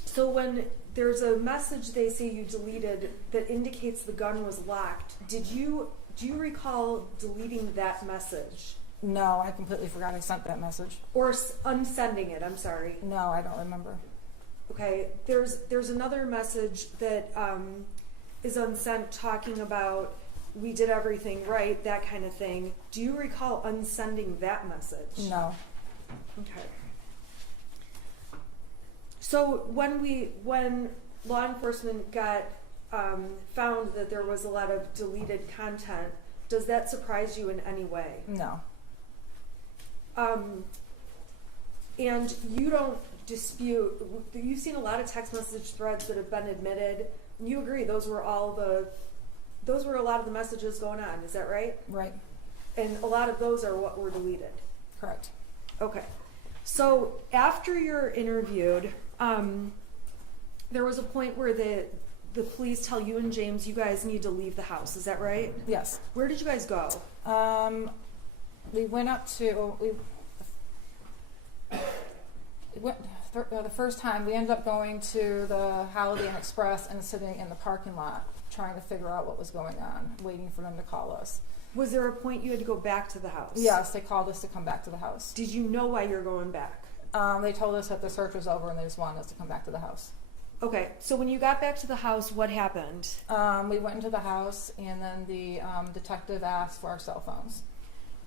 so when there's a message they say you deleted that indicates the gun was locked, do you recall deleting that message? No, I completely forgot I sent that message. Or unsending it, I'm sorry. No, I don't remember. Okay, there's another message that is unsent talking about we did everything right, that kind of thing. Do you recall unsending that message? No. Okay. So when law enforcement got found that there was a lot of deleted content, does that surprise you in any way? No. And you don't dispute, you've seen a lot of text message threads that have been admitted. You agree those were a lot of the messages going on, is that right? Right. And a lot of those are what were deleted. Correct. Okay. So after you're interviewed, there was a point where the police tell you and James you guys need to leave the house, is that right? Yes. Where did you guys go? We went up to the first time we ended up going to the Holiday Inn Express and sitting in the parking lot trying to figure out what was going on, waiting for them to call us. Was there a point you had to go back to the house? Yes, they called us to come back to the house. Did you know why you're going back? They told us that the search was over and they just wanted us to come back to the house. Okay, so when you got back to the house, what happened? We went into the house and then the detective asked for our cell phones.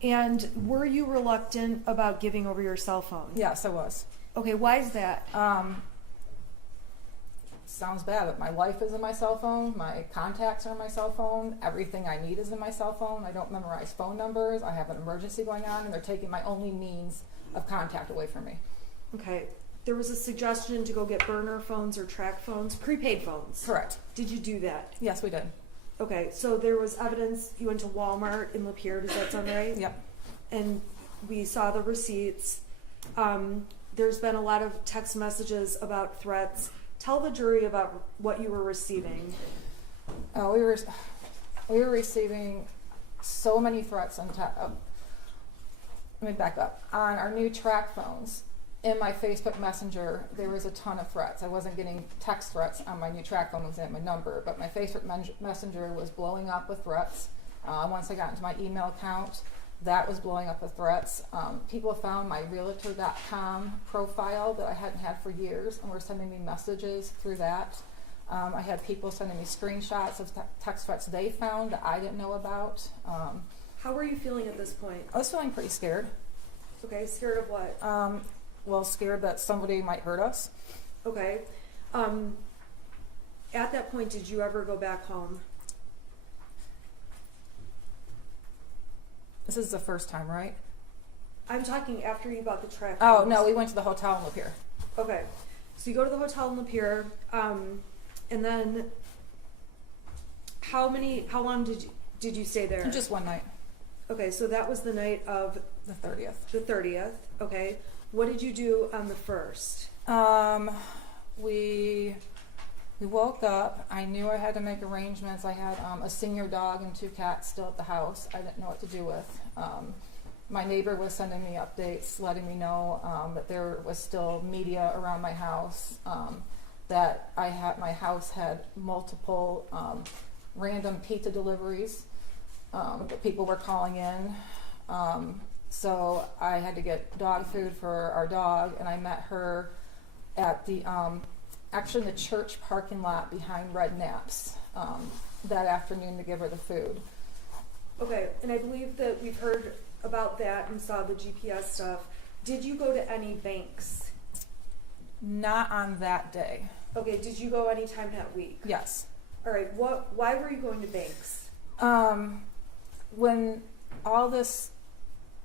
And were you reluctant about giving over your cell phone? Yes, I was. Okay, why is that? Sounds bad, but my life is in my cell phone, my contacts are in my cell phone, everything I need is in my cell phone. I don't memorize phone numbers, I have an emergency going on, and they're taking my only means of contact away from me. Okay, there was a suggestion to go get burner phones or track phones, prepaid phones. Correct. Did you do that? Yes, we did. Okay, so there was evidence, you went to Walmart in Lapeer, does that sound right? Yep. And we saw the receipts. There's been a lot of text messages about threats. Tell the jury about what you were receiving. We were receiving so many threats on let me back up. On our new track phones, in my Facebook Messenger, there was a ton of threats. I wasn't getting text threats on my new track phone, was at my number, but my Facebook Messenger was blowing up with threats. Once I got into my email account, that was blowing up with threats. People found my Realtor.com profile that I hadn't had for years and were sending me messages through that. I had people sending me screenshots of text threats they found that I didn't know about. How were you feeling at this point? I was feeling pretty scared. Okay, scared of what? Well, scared that somebody might hurt us. Okay. At that point, did you ever go back home? This is the first time, right? I'm talking after you bought the track. Oh, phones. no, we went to the hotel in Lapeer. Okay. So you go to the hotel in Lapeer, and then how long did you stay there? Just one night, Okay, so that was the night of the 30th. the 30th. Okay. What did you do on the 1st? We woke up. I knew I had to make arrangements. I had a senior dog and 2 cats still at the house. I didn't know what to do with. My neighbor was sending me updates, letting me know that there was still media around my house, that my house had multiple random pizza deliveries that people were calling in. So I had to get dog food for our dog, and I met her at the actually in the church parking lot behind Red Naps that afternoon to give her the food. Okay, and I believe that we've heard about that and saw the GPS stuff. Did you go to any banks? Not on that day. Okay, did you go any time that week? Yes. All right, why were you going to banks? When all this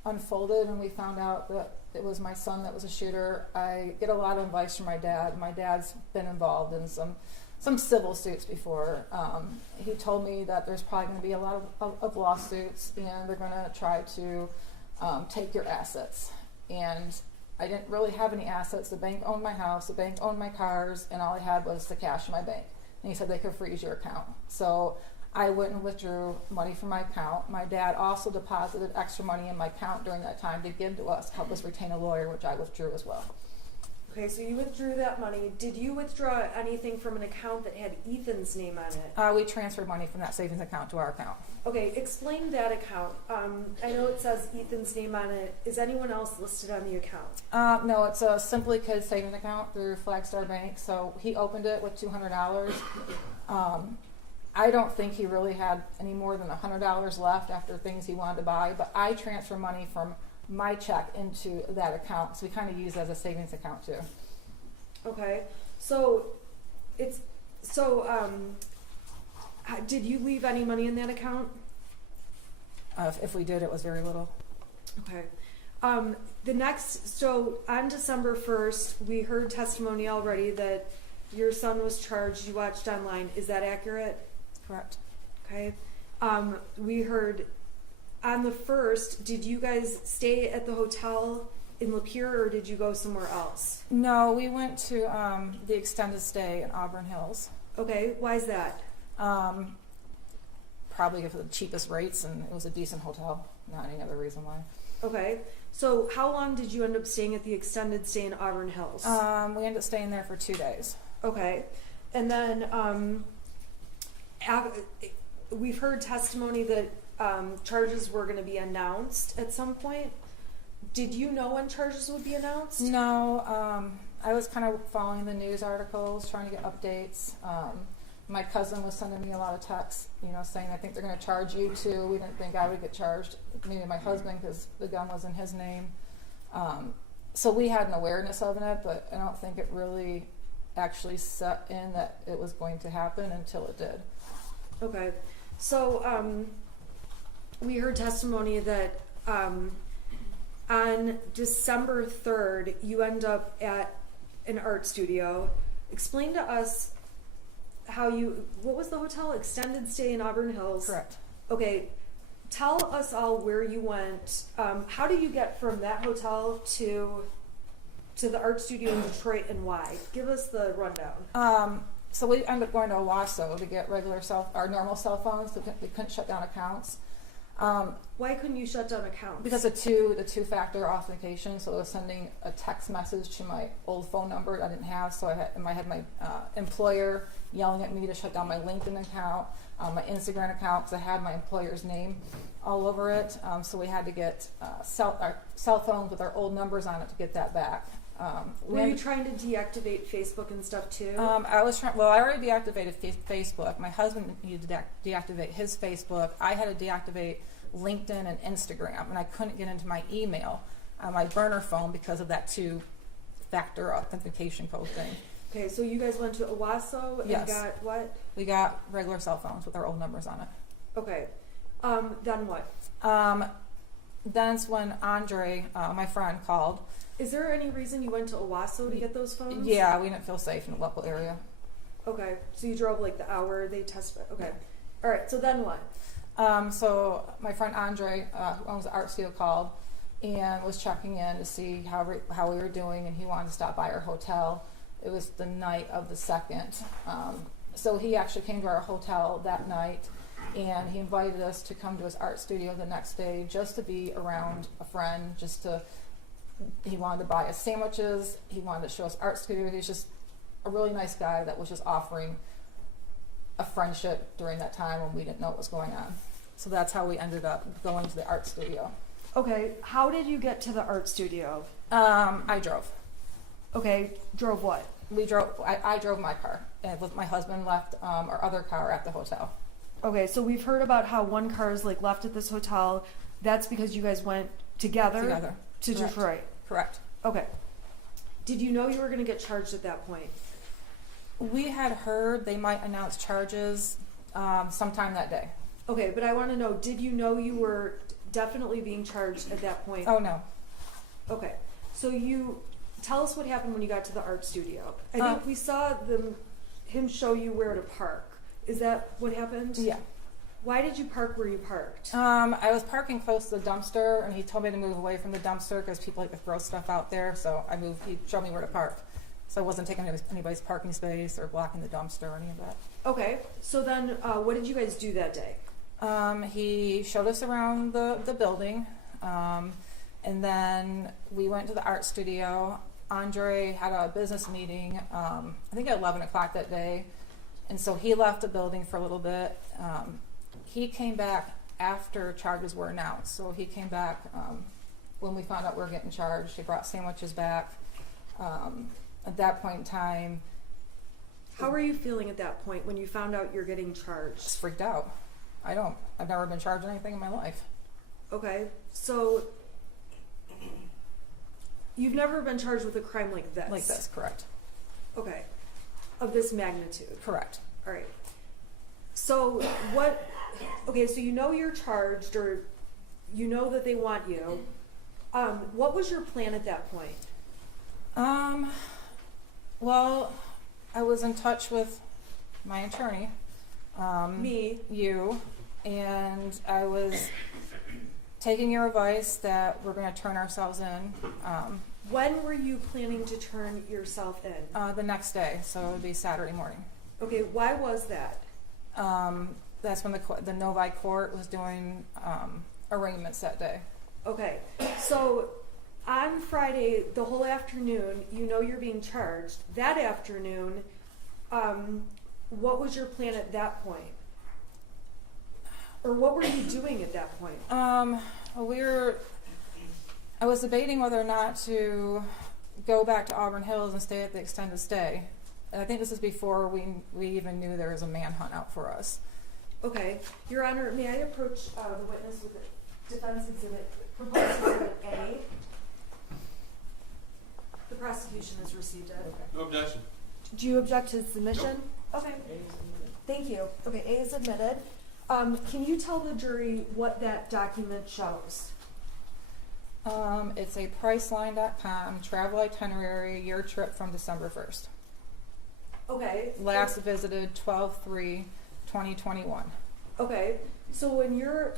unfolded and we found out that it was my son that was a shooter, I get a lot of advice from my dad. My dad's been involved in some civil suits before. He told me that there's probably going to be a lot of lawsuits, and they're going to try to take your assets. And I didn't really have any assets. The bank owned my house, the bank owned my cars, and all I had was the cash in my bank. And he said they could freeze your account. So I went and withdrew money from my account. My dad also deposited extra money in my account during that time to give to us, help us retain a lawyer, which I withdrew as well. Okay, so you withdrew that money. Did you withdraw anything from an account that had Ethan's name on it? We transferred money from that savings account to our account. Okay, explain that account. I know it says Ethan's name on it. Is anyone else listed on the account? No, it's a Simply Kids savings account through Flagstar Bank. So he opened it with $200. I don't think he really had any more than $100 left after things he wanted to buy, but I transfer money from my check into that account, so we kind of use it as a savings account too. Okay, did you leave any money in that account? If we did, it was very little. Okay. On December 1st, we heard testimony already that your son was charged. You watched online. Is that accurate? Correct. Okay. We heard on the 1st, did you guys stay at the hotel in Lapeer, or did you go somewhere else? No, we went to the extended stay in Auburn Hills. Okay. Why is that? Probably for the cheapest rates, and it was a decent hotel. Not any other reason why. Okay. So how long did you end up staying at the extended stay in Auburn Hills? We ended up staying there for 2 days. Okay. And then we've heard testimony that charges were going to be announced at some point. Did you know when charges would be announced? No, I was kind of following the news articles, trying to get updates. My cousin was sending me a lot of texts, saying, I think they're going to charge you too. We didn't think I would get charged. Maybe my husband, because the gun was in his name. So we had an awareness of it, but I don't think it really actually set in that it was going to happen until it did. Okay. So we heard testimony that on December 3rd, you end up at an art studio. Explain to us what was the hotel? Extended stay in Auburn Hills. Correct. Okay. Tell us all where you went. How do you get from that hotel to the art studio in Detroit, and why? Give us the rundown. So we ended up going to Owasso to get our normal cell phones, so we couldn't shut down accounts. Why couldn't you shut down accounts? Because the two-factor authentication, so it was sending a text message to my old phone number I didn't have, so I had my employer yelling at me to shut down my LinkedIn account, my Instagram account, because I had my employer's name all over it. So we had to get our cell phones with our old numbers on it to get that back. Were you trying to deactivate Facebook and stuff too? I was trying. Well, I already deactivated Facebook. My husband needed to deactivate his Facebook. I had to deactivate LinkedIn and Instagram, and I couldn't get into my email on my burner phone because of that two-factor authentication code thing. Okay, so you guys went to Owasso and Yes. got what? We got regular cell phones with our old numbers on it. Okay. Then what? Then it's when Andre, my friend, called. Is there any reason you went to Owasso to get those phones? Yeah, we didn't feel safe in the local area. Okay, so you drove like the hour they tested. Okay. All right, so then what? So my friend Andre, who owns the art studio, called and was checking in to see how we were doing, and he wanted to stop by our hotel. It was the night of the 2nd. So he actually came to our hotel that night, and he invited us to come to his art studio the next day just to be around a friend, he wanted to buy us sandwiches, he wanted to show us art studio. He's just a really nice guy that was just offering a friendship during that time when we didn't know what was going on. So that's how we ended up going to the art studio. Okay, how did you get to the art studio? I drove. Okay, drove what? I drove my car, and with my husband left our other car at the hotel. Okay, so we've heard about how one car is like left at this hotel. That's because you guys went together to Correct. Detroit. Correct. Okay. Did you know you were going to get charged at that point? We had heard they might announce charges sometime that day. Okay, but I want to know, did you know you were definitely being charged at that point? Oh, no. Okay, so tell us what happened when you got to the art studio. I think we saw him show you where to park. Is that what happened? Yeah. Why did you park where you parked? I was parking close to the dumpster, and he told me to move away from the dumpster because people like to throw stuff out there. So I moved. He showed me where to park, so I wasn't taking anybody's parking space or blocking the dumpster or any of that. Okay, so then what did you guys do that day? He showed us around the building, and then we went to the art studio. Andre had a business meeting, I think at 11 o'clock that day, and so he left the building for a little bit. He came back after charges were announced. So he came back when we found out we were getting charged. He brought sandwiches back. At that point in time, How were you feeling at that point when you found out you're getting charged? just freaked out. I've never been charged anything in my life. Okay, so you've never been charged with a crime like this? Like this, correct. Okay, of this magnitude. Correct. All right. So so you know you're charged, or you know that they want you. What was your plan at that point? Well, I was in touch with my attorney. Me. You. And I was taking your advice that we're going to turn ourselves in. When were you planning to turn yourself in? The next day, so it would be Saturday morning. Okay, why was that? That's when the Novi court was doing arraignments that day. Okay, so on Friday, the whole afternoon, you know you're being charged. That afternoon, what was your plan at that point? Or what were you doing at that point? I was debating whether or not to go back to Auburn Hills and stay at the extended stay. And I think this is before we even knew there was a manhunt out for us. Okay, Your Honor, may I approach the witness with the defense exhibit, proposed exhibit A? The prosecution has received it. No objection. Do you object to submission? Okay, thank you. Okay, A is admitted. Can you tell the jury what that document shows? It's a Priceline.com travel itinerary, your trip from December 1st. Okay. Last visited 12/3/2021. Okay, so when you're,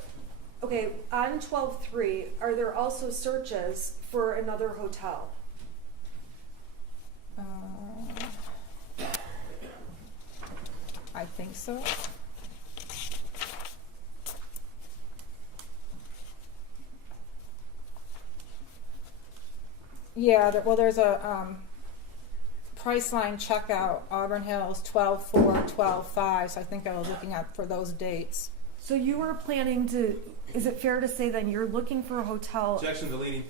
on 12/3, are there also searches for another hotel? I think so. Yeah, there's a Priceline checkout, Auburn Hills, 12/4, 12/5. So I think I was looking at for those dates. So you were planning to, is it fair to say then you're looking for a hotel? Objection deleting.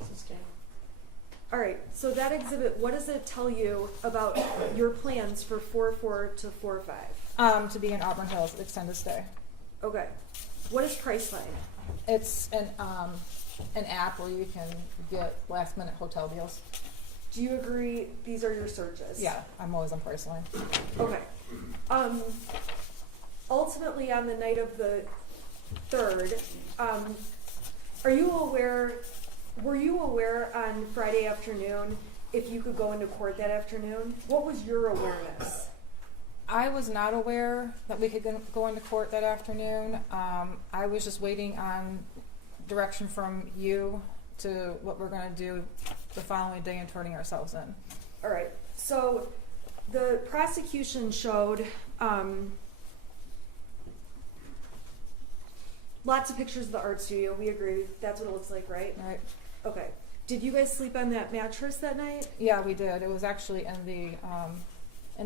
Sustain. All right, so that exhibit, what does it tell you about your plans for 4/4 to 4/5? To be in Auburn Hills, extended stay. Okay. What is Priceline? It's an app where you can get last minute hotel deals. Do you agree these are your searches? Yeah, I'm always on Priceline. Okay. Ultimately, on the night of the 3rd, were you aware on Friday afternoon if you could go into court that afternoon? What was your awareness? I was not aware that we could go into court that afternoon. I was just waiting on direction from you to what we're going to do the following day and turning ourselves in. All right. So the prosecution showed lots of pictures of the art studio. We agree. That's what it looks like, right? All right. Okay. Did you guys sleep on that mattress that night? Yeah, we did. It was actually in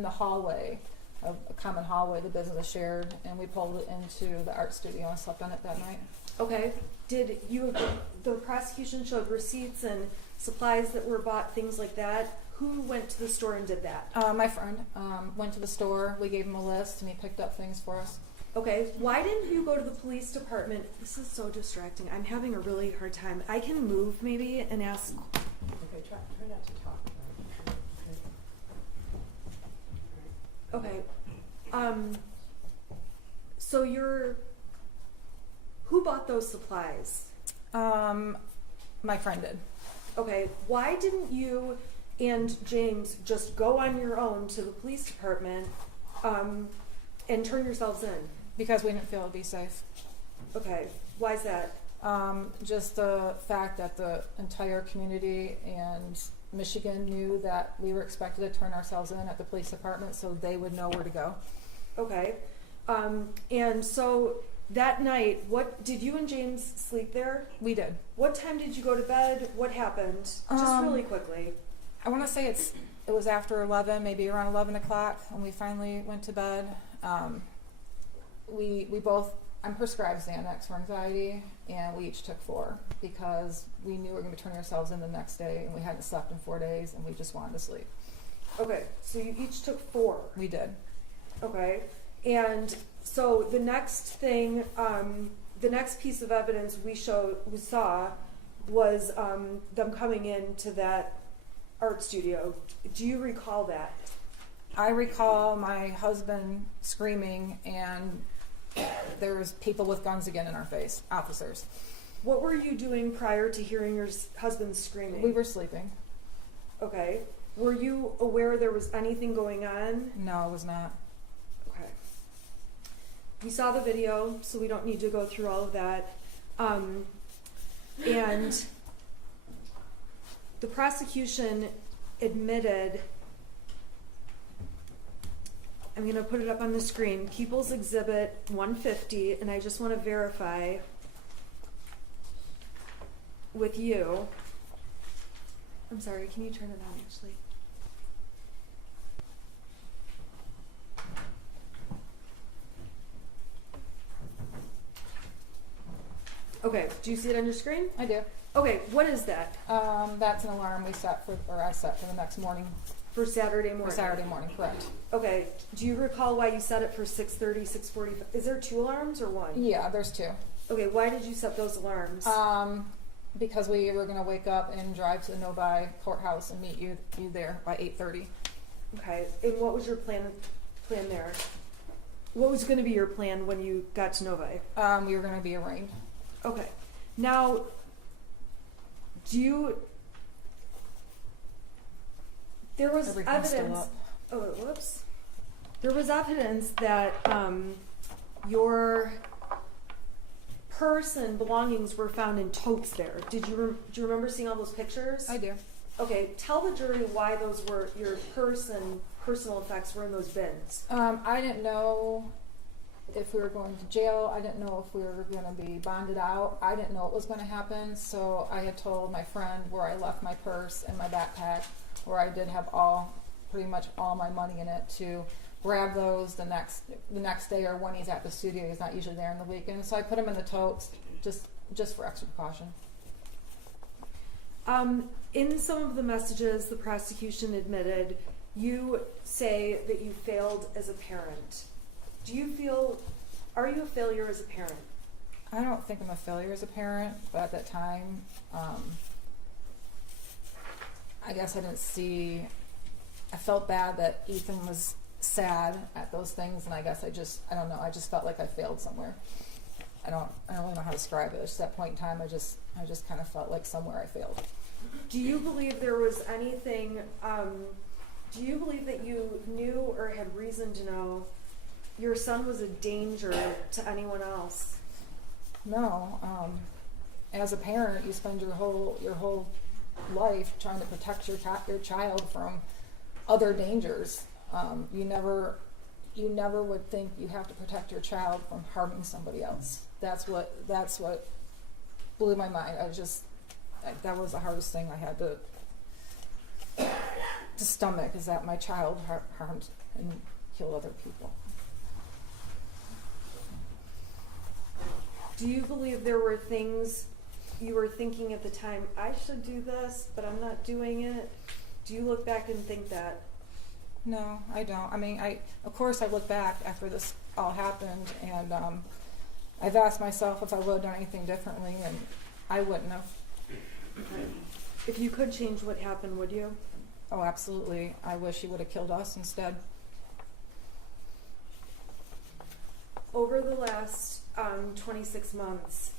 the hallway, a common hallway the business is shared, and we pulled it into the art studio and slept on it that night. Okay. Did you? The prosecution showed receipts and supplies that were bought, things like that. Who went to the store and did that? My friend went to the store. We gave him a list, and he picked up things for us. Okay. Why didn't you go to the police department? This is so distracting. I'm having a really hard time. I can move maybe and ask. Okay, try not to talk about it. Okay. So who bought those supplies? My friend did. Okay. Why didn't you and James just go on your own to the police department and turn yourselves in? Because we didn't feel it'd be safe. Okay. Why is that? Just the fact that the entire community and Michigan knew that we were expected to turn ourselves in at the police department, so they would know where to go. Okay. And so that night, did you and James sleep there? We did. What time did you go to bed? What happened? Just really quickly. I want to say it was after 11, maybe around 11 o'clock when we finally went to bed. We both, I'm prescribed Xanax for anxiety, and we each took 4 because we knew we were going to turn ourselves in the next day, and we hadn't slept in 4 days, and we just wanted to sleep. Okay, so you each took 4. We did. Okay, and so the next thing, the next piece of evidence we saw was them coming into that art studio. Do you recall that? I recall my husband screaming, and there was people with guns again in our face, officers. What were you doing prior to hearing your husband screaming? We were sleeping. Okay. Were you aware there was anything going on? No, I was not. Okay. We saw the video, so we don't need to go through all of that. And the prosecution admitted, I'm going to put it up on the screen, People's Exhibit 150, and I just want to verify with you. I'm sorry, can you turn it on actually? Okay, do you see it on your screen? I do. Okay, what is that? That's an alarm I set for the next morning. For Saturday morning? For Saturday morning, correct. Okay, do you recall why you set it for 6:30, 6:45? Is there 2 alarms or 1? Yeah, there's 2. Okay, why did you set those alarms? Because we were going to wake up and drive to the Novi courthouse and meet you there by 8:30. Okay, and what was your plan there? What was going to be your plan when you got to Novi? We were going to be arraigned. Okay, now, there was Everything's still evidence. up. Oh, whoops. There was evidence that your purse and belongings were found in totes there. Do you remember seeing all those pictures? I do. Okay, tell the jury why those were your purse and personal effects were in those bins. I didn't know if we were going to jail. I didn't know if we were going to be bonded out. I didn't know what was going to happen. So I had told my friend where I left my purse and my backpack, where I did have pretty much all my money in it, to grab those the next day, or when he's at the studio. He's not usually there on the weekend. So I put them in the totes just for extra precaution. In some of the messages the prosecution admitted, you say that you failed as a parent. Are you a failure as a parent? I don't think I'm a failure as a parent, but at that time, I guess I felt bad that Ethan was sad at those things, and I guess I don't know, I just felt like I failed somewhere. I don't really know how to describe it. It's just that point in time, I just kind of felt like somewhere I failed. Do you believe there was anything, do you believe that you knew or had reason to know your son was a danger to anyone else? No. As a parent, you spend your whole life trying to protect your child from other dangers. You never would think you have to protect your child from harming somebody else. That's what blew my mind. That was the hardest thing I had to stomach, is that my child harmed and killed other people. Do you believe there were things you were thinking at the time, I should do this, but I'm not doing it? Do you look back and think that? No, I don't. I mean, of course I look back after this all happened, and I've asked myself if I would have done anything differently, and I wouldn't have. If you could change what happened, would you? Oh, absolutely. I wish he would have killed us instead. Over the last 26 months,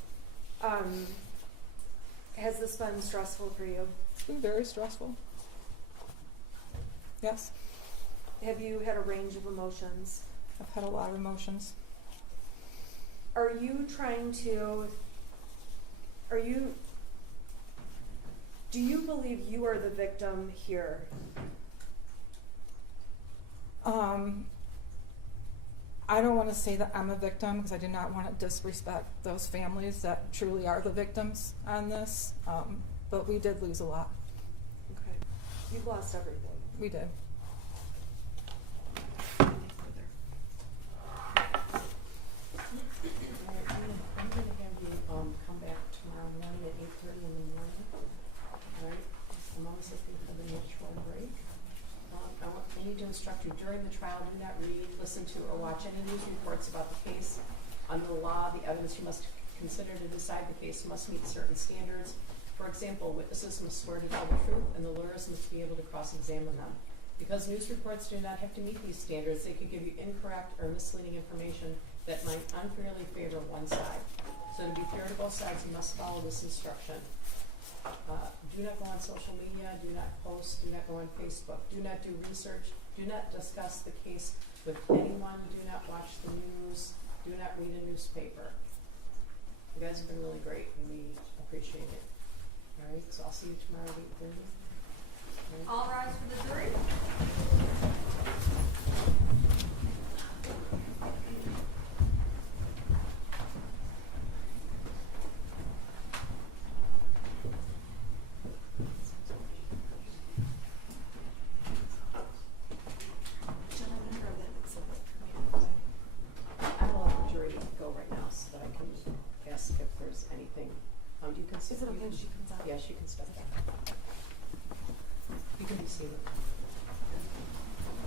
has this been stressful for you? It's been very stressful. Yes. Have you had a range of emotions? I've had a lot of emotions. Do you believe you are the victim here? I don't want to say that I'm a victim, because I do not want to disrespect those families that truly are the victims on this. But we did lose a lot. Okay. You've lost everything. We did. I'm going to have you come back tomorrow morning at 8:30 in the morning. All right? The mom's looking for the natural break. I need to instruct you during the trial, do not read, listen to, or watch any news reports about the case. Under the law, the evidence you must consider to decide the case must meet certain standards. For example, witnesses must swear to tell the truth, and the lawyers must be able to cross-examine them. Because news reports do not have to meet these standards, they could give you incorrect or misleading information that might unfairly favor one side. So to be fair to both sides, you must follow this instruction. Do not go on social media, do not post, do not go on Facebook, do not do research, do not discuss the case with anyone, do not watch the news, do not read a newspaper. You guys have been really great, and we appreciate it. All right, so I'll see you tomorrow at 8:30. Right. All rise for the jury. I will let the jury go right now so that I can ask if there's anything. You can sit. Is it okay if she comes out? Yeah, she can step back. You can be seated.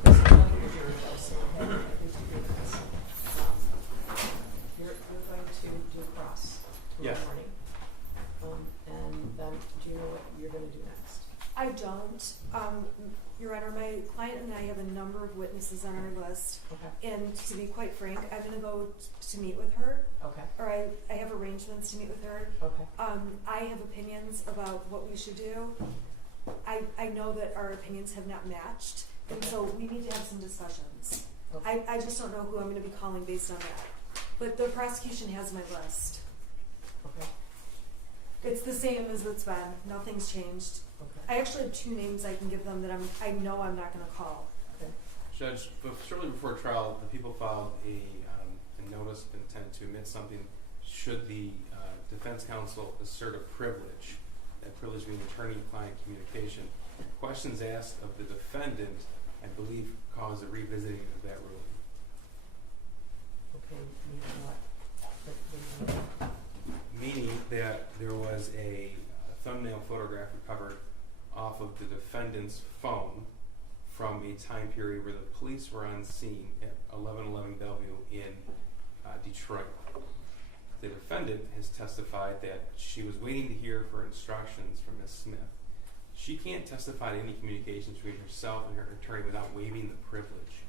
This is not your jury, though, so I think to do this. You're going to do a cross tomorrow Yes. morning. And then do you know what you're going to do next? I don't. Your Honor, my client and I have a number of witnesses on our list. Okay. And to be quite frank, I'm going to go to meet with her. Okay. Or I have arrangements to meet with her. Okay. I have opinions about what we should do. I know that our opinions have not matched, and so we need to have some discussions. Okay. I just don't know who I'm going to be calling based on that. But the prosecution has my list. Okay. It's the same as it's been. Nothing's changed. Okay. I actually have 2 names I can give them that I know I'm not going to call. Judge, shortly before trial, the people filed an notice of intent to admit something should the defense counsel assert a privilege, that privilege being attorney-client communication. Questions asked of the defendant, I believe, caused a revisiting of that ruling. Okay, meaning what? Meaning that there was a thumbnail photograph recovered off of the defendant's phone from a time period where the police were on scene at 1111 Bellevue in Detroit. The defendant has testified that she was waiting to hear for instructions from Ms. Smith. She can't testify to any communications between herself and her attorney without waiving the privilege.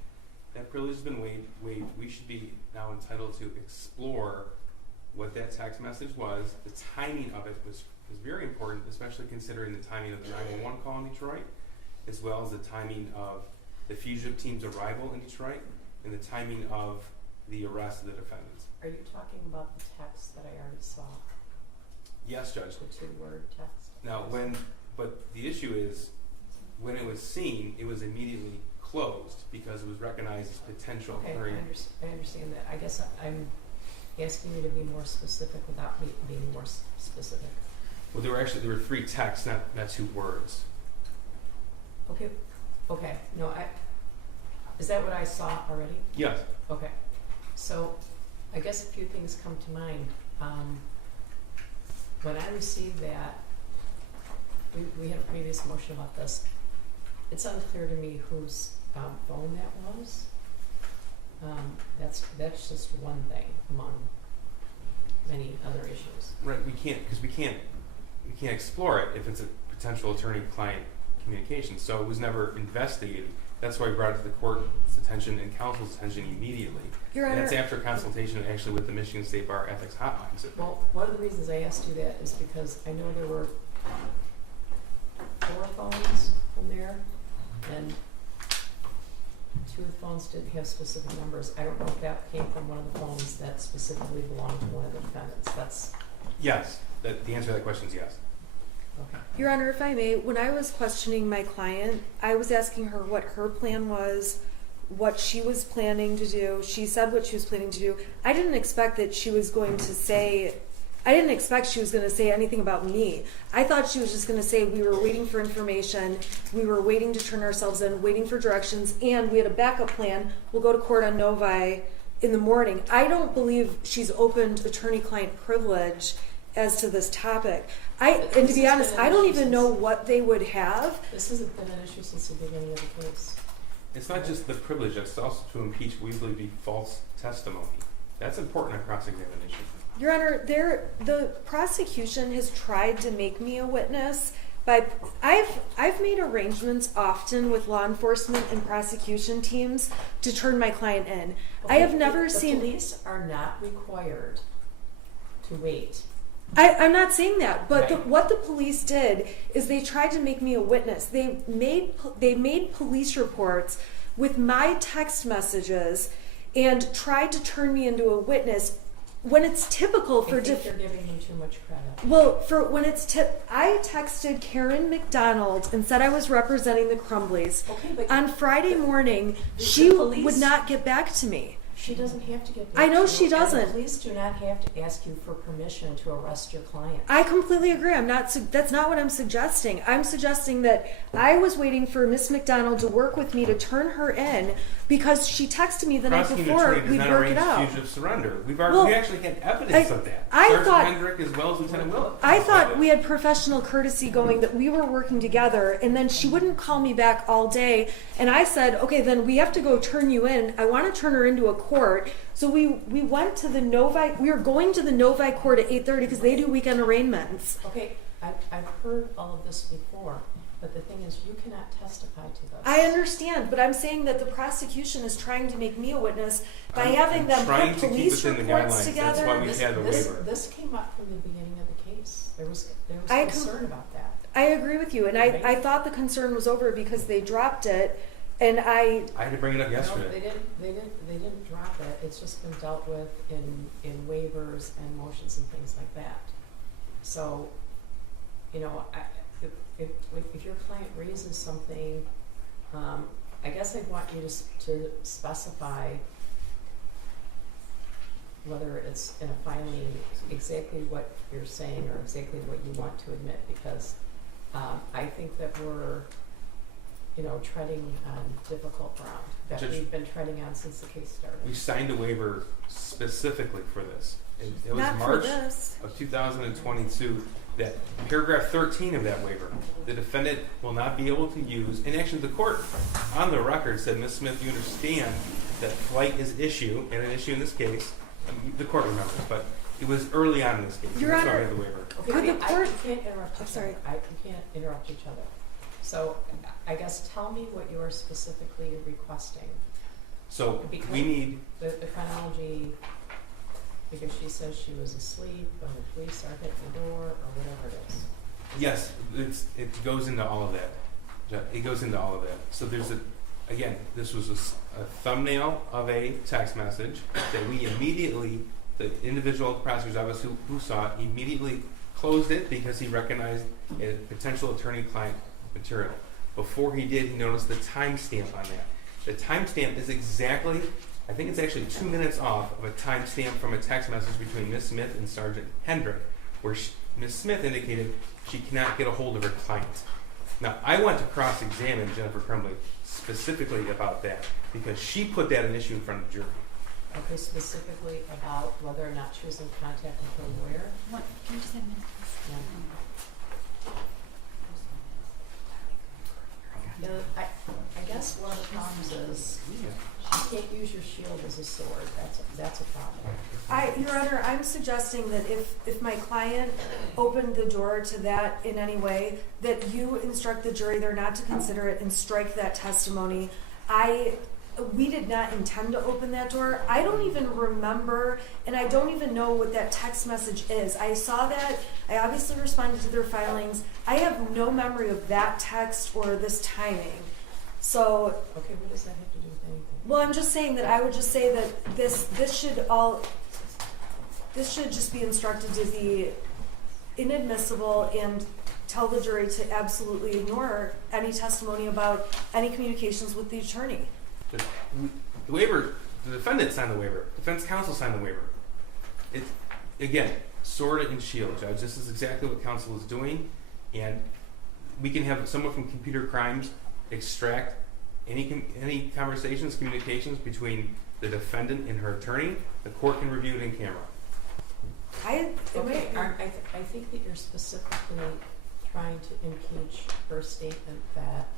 That privilege has been waived. We should be now entitled to explore what that text message was. The timing of it was very important, especially considering the timing of the 911 call in Detroit, as well as the timing of the fugitive team's arrival in Detroit, and the timing of the arrest of the defendants. Are you talking about the text that I already saw? Yes, Judge. The 2-word text? Now, but the issue is, when it was seen, it was immediately closed because it was recognized as potential. Okay, I understand that. I guess I'm asking you to be more specific without me being more specific. Well, there were 3 texts, not 2 words. Okay. No, is that what I saw already? Yes. Okay. So, I guess a few things come to mind. When I received that, we had a previous motion about this. It's unclear to me whose phone that was. That's just one thing among many other issues. Right. We can't explore it if it's a potential attorney-client communication. So it was never investigated. That's why we brought it to the court's attention and counsel's attention immediately. Your Honor, and that's after consultation actually with the Michigan State Bar Ethics Hotline. Well, one of the reasons I asked you that is because I know there were 4 phones from there, and 2 of the phones didn't have specific numbers. I don't know if that came from one of the phones that specifically belonged to one of the defendants. Yes. The answer to that question is yes. Okay. Your Honor, if I may, when I was questioning my client, I was asking her what her plan was, what she was planning to do. She said what she was planning to do. I didn't expect that she was going to say, anything about me. I thought she was just going to say we were waiting for information, we were waiting to turn ourselves in, waiting for directions, and we had a backup plan. We'll go to court on Novi in the morning. I don't believe she's opened attorney-client privilege as to this topic. And to be honest, I don't even know what they would have. This hasn't been an issue since the beginning of the case. It's not just the privilege, it's also to impeach what we believe to be false testimony. That's important in cross-examination. Your Honor, the prosecution has tried to make me a witness. But I've made arrangements often with law enforcement and prosecution teams to turn my client in. Okay, I have never seen. The police are not required to wait. I'm not saying that, but Right. what the police did is they tried to make me a witness. They made police reports with my text messages and tried to turn me into a witness when it's typical for I think you're giving him too much credit. Well, for when it's I texted Karen McDonald and said I was representing the Crumbleys. Okay, but On Friday morning, the she police- would not get back to me. she doesn't have to get I know back to she you, and doesn't. the police do not have to ask you for permission to arrest your client. I completely agree. That's not what I'm suggesting. I'm suggesting that I was waiting for Miss McDonald to work with me to turn her in because she texted me the night Prosecuting before attorney does we'd not work arrange it out. fugitive surrender. We Well, actually had evidence of that. I Sergeant thought- Hendrick as well as Lieutenant Willett. I thought we had professional courtesy going, that we were working together, and then she wouldn't call me back all day. And I said, okay, then we have to go turn you in. I want to turn her into a court. So we went to the Novi. We were going to the Novi court at 8:30 because they do weekend arraignments. Okay, I've heard all of this before, but the thing is, you cannot testify to this. I understand, but I'm saying that the prosecution is trying to make me a witness by having them trying put to keep police within the reports guidelines. together. That's why we had the waiver. This came up from the beginning of the case. There was I concern about that. I agree with you, and Right. I thought the concern was over because they dropped it, and I had to bring it up No, yesterday. they didn't drop it. It's just been dealt with in waivers and motions and things like that. So, you know, if your client raises something, I guess I'd want you to specify whether it's in a filing exactly what you're saying or exactly what you want to admit, because I think that we're, treading on difficult ground that Judge, we've been treading on since the case started. We signed a waiver specifically for this. It was Not for March this. of 2022 that paragraph 13 of that waiver, the defendant will not be able to use, and actually the court on the record said, Ms. Smith, you understand that flight is issue, and an issue in this case, the court remembers, but it was early on in this case. Your That's why we Honor, have the waiver. Okay, Could the you court- can't interrupt I'm each sorry. other. You can't interrupt each other. So I guess tell me what you are specifically requesting. So Because we need, the chronology, because she says she was asleep when the police are hitting the door or whatever it is. yes, it goes into all of that. It goes into all of that. So there's again, this was a thumbnail of a text message that we immediately, the individual prosecutor's office who saw it, immediately closed it because he recognized a potential attorney-client material. Before he did, he noticed the timestamp on that. The timestamp is exactly, I think it's actually 2 minutes off of a timestamp from a text message between Ms. Smith and Sergeant Hendrick, where Ms. Smith indicated she cannot get a hold of her client. Now, I want to cross-examine Jennifer Crumbley specifically about that, because she put that an issue in front of the jury. Okay, specifically about whether or not she was in contact with her lawyer. Can you just have a minute, please? I guess one of the problems is you can't use your shield as a sword. That's a problem. Your Honor, I'm suggesting that if my client opened the door to that in any way, that you instruct the jury they're not to consider it and strike that testimony. We did not intend to open that door. I don't even remember, and I don't even know what that text message is. I saw that. I obviously responded to their filings. I have no memory of that text or this timing. So, Okay, what does that have to do with anything? well, I'm just saying that I would just say that this should just be instructed to be inadmissible and tell the jury to absolutely ignore any testimony about any communications with the attorney. The waiver, the defendant signed the waiver. Defense counsel signed the waiver. Again, sword and shield, Judge. This is exactly what counsel is doing, and we can have someone from computer crimes extract any conversations, communications between the defendant and her attorney. The court can review it in camera. I think that you're specifically trying to impeach her statement that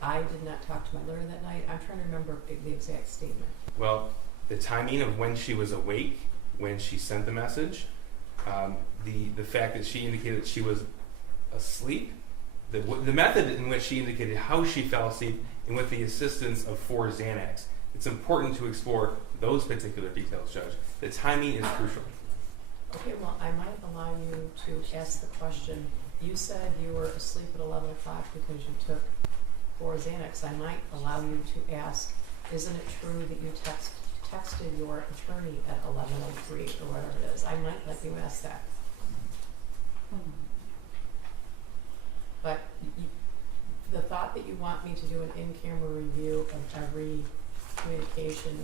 I did not talk to my lawyer that night. I'm trying to remember the exact statement. Well, the timing of when she was awake, when she sent the message, the fact that she indicated she was asleep, the method in which she indicated how she fell asleep, and with the assistance of 4 Xanax. It's important to explore those particular details, Judge. The timing is crucial. Okay, well, I might allow you to ask the question. You said you were asleep at 11 o'clock because you took 4 Xanax. I might allow you to ask, isn't it true that you texted your attorney at 11:03 or whatever it is? I might let you ask that. But the thought that you want me to do an in-camera review of every communication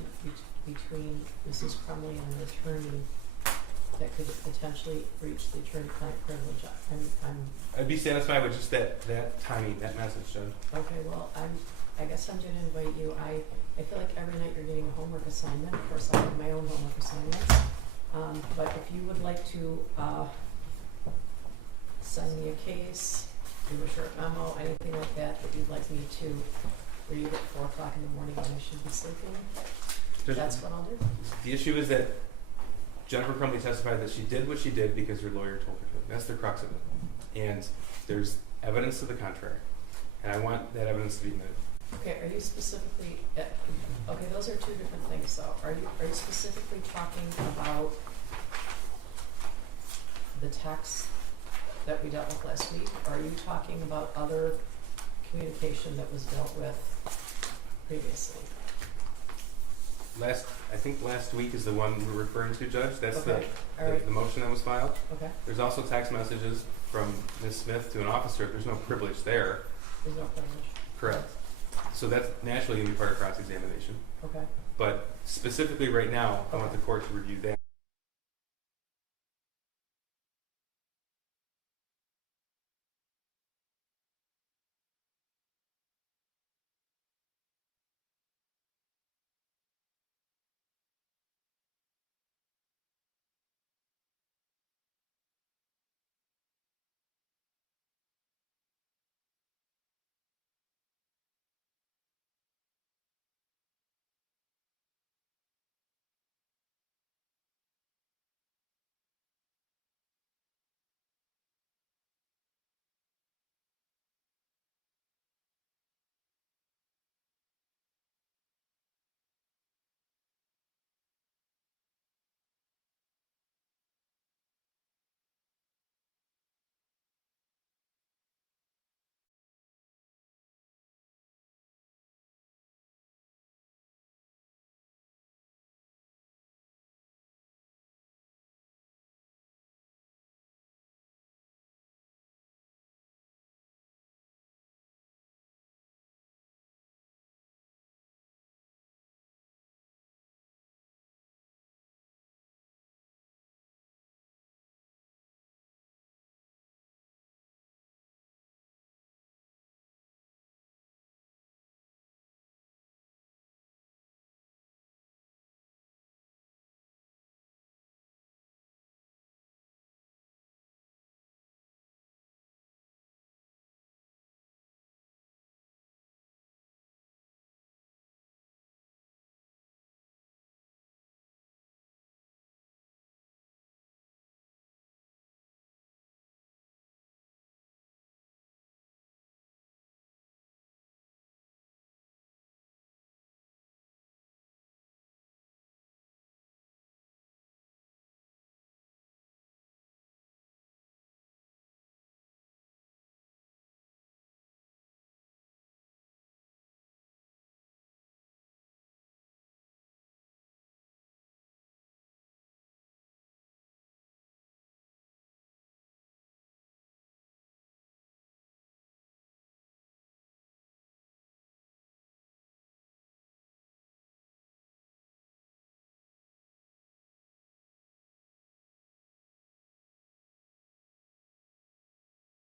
between Mrs. Crumbley and an attorney that could potentially breach the attorney-client privilege, I'd be satisfied with just that timing, that message, Judge. okay, well, I guess I'm gonna invite you. I feel like every night you're getting a homework assignment. Of course, I have my own homework assignments. But if you would like to send me a case, do a short memo, anything like that you'd like me to read at 4 o'clock in the morning when I should be sleeping, that's what I'll do. The issue is that Jennifer Crumbley testified that she did what she did because her lawyer told her to. That's the crux of it. And there's evidence to the contrary. And I want that evidence to be admitted. Okay, are you specifically, okay, those are 2 different things though. Are you specifically talking about the text that we dealt with last week? Or are you talking about other communication that was dealt with previously? I think last week is the one we're referring to, Judge. That's Okay. All right. the motion that was filed. Okay, There's also text messages from Ms. Smith to an officer. There's no privilege there. there's no privilege. Correct. So that's naturally going to be part of cross-examination. Okay. But specifically right now, I want the court to review that.